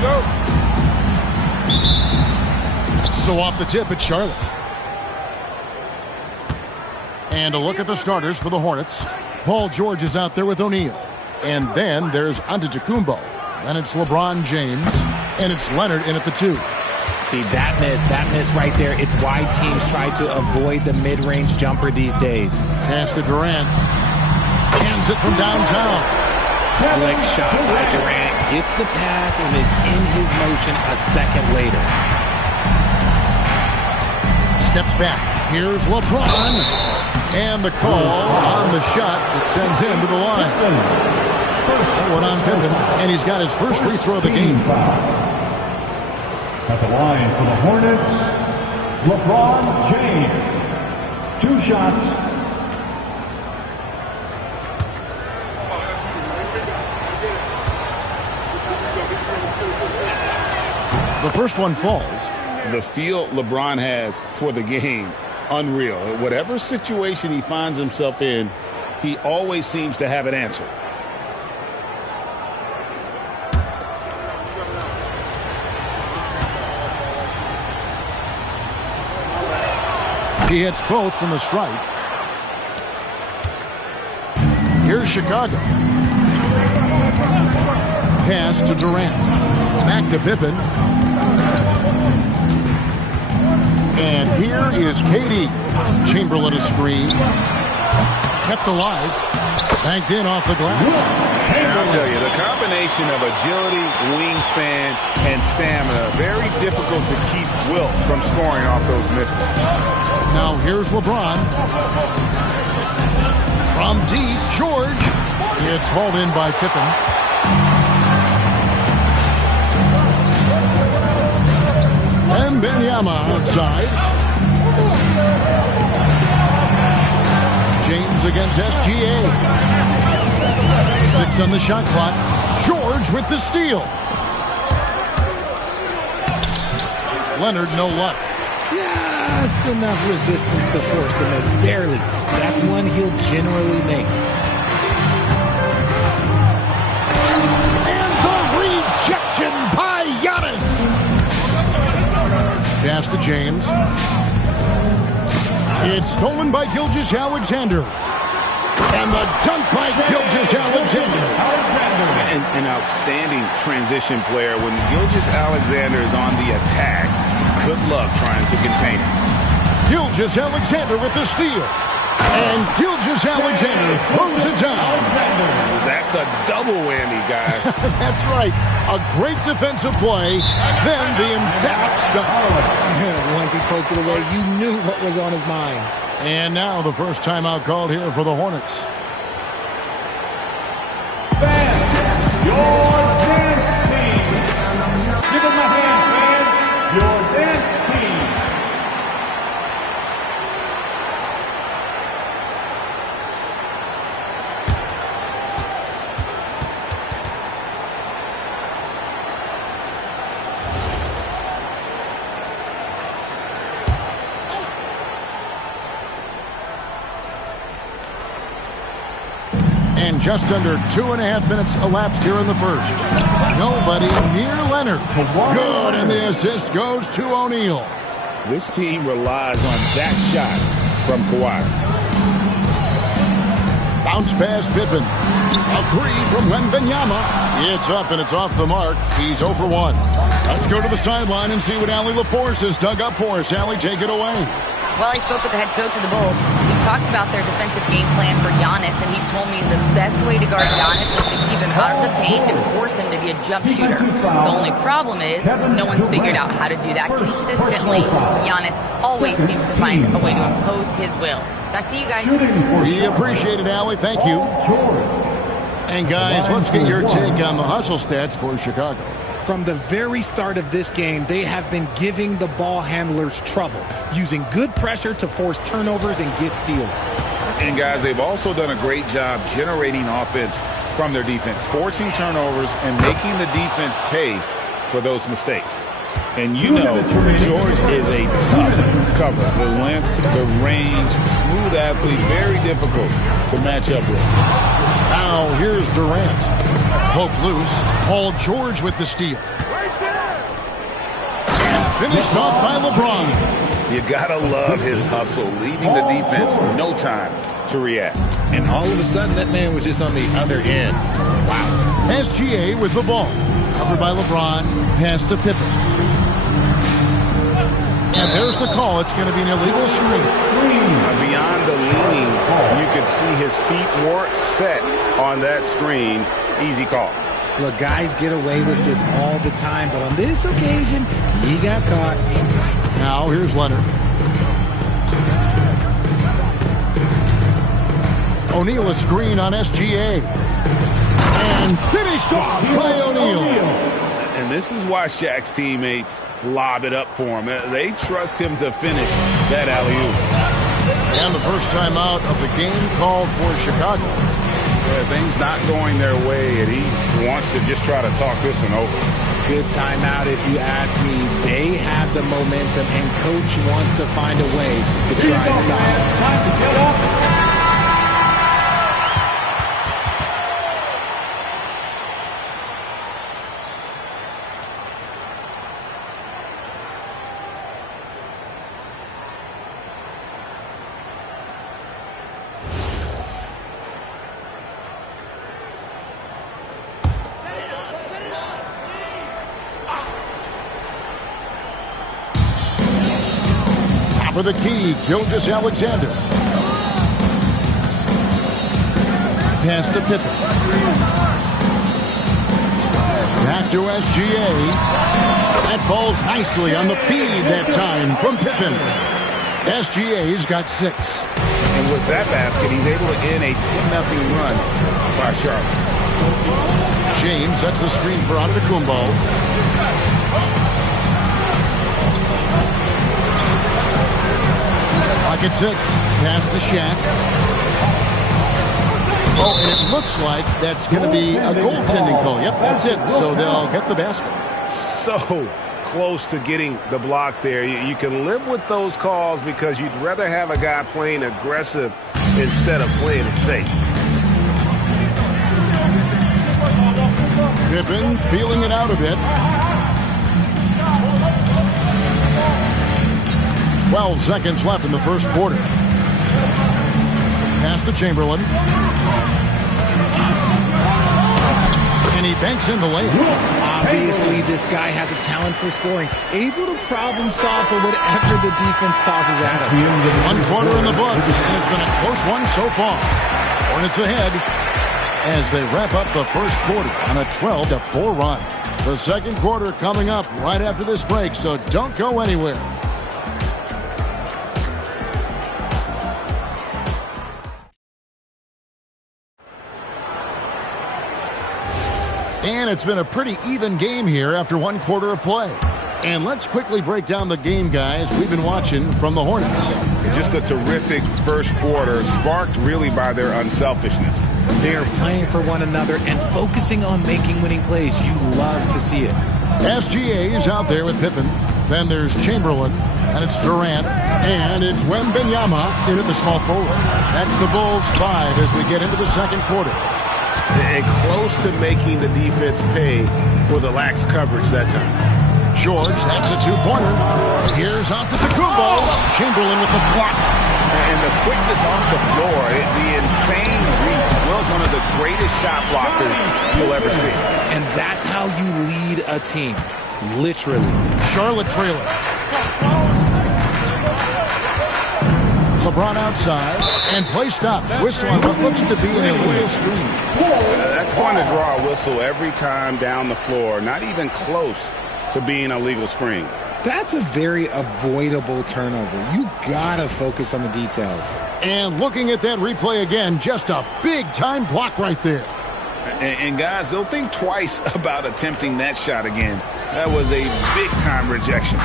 go. So off the tip, it's Charlotte. And a look at the starters for the Hornets. Paul George is out there with O'Neal. And then there's Antetokounmpo. Then it's LeBron James. And it's Leonard in at the 2. See, that miss right there, it's why teams try to avoid the mid-range jumper these days. Pass to Durant. Hands it from downtown. Slick shot by Durant. Gets the pass and is in his motion a second later. Steps back. Here's LeBron. And the call on the shot that sends him to the line. First one on Pippen. And he's got his first free throw of the game. At the line for the Hornets, LeBron James. 2 shots. The first one falls. The feel LeBron has for the game, unreal. Whatever situation he finds himself in, he always seems to have an answer. He hits both from the stripe. Here's Chicago. Pass to Durant. Back to Pippen. And here is KD. Chamberlain a screen. Kept alive. Banked in off the glass. And I'll tell you, the combination of agility, wingspan, and stamina, very difficult to keep Wilt from scoring off those misses. Now here's LeBron. From deep, George. It's hauled in by Pippen. And Wembanyama outside. James against SGA. 6 on the shot clock. George with the steal. Leonard, no luck. Just enough resistance to force the miss. Barely. That's one he'll generally make. And the rejection by Giannis. Pass to James. It's stolen by Gilgeous-Alexander. And the dunk by Gilgeous-Alexander. An outstanding transition player. When Gilgeous-Alexander is on the attack, good luck trying to contain him. Gilgeous-Alexander with the steal. And Gilgeous-Alexander throws it down. That's a double whammy, guys. That's right. A great defensive play, then the emphatic stuff. Once he poked it away, you knew what was on his mind. And now the first timeout called here for the Hornets. Your dance team. Give them a hand, fans. Your dance team. And just under 2.5 minutes elapsed here in the first. Nobody near Leonard. Good, and the assist goes to O'Neal. This team relies on that shot from Kawhi. Bounce pass Pippen. A 3 from Wembanyama. It's up and it's off the mark. He's 0 for 1. Let's go to the sideline and see what Allie LaForce has dug up for us. Allie, take it away. Well, I spoke with the head coach of the Bulls. We talked about their defensive game plan for Giannis, and he told me the best way to guard Giannis is to keep him out of the paint and force him to be a jump shooter. The only problem is no one's figured out how to do that consistently. Giannis always seems to find a way to impose his will. Back to you guys. We appreciate it, Allie. Thank you. And guys, let's get your take on the hustle stats for Chicago. From the very start of this game, they have been giving the ball handlers trouble, using good pressure to force turnovers and get steals. And guys, they've also done a great job generating offense from their defense, forcing turnovers and making the defense pay for those mistakes. And you know, George is a tough cover. The length, the range, smooth athlete, very difficult to match up with. Now here's Durant. Poked loose. Paul George with the steal. finished off by LeBron. You gotta love his hustle, leaving the defense no time to react. And all of a sudden, that man was just on the other end. Wow. SGA with the ball. Covered by LeBron. Pass to Pippen. And there's the call. It's going to be an illegal screen. Beyond the leaning, you could see his feet weren't set on that screen. Easy call. Look, guys get away with this all the time, but on this occasion, he got caught. Now, here's Leonard. O'Neal a screen on SGA. And finished off by O'Neal. And this is why Shaq's teammates lob it up for him. They trust him to finish that alley-oop. And the first time out of the game called for Chicago. Things not going their way, and he wants to just try to talk this one over. Good timeout if you ask me. They have the momentum, and Coach wants to find a way to try and stop it. Time to get up. For the key, Gilgeous-Alexander. Pass to Pippen. Back to SGA. That falls nicely on the feed that time from Pippen. SGA's got 6. And with that basket, he's able to end a 10-0 run by Charlotte. James sets the screen for Antetokounmpo. At 6, pass to Shaq. Oh, and it looks like that's going to be a goaltending call. Yep, that's it. So they'll get the basket. So close to getting the block there. You can live with those calls because you'd rather have a guy playing aggressive instead of playing it safe. Pippen feeling it out a bit. 12 seconds left in the first quarter. Pass to Chamberlain. And he banks in the layup. Obviously, this guy has a talent for scoring. Able to problem solve for whatever the defense tosses at him. 1 quarter in the books, and it's been a close one so far. Hornets ahead as they wrap up the first quarter on a 12-4 run. The second quarter coming up right after this break, so don't go anywhere. And it's been a pretty even game here after 1 quarter of play. And let's quickly break down the game, guys, we've been watching from the Hornets. Just a terrific first quarter, sparked really by their unselfishness. They're playing for one another and focusing on making winning plays. You love to see it. SGA is out there with Pippen. Then there's Chamberlain, and it's Durant, and it's Wembanyama in at the small forward. That's the Bulls 5 as we get into the second quarter. And close to making the defense pay for the lax coverage that time. George, that's a 2-pointer. Here's Antetokounmpo. Chamberlain with the block. And the quickness off the floor, the insane reach. Well, one of the greatest shot blockers you'll ever see. And that's how you lead a team. Literally. Charlotte trailer. LeBron outside, and play stops. Whistle on what looks to be an illegal screen. That's going to draw a whistle every time down the floor. Not even close to being a legal screen. That's a very avoidable turnover. You gotta focus on the details. And looking at that replay again, just a big-time block right there. And guys, they'll think twice about attempting that shot again. That was a big-time rejection.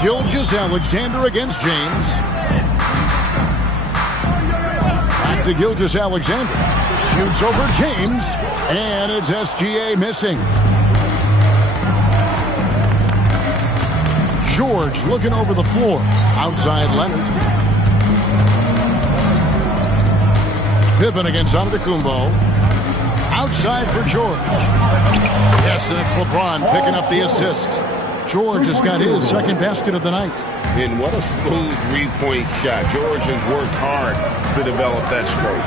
Gilgeous-Alexander against James. Back to Gilgeous-Alexander. Shoots over James. And it's SGA missing. George looking over the floor. Outside Leonard. Pippen against Antetokounmpo. outside for George. Yes, and it's LeBron picking up the assist. George has got his second basket of the night. And what a smooth three-point shot. George has worked hard to develop that stroke.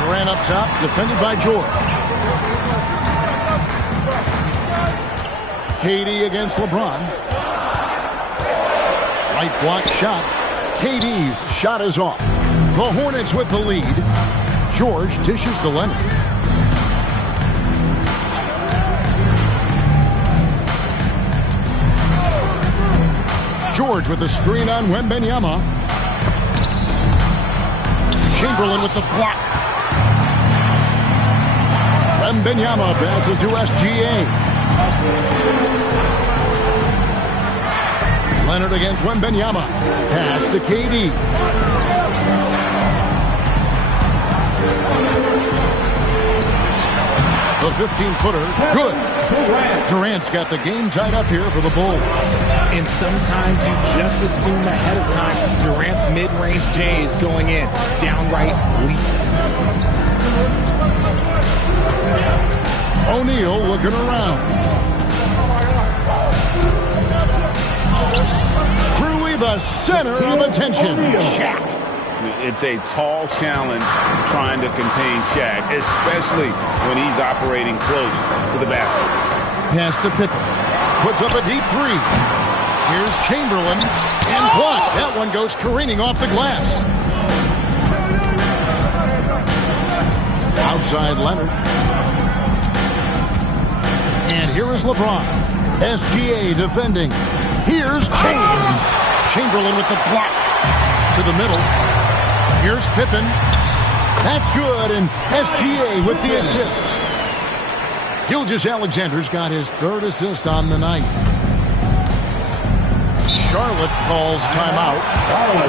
Durant up top, defended by George. KD against LeBron. Right block shot. KD's shot is off. The Hornets with the lead. George dishes to Leonard. George with the screen on Wembanyama. Chamberlain with the block. Wembanyama passes to SGA. Leonard against Wembanyama. Pass to KD. The 15-footer, good. Durant's got the game tied up here for the Bulls. And sometimes you just assume ahead of time Durant's mid-range J is going in. Downright weak. O'Neal looking around. Truly the center of attention. Shaq. It's a tall challenge trying to contain Shaq, especially when he's operating close to the basket. Pass to Pippen. Puts up a deep three. Here's Chamberlain. And blocked. That one goes careening off the glass. Outside Leonard. And here is LeBron. SGA defending. Here's James. Chamberlain with the block. To the middle. Here's Pippen. That's good, and SGA with the assist. Gilgeous-Alexander's got his third assist on the night. Charlotte calls timeout.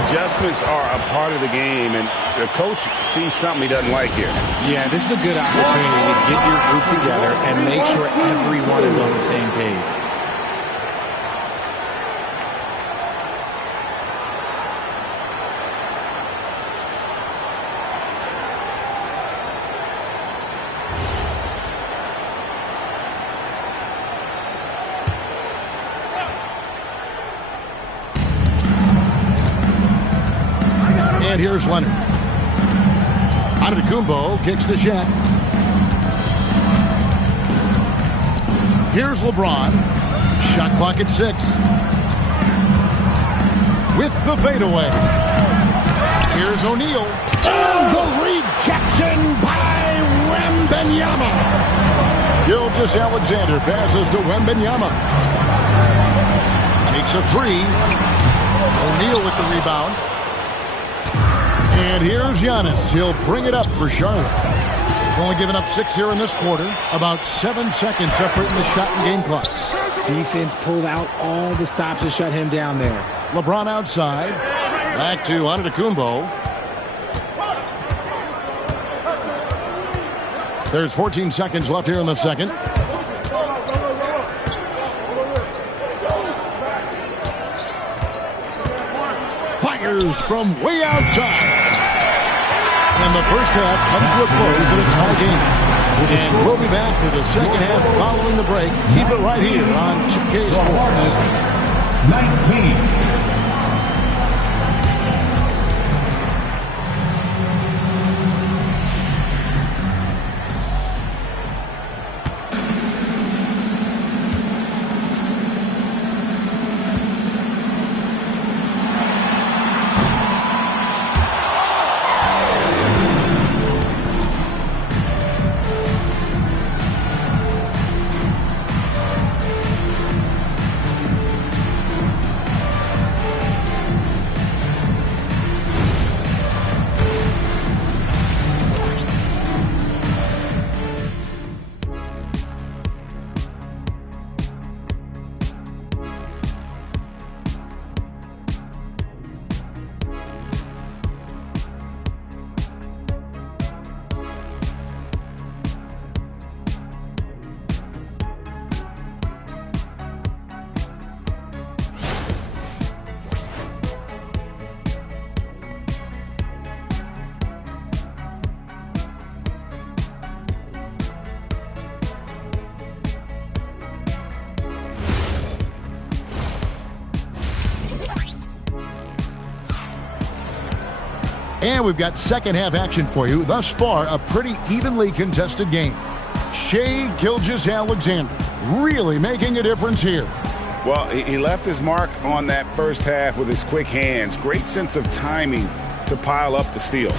Adjustments are a part of the game, and the coach sees something he doesn't like here. Yeah, this is a good opportunity to get your group together and make sure everyone is on the same page. And here's Leonard. Antetokounmpo kicks to Shaq. Here's LeBron. Shot clock at 6. With the fadeaway. Here's O'Neal. And the rejection by Wembanyama. Gilgeous-Alexander passes to Wembanyama. Takes a three. O'Neal with the rebound. And here's Giannis. He'll bring it up for Charlotte. Only giving up 6 here in this quarter. About 7 seconds separating the shot and game clocks. Defense pulled out all the stops to shut him down there. LeBron outside. Back to Antetokounmpo. There's 14 seconds left here in the second. Fires from way outside. And the first half comes to a close in a tie game. And we'll be back for the second half following the break. Keep it right here on 2K Sports. 19. And we've got second half action for you. Thus far, a pretty evenly contested game. Shai Gilgeous-Alexander really making a difference here. Well, he left his mark on that first half with his quick hands. Great sense of timing to pile up the steals.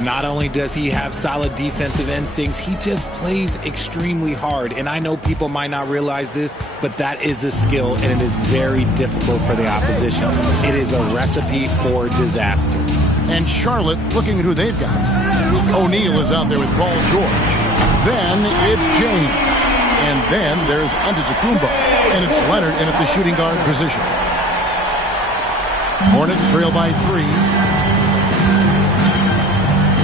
Not only does he have solid defensive instincts, he just plays extremely hard. And I know people might not realize this, but that is a skill, and it is very difficult for the opposition. It is a recipe for disaster. And Charlotte looking at who they've got. O'Neal is out there with Paul George. Then it's James. And then there's Antetokounmpo. And it's Leonard in at the shooting guard position. Hornets trail by 3.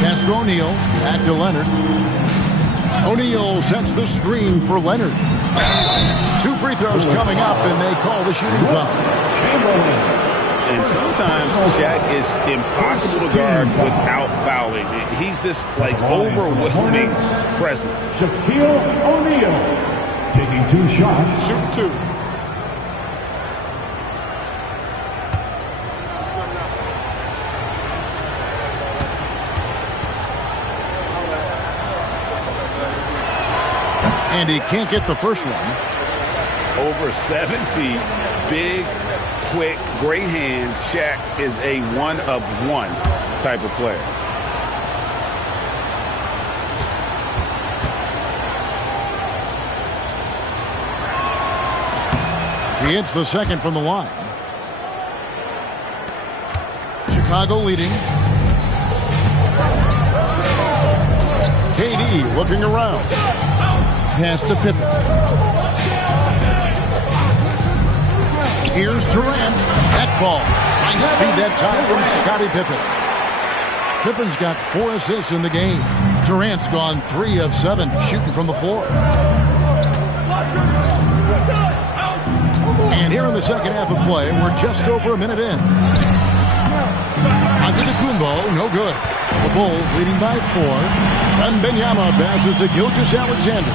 Pass to O'Neal, back to Leonard. O'Neal sets the screen for Leonard. 2 free throws coming up, and they call the shooting foul. And sometimes Shaq is impossible to guard without fouling. He's this, like, overwhelming presence. Shaquille O'Neal taking 2 shots. Shoot 2. And he can't get the first one. Over 7 feet, big, quick, great hands. Shaq is a one-of-one type of player. He hits the second from the line. Chicago leading. KD looking around. Pass to Pippen. Here's Durant. That ball. Nice feed that time from Scottie Pippen. Pippen's got 4 assists in the game. Durant's gone 3 of 7 shooting from the floor. And here in the second half of play, we're just over a minute in. Antetokounmpo, no good. The Bulls leading by 4. Wembanyama passes to Gilgeous-Alexander.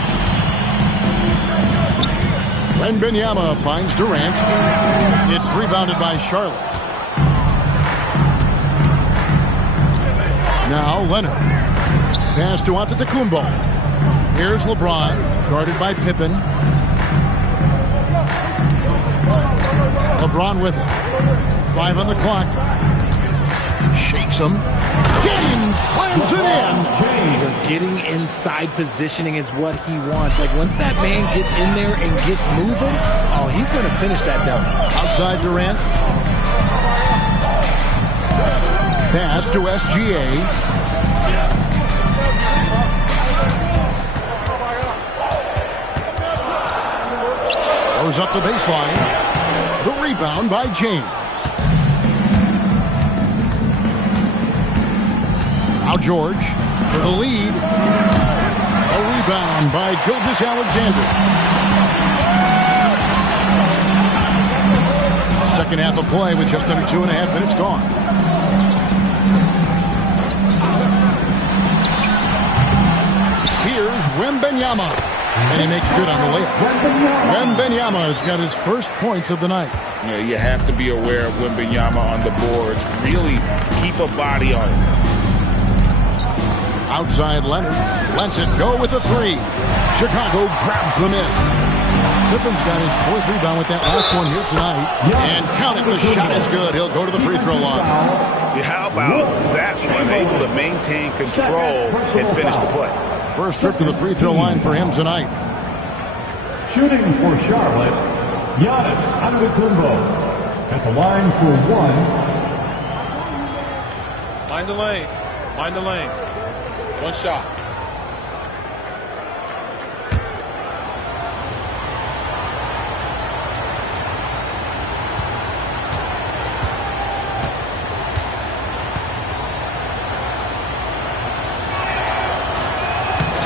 Wembanyama finds Durant. It's rebounded by Charlotte. Now Leonard. Pass to Antetokounmpo. Here's LeBron, guarded by Pippen. LeBron with it. 5 on the clock. Shakes him. James slams it in. Getting inside positioning is what he wants. Like, once that man gets in there and gets moving, oh, he's going to finish that down. Outside Durant. Pass to SGA. Goes up the baseline. The rebound by James. Now George for the lead. A rebound by Gilgeous-Alexander. Second half of play with just under 2.5 minutes gone. Here's Wembanyama. And he makes good on the layup. Wembanyama has got his first points of the night. You know, you have to be aware of Wembanyama on the boards. Really keep a body on him. Outside Leonard. Lets it go with the 3. Chicago grabs the miss. Pippen's got his 4th rebound with that last one here tonight. And count it, the shot is good. He'll go to the free throw line. How about that one? Able to maintain control and finish the play. First trip to the free throw line for him tonight. Shooting for Charlotte, Giannis Antetokounmpo at the line for 1. Mind the lanes. Mind the lanes. 1 shot.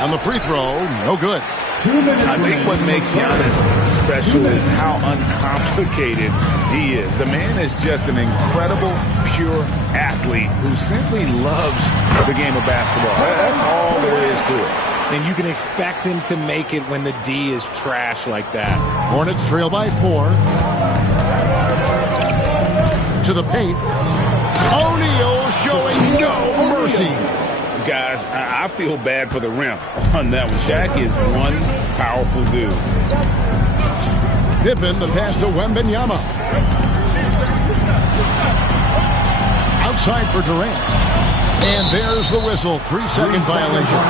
On the free throw, no good. I think what makes Giannis special is how uncomplicated he is. The man is just an incredible, pure athlete who simply loves the game of basketball. That's all there is to it. And you can expect him to make it when the D is trash like that. Hornets trail by 4. To the paint. O'Neal showing no mercy. Guys, I feel bad for the rim on that one. Shaq is one powerful dude. Pippen, the pass to Wembanyama. Outside for Durant. And there's the whistle. 3-second violation.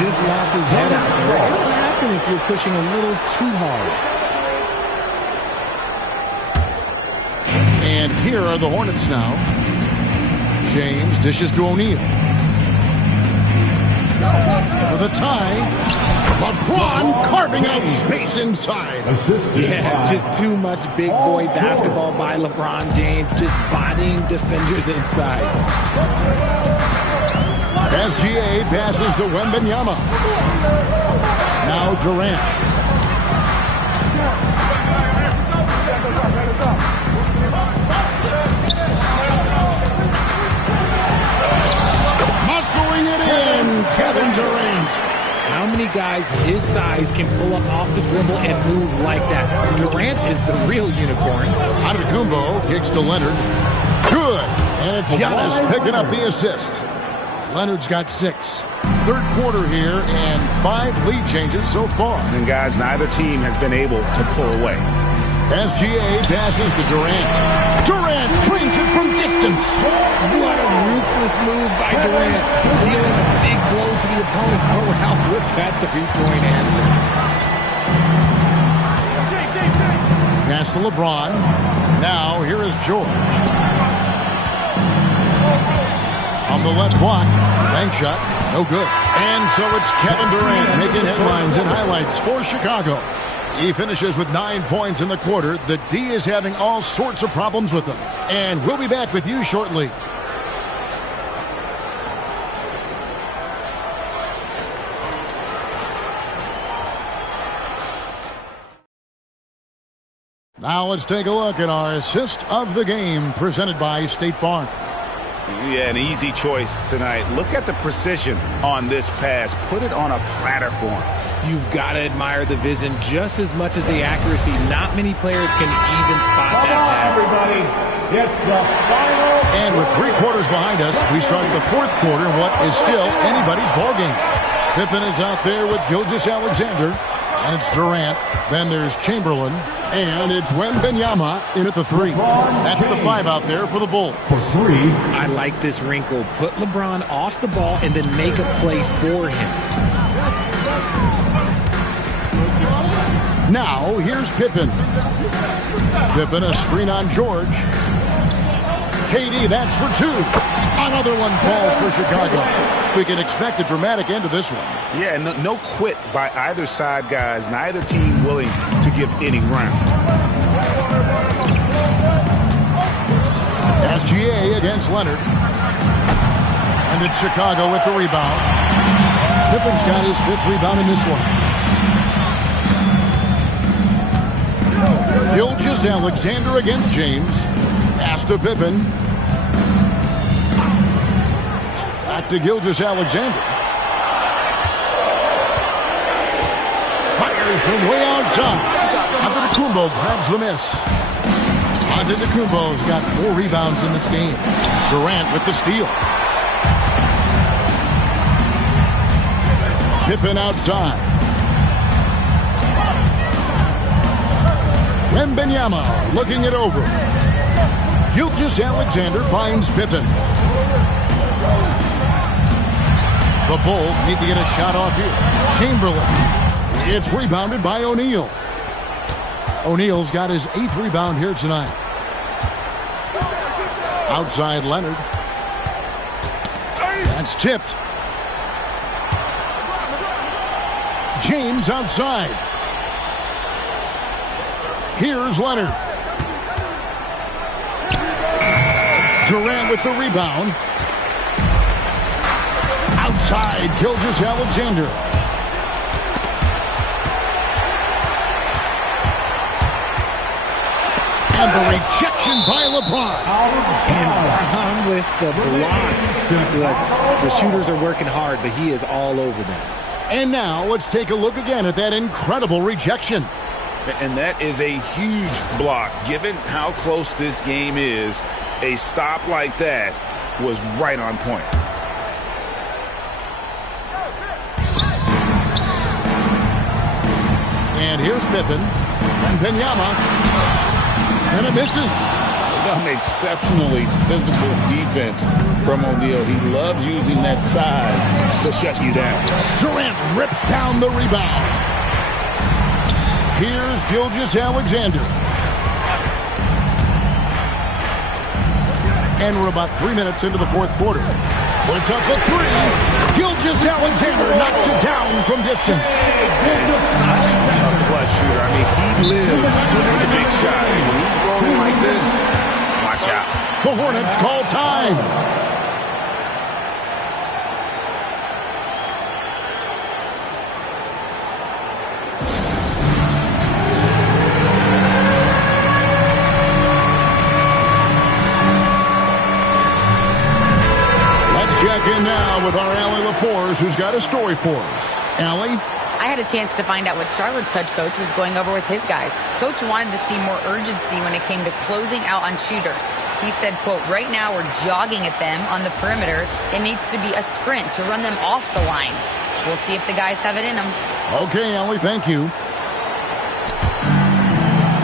Just lost his head out there. It'll happen if you're pushing a little too hard. And here are the Hornets now. James dishes to O'Neal. For the tie. LeBron carving out space inside. Yeah, just too much big boy basketball by LeBron James. Just bodying defenders inside. SGA passes to Wembanyama. Now Durant. Muscling it in, Kevin Durant. How many guys his size can pull up off the dribble and move like that? Durant is the real unicorn. Antetokounmpo kicks to Leonard. Good. And it's Giannis picking up the assist. Leonard's got 6. Third quarter here and 5 lead changes so far. And guys, neither team has been able to pull away. SGA passes to Durant. Durant brings it from distance. What a ruthless move by Durant. Dealing a big blow to the opponents. Oh, wow, with that three-point answer. Pass to LeBron. Now, here is George. On the left block. Bank shot. No good. And so it's Kevin Durant making headlines and highlights for Chicago. He finishes with 9 points in the quarter. The D is having all sorts of problems with him. And we'll be back with you shortly. Now let's take a look at our assist of the game presented by State Farm. Yeah, an easy choice tonight. Look at the precision on this pass. Put it on a platter for him. You've got to admire the vision just as much as the accuracy. Not many players can even spot that pass. Everybody gets the final. And with 3 quarters behind us, we start the 4th quarter in what is still anybody's ballgame. Pippen is out there with Gilgeous-Alexander. And it's Durant. Then there's Chamberlain. And it's Wembanyama in at the 3. That's the 5 out there for the Bulls. For 3. I like this wrinkle. Put LeBron off the ball and then make a play for him. Now, here's Pippen. Pippen, a screen on George. KD, that's for 2. Another one falls for Chicago. We can expect a dramatic end to this one. Yeah, no quit by either side, guys. Neither team willing to give any ground. SGA against Leonard. And it's Chicago with the rebound. Pippen's got his 5th rebound in this one. Gilgeous-Alexander against James. Pass to Pippen. Back to Gilgeous-Alexander. Fires from way outside. Antetokounmpo grabs the miss. Antetokounmpo's got 4 rebounds in this game. Durant with the steal. Pippen outside. Wembanyama looking it over. Gilgeous-Alexander finds Pippen. The Bulls need to get a shot off here. Chamberlain. It's rebounded by O'Neal. O'Neal's got his 8th rebound here tonight. Outside Leonard. That's tipped. James outside. Here's Leonard. Durant with the rebound. Outside, Gilgeous-Alexander. And the rejection by LeBron. And LeBron with the block. The shooters are working hard, but he is all over them. And now let's take a look again at that incredible rejection. And that is a huge block. Given how close this game is, a stop like that was right on point. And here's Pippen. And Wembanyama. And it misses. Some exceptionally physical defense from O'Neal. He loves using that size to shut you down. Durant rips down the rebound. Here's Gilgeous-Alexander. And we're about 3 minutes into the fourth quarter. Puts up a three. Gilgeous-Alexander knocks it down from distance. And such a clutch shooter. I mean, he lives for the big shot. And when he's rolling like this, watch out. The Hornets call time. Check in now with our Allie LaForce, who's got a story for us. Allie? I had a chance to find out what Charlotte's head coach was going over with his guys. Coach wanted to see more urgency when it came to closing out on shooters. He said, quote, right now we're jogging at them on the perimeter. It needs to be a sprint to run them off the line. We'll see if the guys have it in them. Okay, Allie, thank you.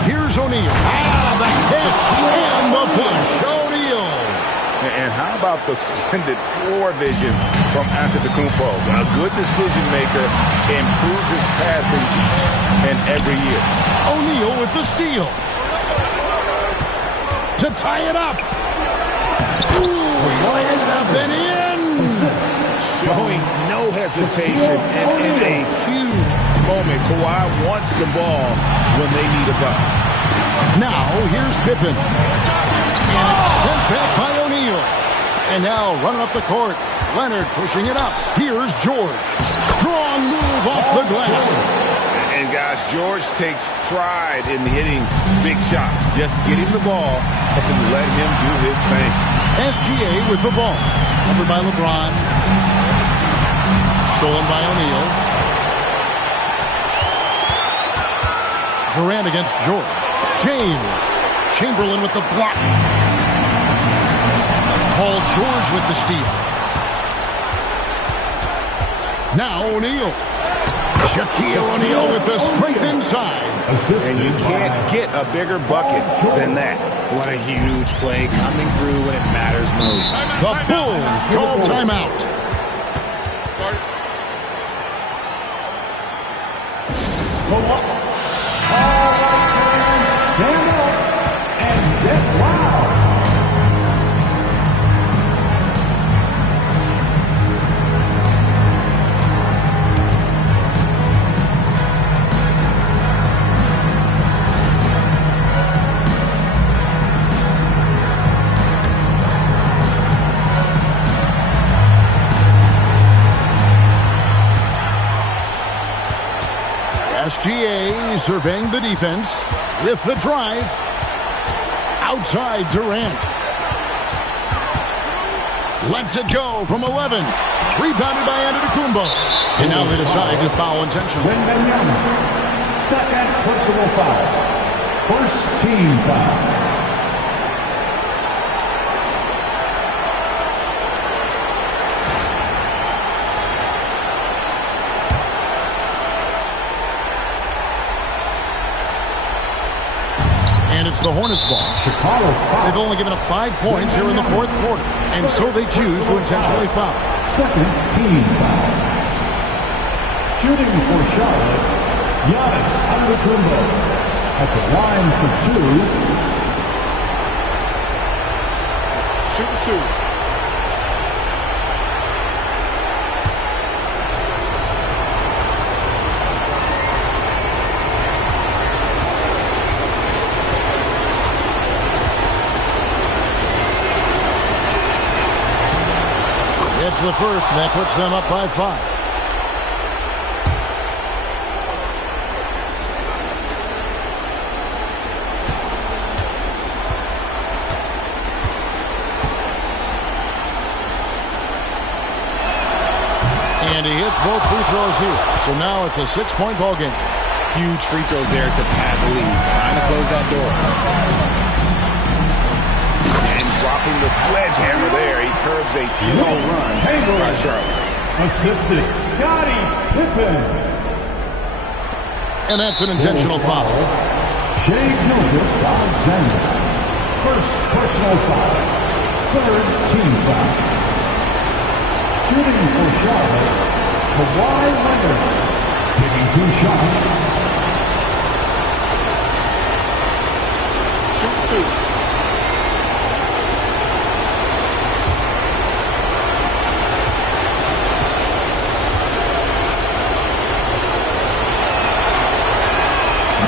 Here's O'Neal. The catch and the flush. O'Neal. And how about the splendid floor vision from Antetokounmpo? A good decision maker, improves his passing each and every year. O'Neal with the steal. To tie it up. Ooh, it up and in. Showing no hesitation and in a huge moment. Kawhi wants the ball when they need a bucket. Now, here's Pippen. And it's sent back by O'Neal. And now running up the court. Leonard pushing it up. Here's George. Strong move off the glass. And guys, George takes pride in hitting big shots. Just get him the ball and let him do his thing. SGA with the ball. Covered by LeBron. Stolen by O'Neal. Durant against George. James. Chamberlain with the block. Paul George with the steal. Now O'Neal. Shaquille O'Neal with the strength inside. And you can't get a bigger bucket than that. What a huge play coming through when it matters most. The Bulls call timeout. Stand up and get wild. SGA surveying the defense with the drive. Outside Durant. Lets it go from 11. Rebounded by Antetokounmpo. And now they decide to foul intentionally. Wembanyama. Second personal foul. First team foul. And it's the Hornets ball. They've only given up 5 points here in the fourth quarter, and so they choose to intentionally foul. Second team foul. Shooting for Charlotte, Giannis Antetokounmpo at the line for two. Shooting two. It's the first, and that puts them up by 5. And he hits both free throws here. So now it's a 6-point ball game. Huge free throws there to pad the lead. Trying to close that door. Dropping the sledgehammer there. He curbs a 2-0 run by Charlotte. Assistant Scottie Pippen. And that's an intentional foul. Shea Gilgeous-Alexander. First personal foul. Third team foul. Shooting for Charlotte, Kawhi Leonard. Taking 2 shots. Shoot 2.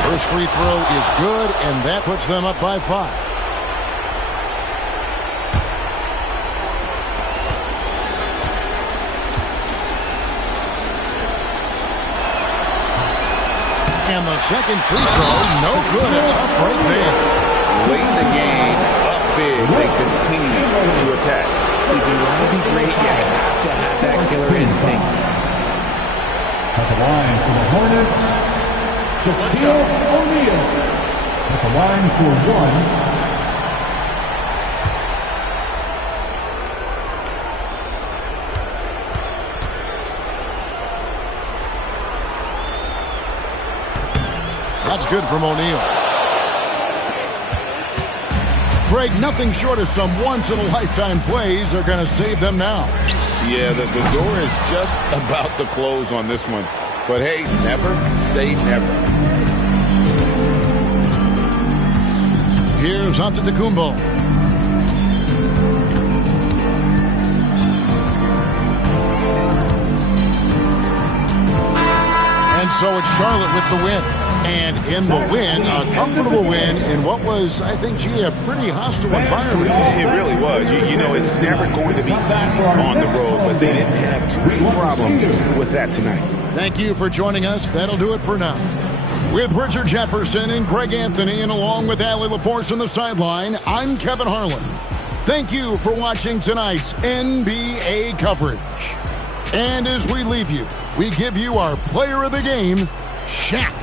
First free throw is good, and that puts them up by 5. And the second free throw, no good. A tough break there. Late in the game, up big, they continue to attack. If you want to be great, you have to have that killer instinct. At the line for the Hornets, Shaquille O'Neal. At the line for 1. That's good from O'Neal. Craig, nothing short of some once-in-a-lifetime plays are going to save them now. Yeah, the door is just about to close on this one. But hey, never say never. Here's Antetokounmpo. And so it's Charlotte with the win. And in the win, a comfortable win in what was, I think, a pretty hostile environment. It really was. You know, it's never going to be easy on the road, but they didn't have too many problems with that tonight. Thank you for joining us. That'll do it for now. With Richard Jefferson and Greg Anthony, and along with Allie LaForce on the sideline, I'm Kevin Harlan. Thank you for watching tonight's NBA coverage. And as we leave you, we give you our player of the game, Shaq.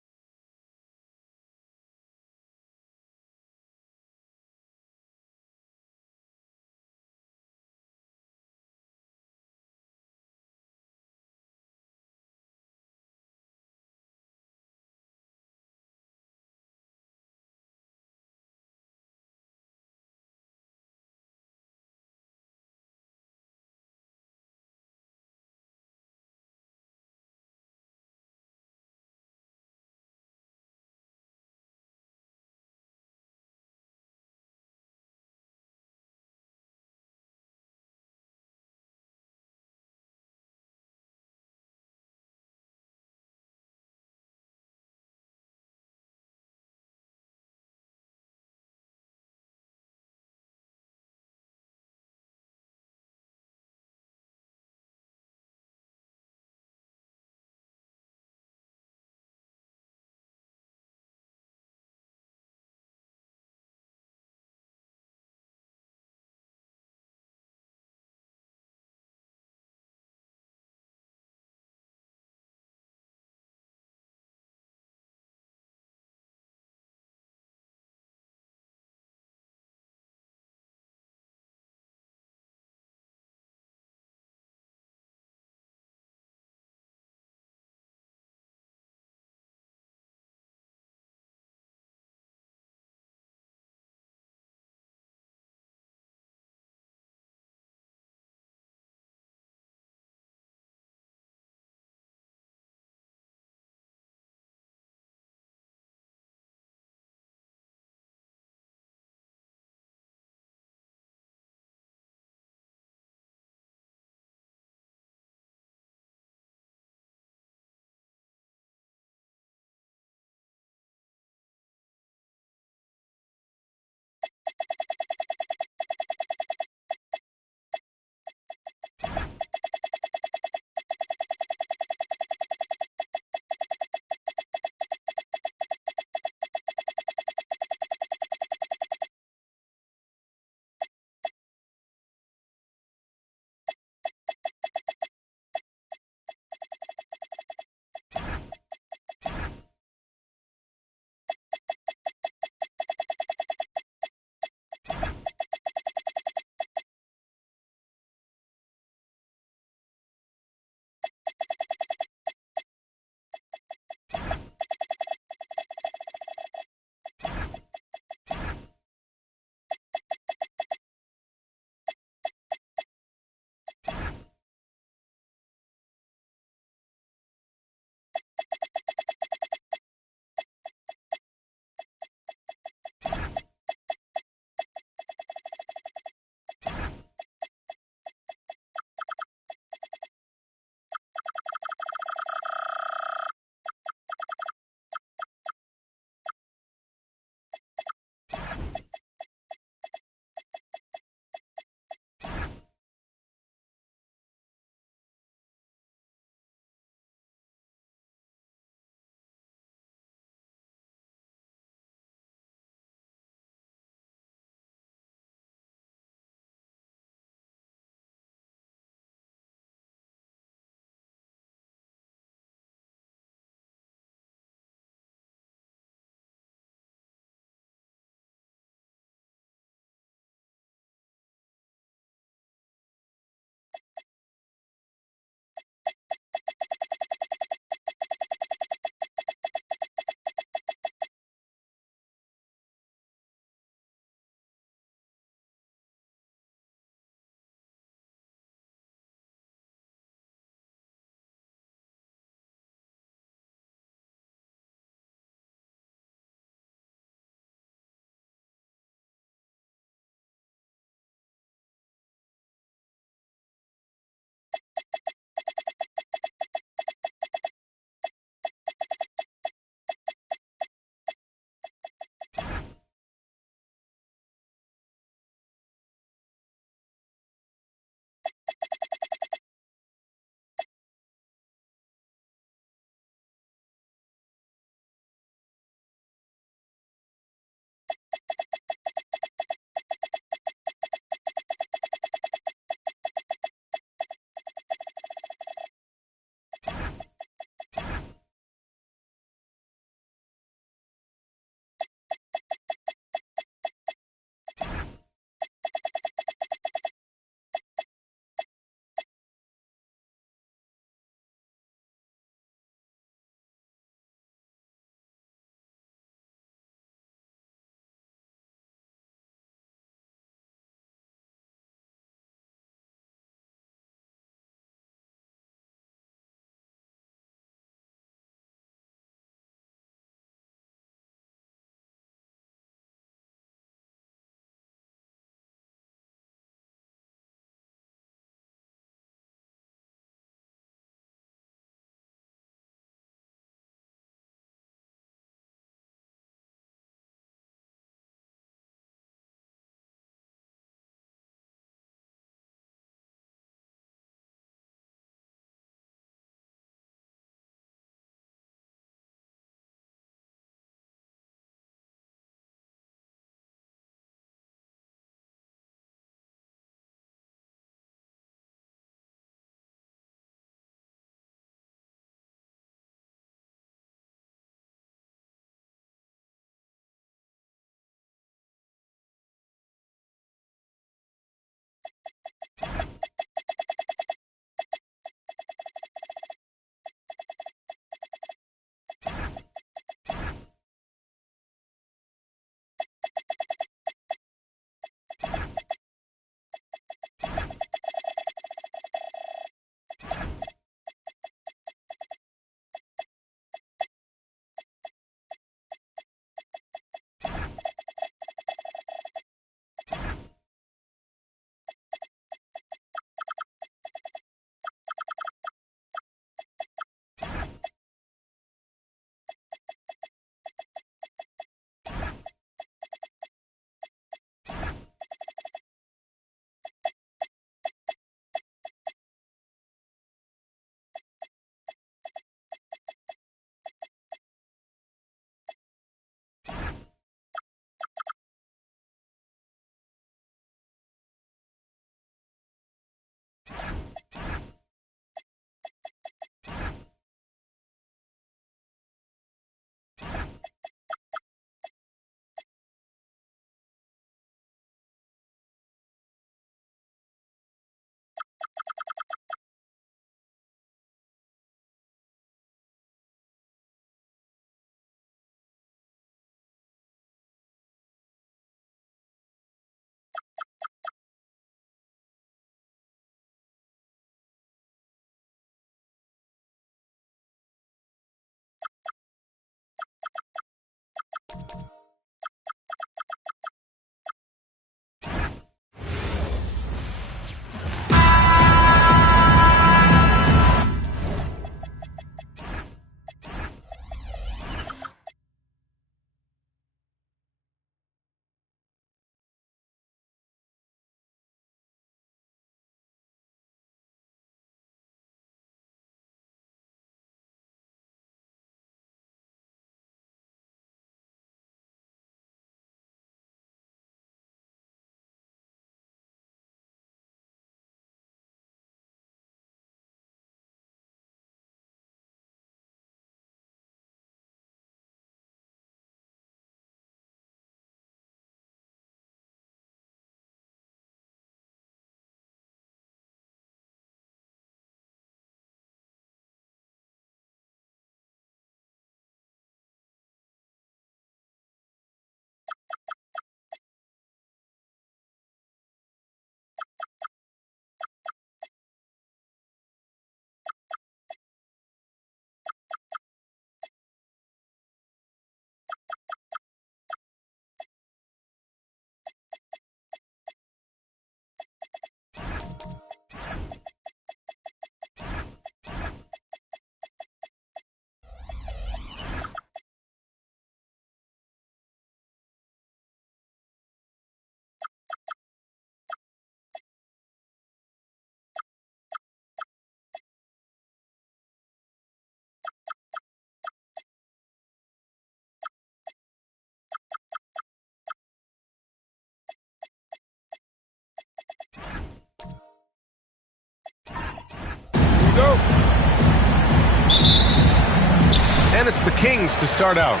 And it's the Kings to start out.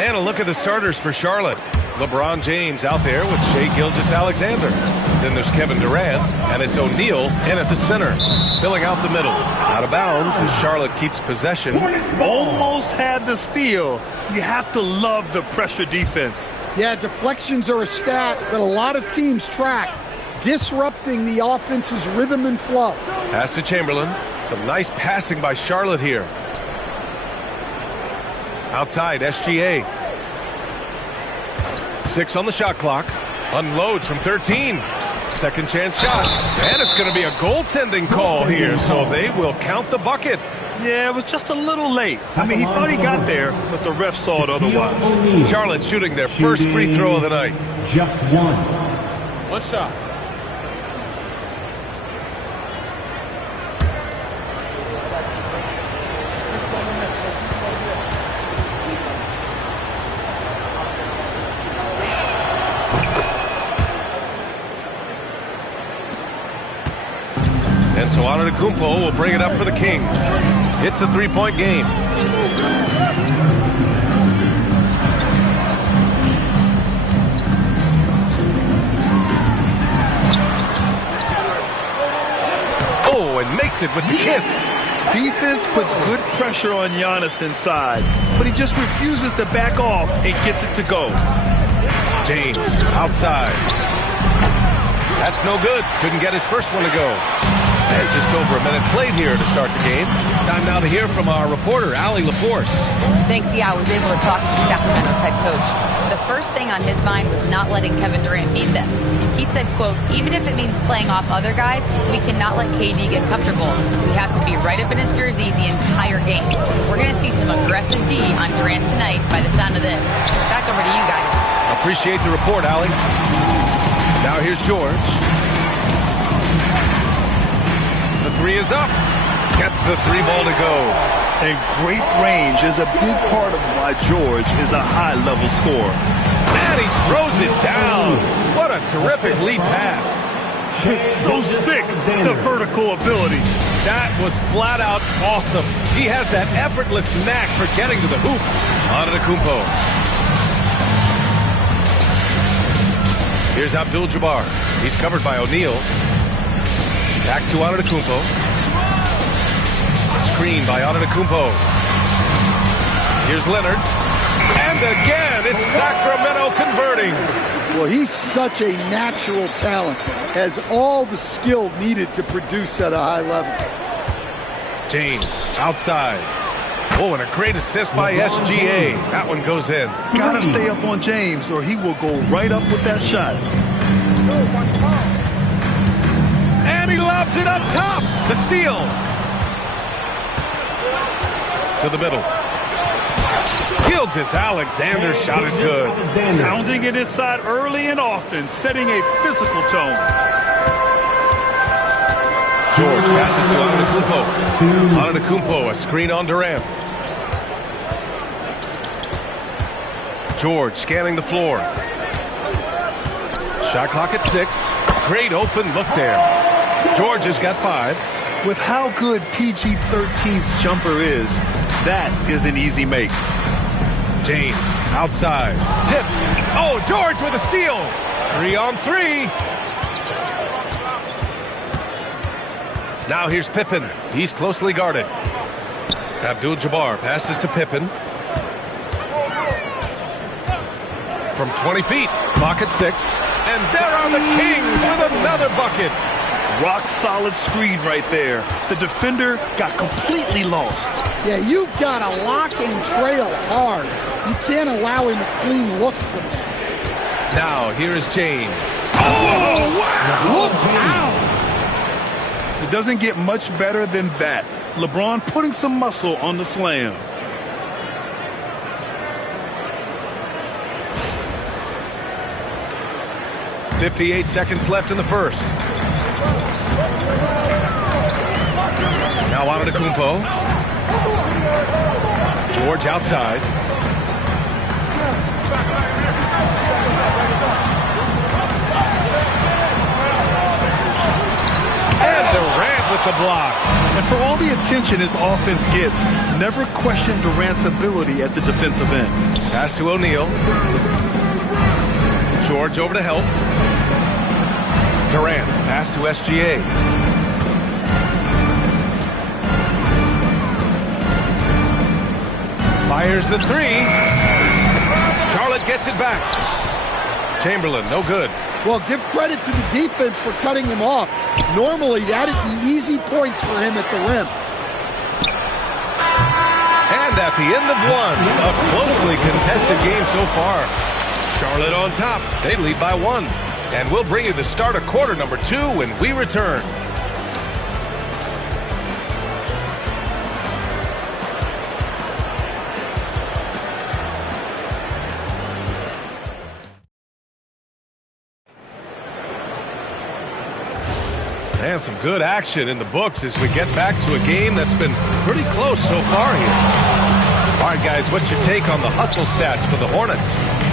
And a look at the starters for Charlotte. LeBron James out there with Shai Gilgeous-Alexander. Then there's Kevin Durant, and it's O'Neal in at the center, filling out the middle. Out of bounds as Charlotte keeps possession. Almost had the steal. You have to love the pressure defense. Yeah, deflections are a stat that a lot of teams track, disrupting the offense's rhythm and flow. Pass to Chamberlain. Some nice passing by Charlotte here. Outside, SGA. 6 on the shot clock. Unloads from 13. Second chance shot. And it's going to be a goaltending call here, so they will count the bucket. Yeah, it was just a little late. I mean, he thought he got there, but the ref saw it otherwise. Charlotte shooting their first free throw of the night. Just one. One shot. And so Antetokounmpo will bring it up for the Kings. It's a three-point game. Oh, and makes it with the kiss. Defense puts good pressure on Giannis inside, but he just refuses to back off and gets it to go. James outside. That's no good. Couldn't get his first one to go. And just over a minute played here to start the game. Time now to hear from our reporter, Allie LaForce. Thanks, yeah, I was able to talk to Sacramento's head coach. The first thing on his mind was not letting Kevin Durant beat them. He said, quote, even if it means playing off other guys, we cannot let KD get comfortable. We have to be right up in his jersey the entire game. We're going to see some aggressive D on Durant tonight by the sound of this. Back over to you guys. Appreciate the report, Allie. Now here's George. The three is up. Gets the three ball to go. And great range is a big part of why George is a high-level scorer. And he throws it down. What a terrific lead pass. It's so sick, the vertical ability. That was flat out awesome. He has that effortless knack for getting to the hoop. Antetokounmpo. Here's Abdul-Jabbar. He's covered by O'Neal. Back to Antetokounmpo. Screen by Antetokounmpo. Here's Leonard. And again, it's Sacramento converting. Well, he's such a natural talent. Has all the skill needed to produce at a high level. James outside. Oh, and a great assist by SGA. That one goes in. Gotta stay up on James or he will go right up with that shot. And he lobs it up top. The steal. To the middle. Gilgeous-Alexander's shot is good. Pounding it inside early and often, setting a physical tone. George passes to Antetokounmpo. Antetokounmpo, a screen on Durant. George scanning the floor. Shot clock at 6. Great open look there. George has got 5. With how good PG-13's jumper is, that is an easy make. James outside. Tipped. Oh, George with a steal. 3 on 3. Now here's Pippen. He's closely guarded. Abdul-Jabbar passes to Pippen. From 20 feet. Clock at 6. And there are the Kings with another bucket. Rock solid screen right there. The defender got completely lost. Yeah, you've got to lock and trail hard. You can't allow him a clean look from that. Now here is James. Oh, wow! Look out! It doesn't get much better than that. LeBron putting some muscle on the slam. .58 seconds left in the first. Now Antetokounmpo. George outside. And Durant with with the block. And for all the attention his offense gets, never question Durant's ability at the defensive end. Pass to O'Neal. George over to help. Durant, pass to SGA. Fires the three. Charlotte gets it back. Chamberlain, no good. Well, give credit to the defense for cutting him off. Normally, that'd be easy points for him at the rim. And at the end of one, a closely contested game so far. Charlotte on top. They lead by 1. And we'll bring you the start of quarter number 2 when we return. And some good action in the books as we get back to a game that's been pretty close so far here. All right, guys, what's your take on the hustle stats for the Hornets?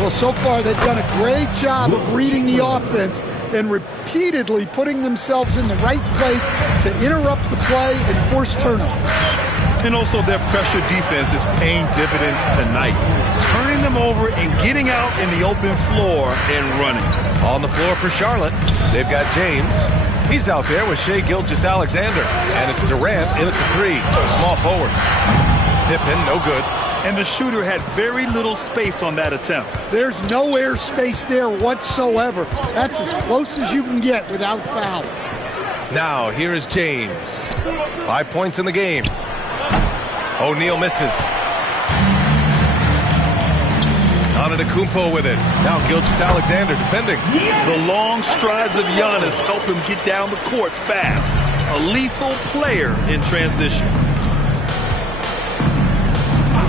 Well, so far they've done a great job of reading the offense and repeatedly putting themselves in the right place to interrupt the play and force turnovers. And also their pressure defense is paying dividends tonight, turning them over and getting out in the open floor and running. On the floor for Charlotte, they've got James. He's out there with Shai Gilgeous-Alexander. And it's Durant in at the 3, small forward. Pippen, no good. And the shooter had very little space on that attempt. There's no air space there whatsoever. That's as close as you can get without foul. Now, here is James. 5 points in the game. O'Neal misses. Antetokounmpo with it. Now Gilgeous-Alexander defending. The long strides of Giannis help him get down the court fast. A lethal player in transition.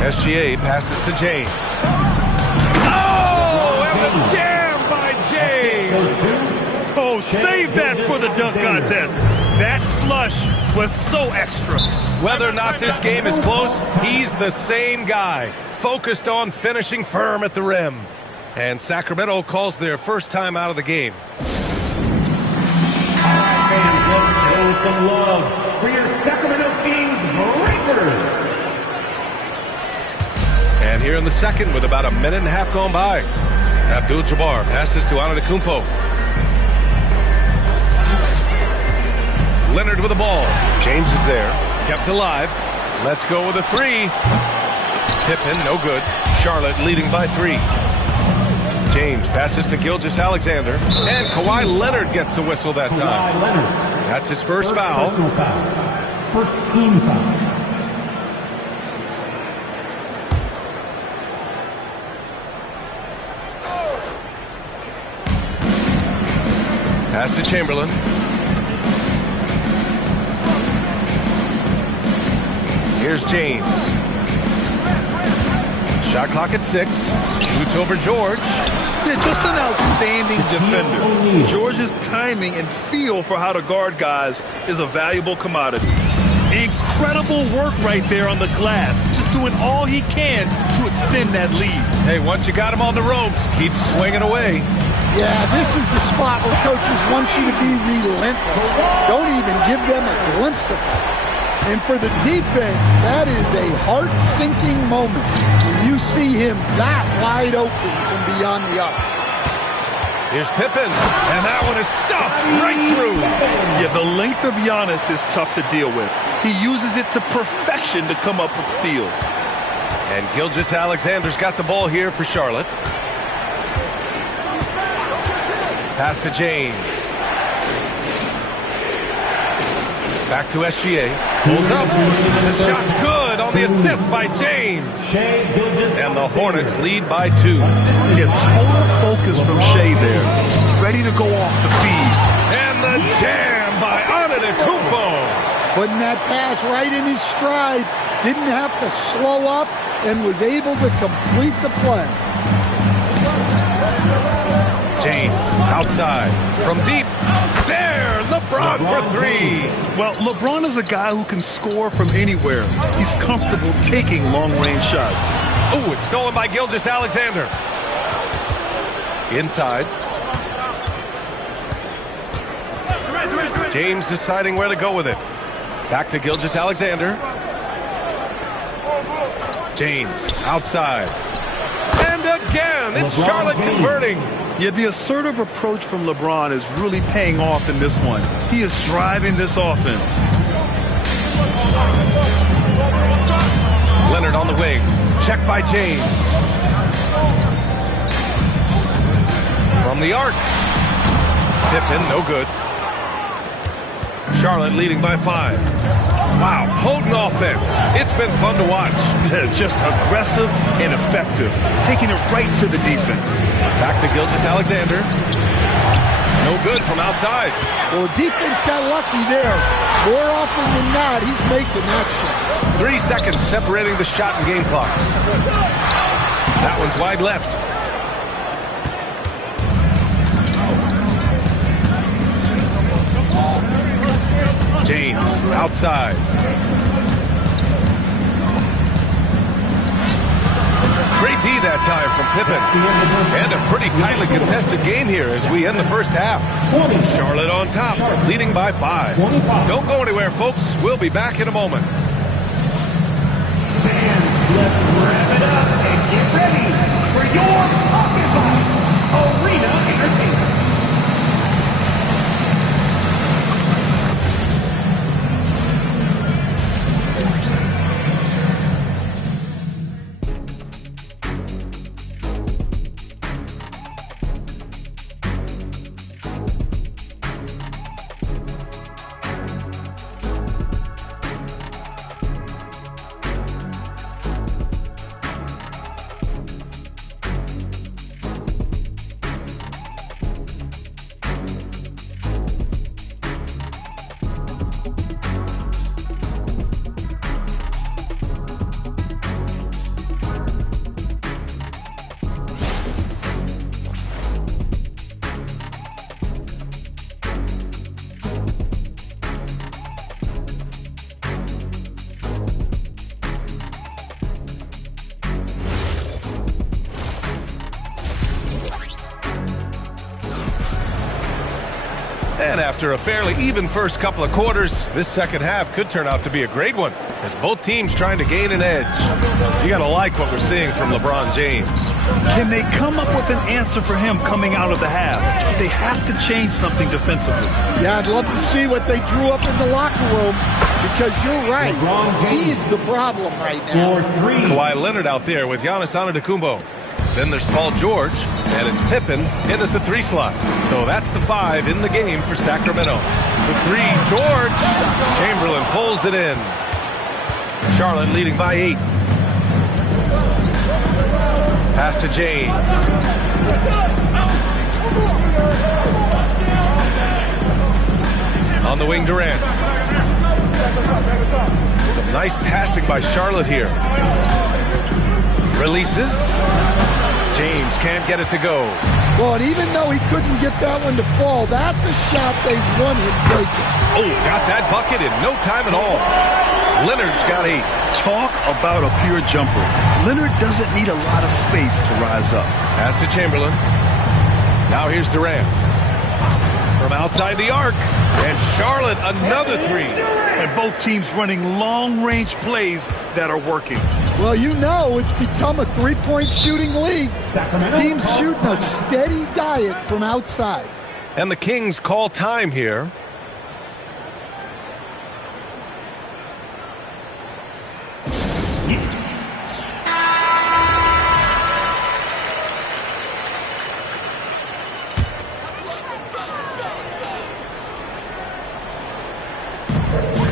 SGA passes to James. Oh, and the jam by James. Oh, save that for the dunk contest. That flush was so extra. Whether or not this game is close, he's the same guy. Focused on finishing firm at the rim. And Sacramento calls their first time out of the game. Fans, let's show some love for your Sacramento Kings Breakers. And here in the second with about a minute and a half gone by. Abdul-Jabbar passes to Antetokounmpo. Leonard with the ball. James is there. Kept alive. Let's go with a 3. Pippen, no good. Charlotte leading by 3. James passes to Gilgeous-Alexander. And Kawhi Leonard gets a whistle that time. That's his first foul. First team foul. Pass to Chamberlain. Here's James. Shot clock at 6. Shoots over George. Yeah, just an outstanding defender. George's timing and feel for how to guard guys is a valuable commodity. Incredible work right there on the glass. Just doing all he can to extend that lead. Hey, once you got him on the ropes, keep swinging away. Yeah, this is the spot where coaches want you to be relentless. Don't even give them a glimpse of it. And for the defense, that is a heart-sinking moment when you see him that wide open from beyond the arc. Here's Pippen, and that one is stuffed right through. Yeah, the length of Giannis is tough to deal with. He uses it to perfection to come up with steals. And Gilgeous-Alexander's got the ball here for Charlotte. Pass to James. Back to SGA. Pulls up. The shot's good on the assist by James. And the Hornets lead by 2. Yeah, total focus from Shai there. Ready to go off the feed. And the jam by Antetokounmpo. Putting that pass right in his stride. Didn't have to slow up and was able to complete the play. James outside from deep. There, LeBron for 3. Well, LeBron is a guy who can score from anywhere. He's comfortable taking long-range shots. Oh, it's stolen by Gilgeous-Alexander. Inside. James deciding where to go with it. Back to Gilgeous-Alexander. James outside. And again, it's Charlotte converting. Yeah, the assertive approach from LeBron is really paying off in this one. He is driving this offense. Leonard on the wing. Check by James. From the arc. Pippen, no good. Charlotte leading by 5. Wow, potent offense. It's been fun to watch. Just aggressive and effective, taking it right to the defense. Back to Gilgeous-Alexander. No good from outside. Well, the defense got lucky there. More often than not, he's making that shot. 3 seconds separating the shot and game clocks. That one's wide left. James outside. Great D that time from Pippen. And a pretty tightly contested game here as we end the first half. Charlotte on top, leading by 5. Don't go anywhere, folks. We'll be back in a moment. Fans, let's wrap it up and get ready for your Pocket Arena Entertainment. And after a fairly even first couple of quarters, this second half could turn out to be a great one, as both teams trying to gain an edge. You got to like what we're seeing from LeBron James. Can they come up with an answer for him coming out of the half? They have to change something defensively. Yeah, I'd love to see what they drew up in the locker room, because you're right. He's the problem right now. Kawhi Leonard out there with Giannis Antetokounmpo. Then there's Paul George, and it's Pippen in at the 3 slot. So that's the 5 in the game for Sacramento. For 3, George. Chamberlain pulls it in. Charlotte leading by 8. Pass to James. On the wing, Durant. Some nice passing by Charlotte here. Releases. James can't get it to go. Well, and even though he couldn't get that one to fall, that's a shot they want him taking. Oh, got that bucket in no time at all. Leonard's got 8. Talk about a pure jumper. Leonard doesn't need a lot of space to rise up. Pass to Chamberlain. Now here's Durant. From outside the arc. And Charlotte, another 3. And both teams running long-range plays that are working. Well, you know it's become a three-point shooting league. Teams shooting a steady diet from outside. And the Kings call time here.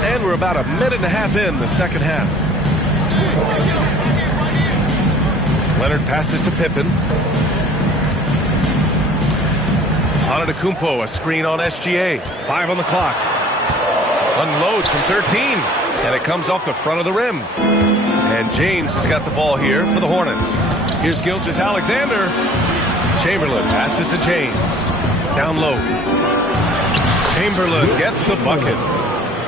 And we're about a minute and a half in the second half. Leonard passes to Pippen. Antetokounmpo, a screen on SGA. 5 on the clock. Unloads from 13. And it comes off the front of the rim. And James has got the ball here for the Hornets. Here's Gilgeous-Alexander. Chamberlain passes to James. Down low. Chamberlain gets the bucket.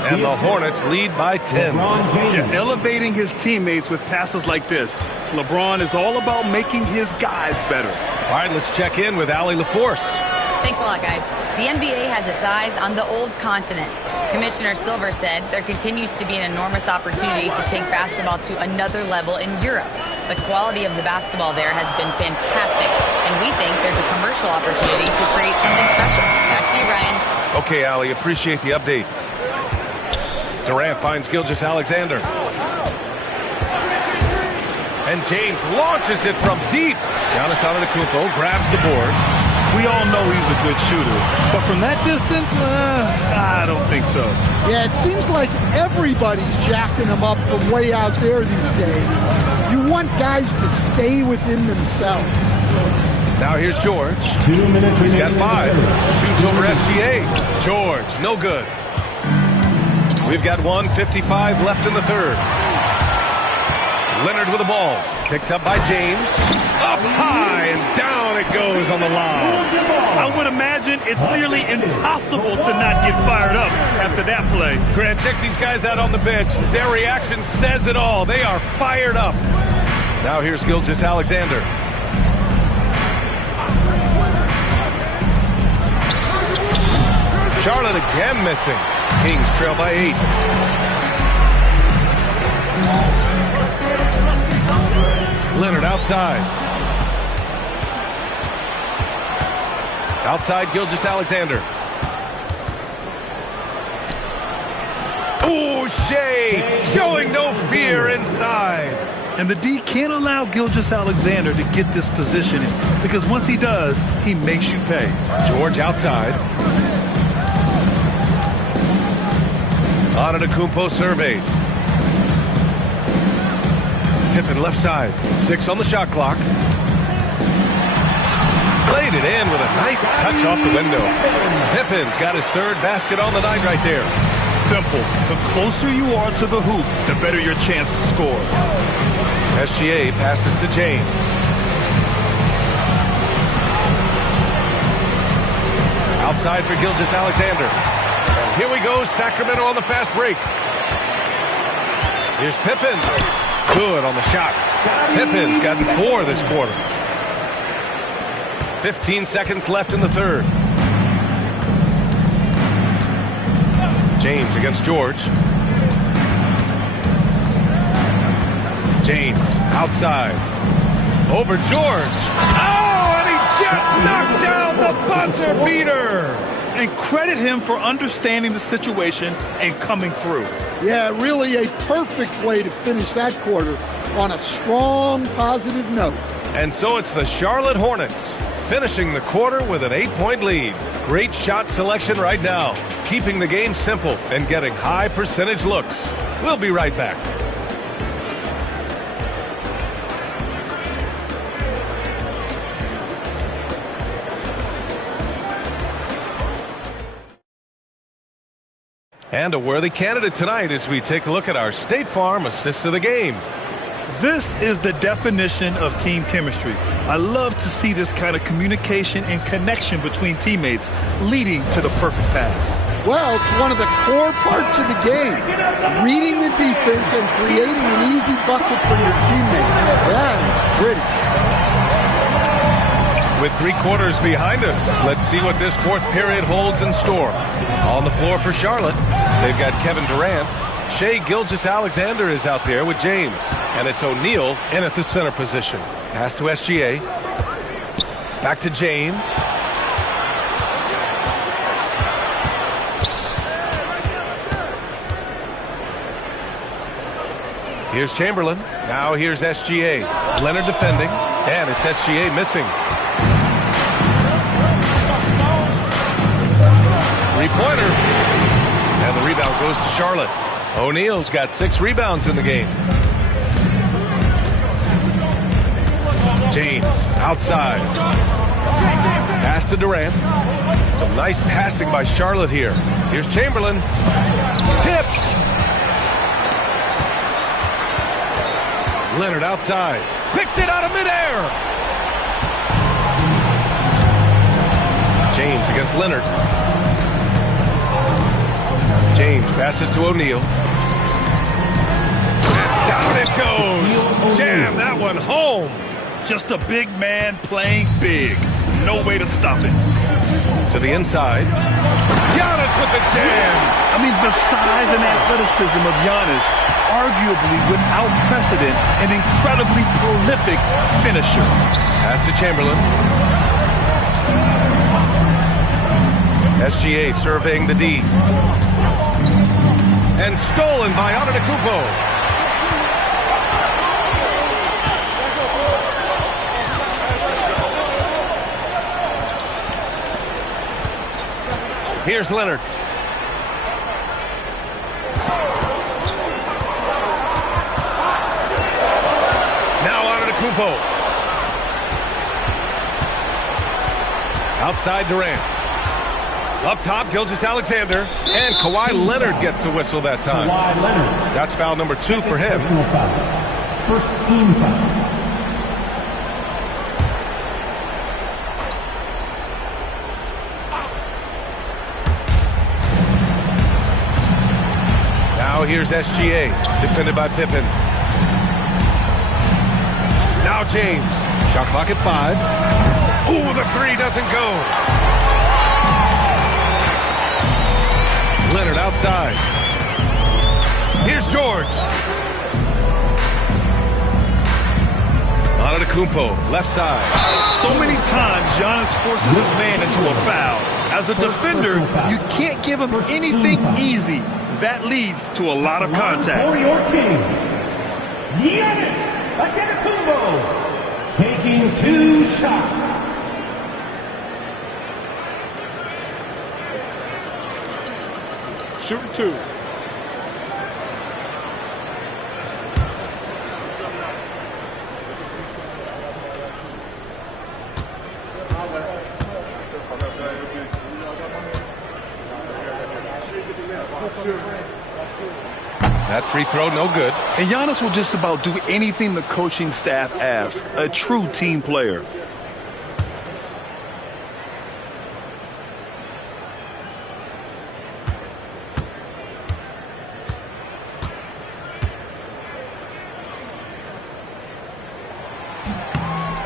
And the Hornets lead by 10. Yeah, elevating his teammates with passes like this. LeBron is all about making his guys better. All right, let's check in with Allie LaForce. Thanks a lot, guys. The NBA has its eyes on the old continent. Commissioner Silver said there continues to be an enormous opportunity to take basketball to another level in Europe. The quality of the basketball there has been fantastic, and we think there's a commercial opportunity to create something special. Back to you, Ryan. Okay, Allie, appreciate the update. Durant finds Gilgeous-Alexander. And James launches it from deep. Giannis Antetokounmpo grabs the board. We all know he's a good shooter, but from that distance, I don't think so. Yeah, it seems like everybody's jacking him up from way out there these days. You want guys to stay within themselves. Now here's George. 2 minutes. He's got 5. Shoots over SGA. George, no good. We've got 1:55 left in the third. Leonard with the ball. Picked up by James. Up high and down it goes on the line. I would imagine it's nearly impossible to not get fired up after that play. Grant, check these guys out on the bench. Their reaction says it all. They are fired up. Now here's Gilgeous-Alexander. Charlotte again missing. Kings trail by 8. Leonard outside. Outside Gilgeous-Alexander. Ooh, Shea showing no fear inside. And the D can't allow Gilgeous-Alexander to get this positioning because once he does, he makes you pay. George outside. Antetokounmpo surveys. Pippen left side. 6 on the shot clock. Played it in with a nice touch off the window. Pippen's got his 3rd basket on the night right there. Simple. The closer you are to the hoop, the better your chance to score. SGA passes to James. Outside for Gilgeous-Alexander. Here we go, Sacramento on the fast break. Here's Pippen. Good on the shot. Pippen's gotten 4 this quarter. 15 seconds left in the third. James against George. James outside. Over George. Oh, and he just knocked down the buzzer beater. And credit him for understanding the situation and coming through. Yeah, really a perfect way to finish that quarter on a strong, positive note. And so it's the Charlotte Hornets finishing the quarter with an 8-point lead. Great shot selection right now, keeping the game simple and getting high percentage looks. We'll be right back. And a worthy candidate tonight as we take a look at our State Farm Assist of the Game. This is the definition of team chemistry. I love to see this kind of communication and connection between teammates leading to the perfect pass. Well, it's one of the core parts of the game. Reading the defense and creating an easy bucket for your teammate. That is pretty. With 3 quarters behind us, let's see what this 4th period holds in store. On the floor for Charlotte, they've got Kevin Durant. Shea Gilgeous-Alexander is out there with James. And it's O'Neal in at the center position. Pass to SGA. Back to James. Here's Chamberlain. Now here's SGA. Leonard defending. And it's SGA missing. 3-pointer. And the rebound goes to Charlotte. O'Neal's got 6 rebounds in the game. James outside. Pass to Durant. Some nice passing by Charlotte here. Here's Chamberlain. Tipped. Leonard outside. Picked it out of midair. James against Leonard. James passes to O'Neal. And down it goes. Jam that one home. Just a big man playing big. No way to stop it. To the inside. Giannis with the jam. I mean, the size and athleticism of Giannis, arguably without precedent, an incredibly prolific finisher. Pass to Chamberlain. SGA surveying the D. And stolen by Antetokounmpo. Here's Leonard. Now Antetokounmpo. Outside Durant. Up top, Gilgeous-Alexander. And Kawhi Leonard gets a whistle that time. Kawhi Leonard. That's foul number 2 for him. First team foul. Now here's SGA, defended by Pippen. Now James. Shot clock at 5. Ooh, the 3 doesn't go. Leonard outside. Here's George. Antetokounmpo, left side. So many times, Giannis forces his man into a foul. As a defender, you can't give him anything easy. That leads to a lot of contact. For your Kings, Giannis Antetokounmpo taking 2 shots. Shooting 2. That free throw, no good. And Giannis will just about do anything the coaching staff asks. A true team player.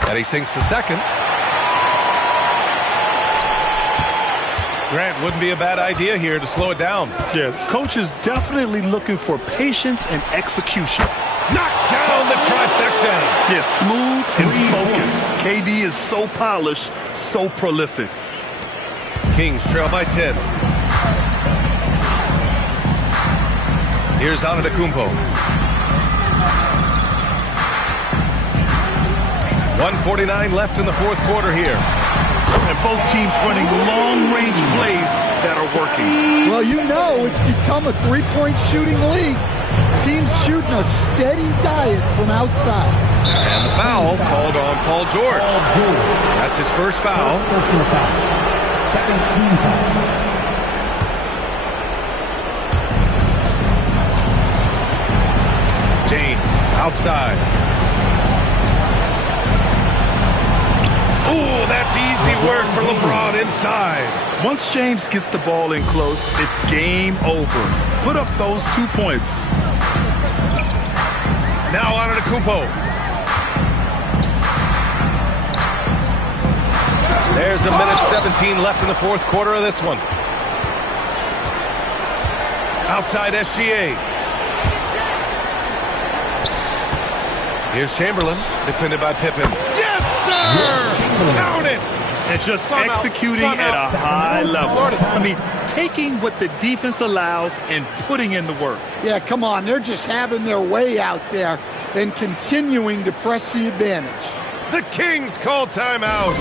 And he sinks the second. Grant, wouldn't be a bad idea here to slow it down. Yeah, coach is definitely looking for patience and execution. Knocks down the trifecta. Yeah, smooth and focused. KD is so polished, so prolific. Kings trail by 10. Here's Antetokounmpo. 1:49 left in the fourth quarter here. And both teams running long-range plays that are working. Well, you know it's become a three-point shooting league. Teams shooting a steady diet from outside. And the foul called on Paul George. That's his first foul. Personal foul. Second team foul. James outside. Ooh, that's easy work for LeBron inside. Once James gets the ball in close, it's game over. Put up those 2 points. Now Antetokounmpo. There's a minute 17 left in the fourth quarter of this one. Outside SGA. Here's Chamberlain, defended by Pippen. Yes, sir! Count it! And just executing at a high level. I mean, taking what the defense allows and putting in the work. Yeah, come on. They're just having their way out there and continuing to press the advantage. The Kings call timeout.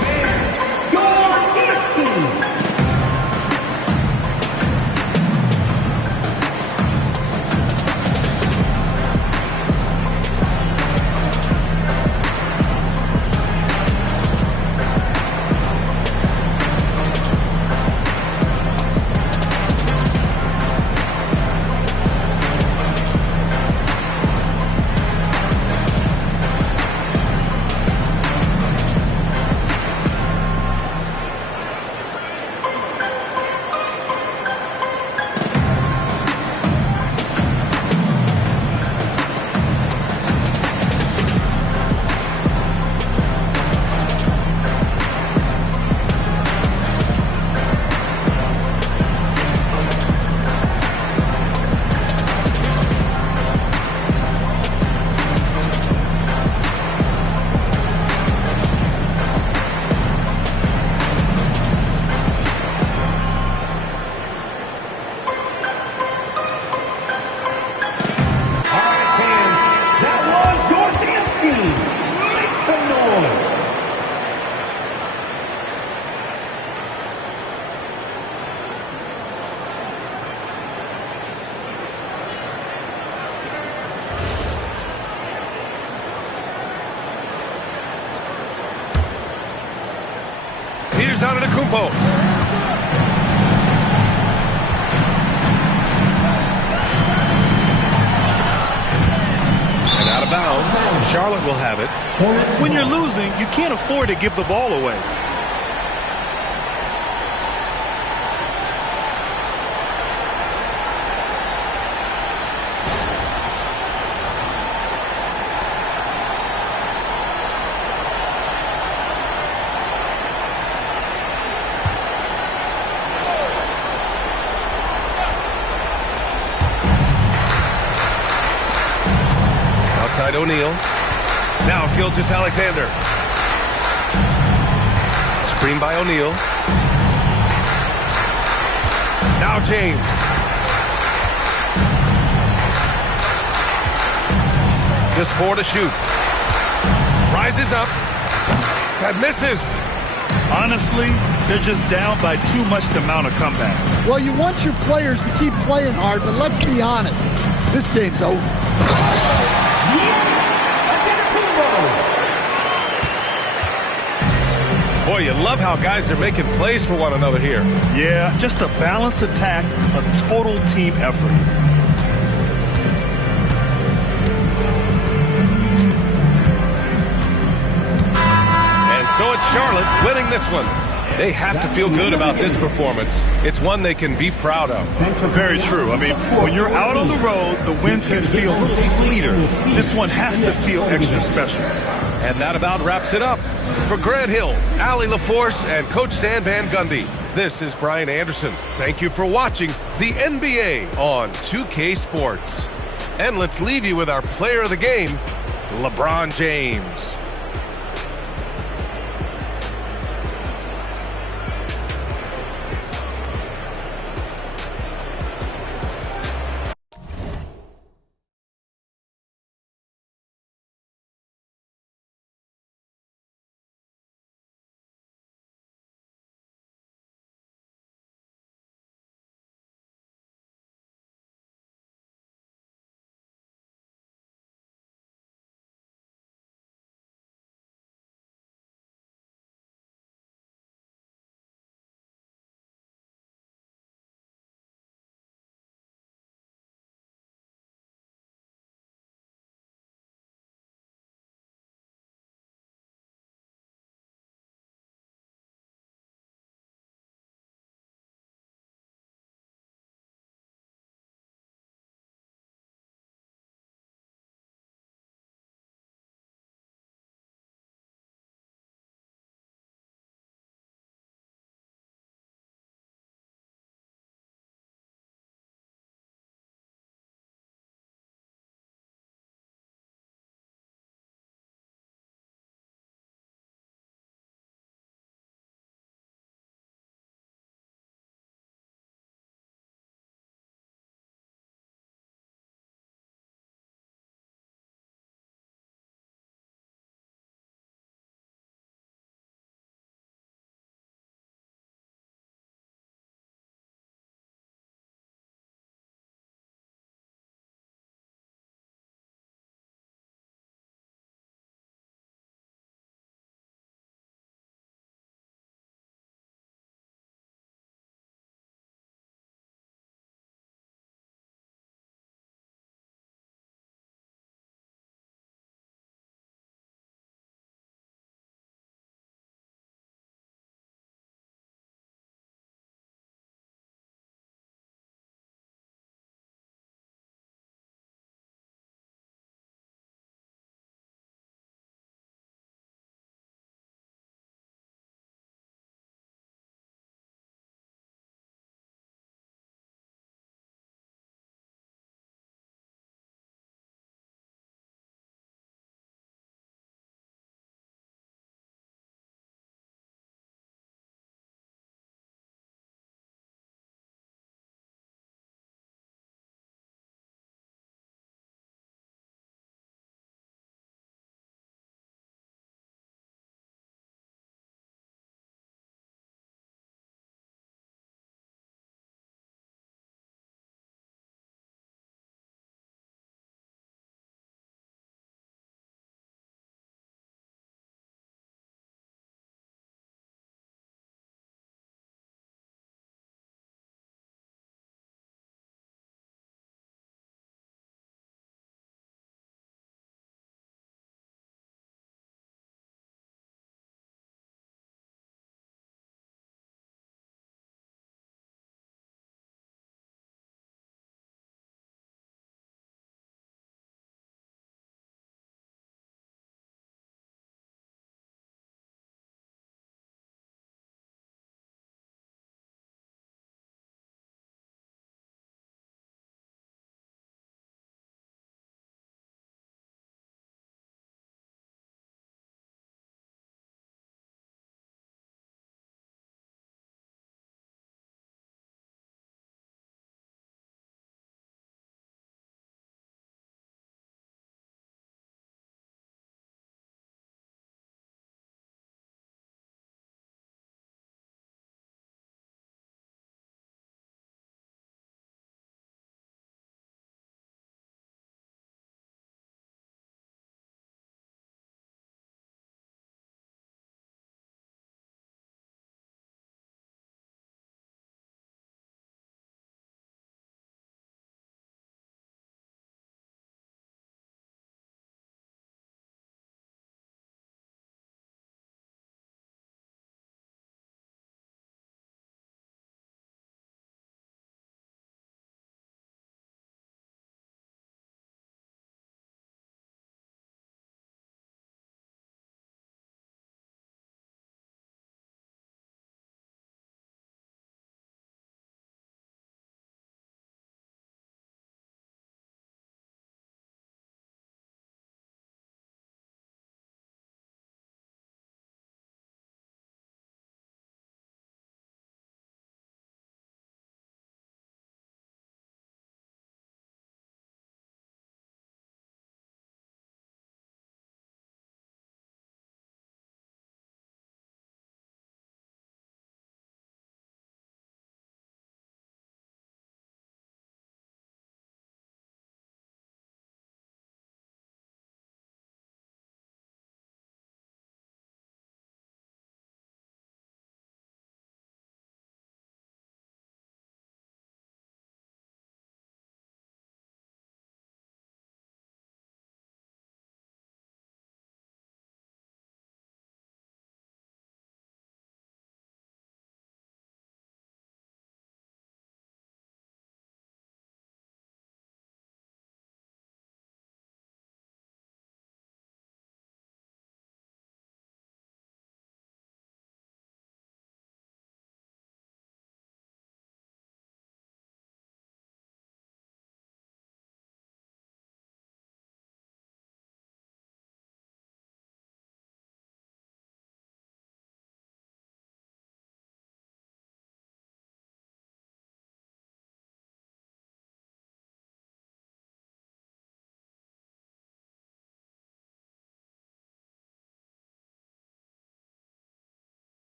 Here's Antetokounmpo. And out of bounds. Charlotte will have it. When you're losing, you can't afford to give the ball away. Outside O'Neal. Now Gilgeous-Alexander. Screen by O'Neal. Now James. Just 4 to shoot. Rises up. And misses. Honestly, they're just down by too much to mount a comeback. Well, you want your players to keep playing hard, but let's be honest. This game's over. Boy, you love how guys are making plays for one another here. Yeah, just a balanced attack, a total team effort. And so it's Charlotte winning this one. They have to feel good about this performance. It's one they can be proud of. Very true. I mean, when you're out on the road, the wins can feel a little sweeter. This one has to feel extra special. And that about wraps it up. For Grant Hill, Allie LaForce, and Coach Stan Van Gundy, this is Brian Anderson. Thank you for watching the NBA on 2K Sports. And let's leave you with our player of the game, LeBron James.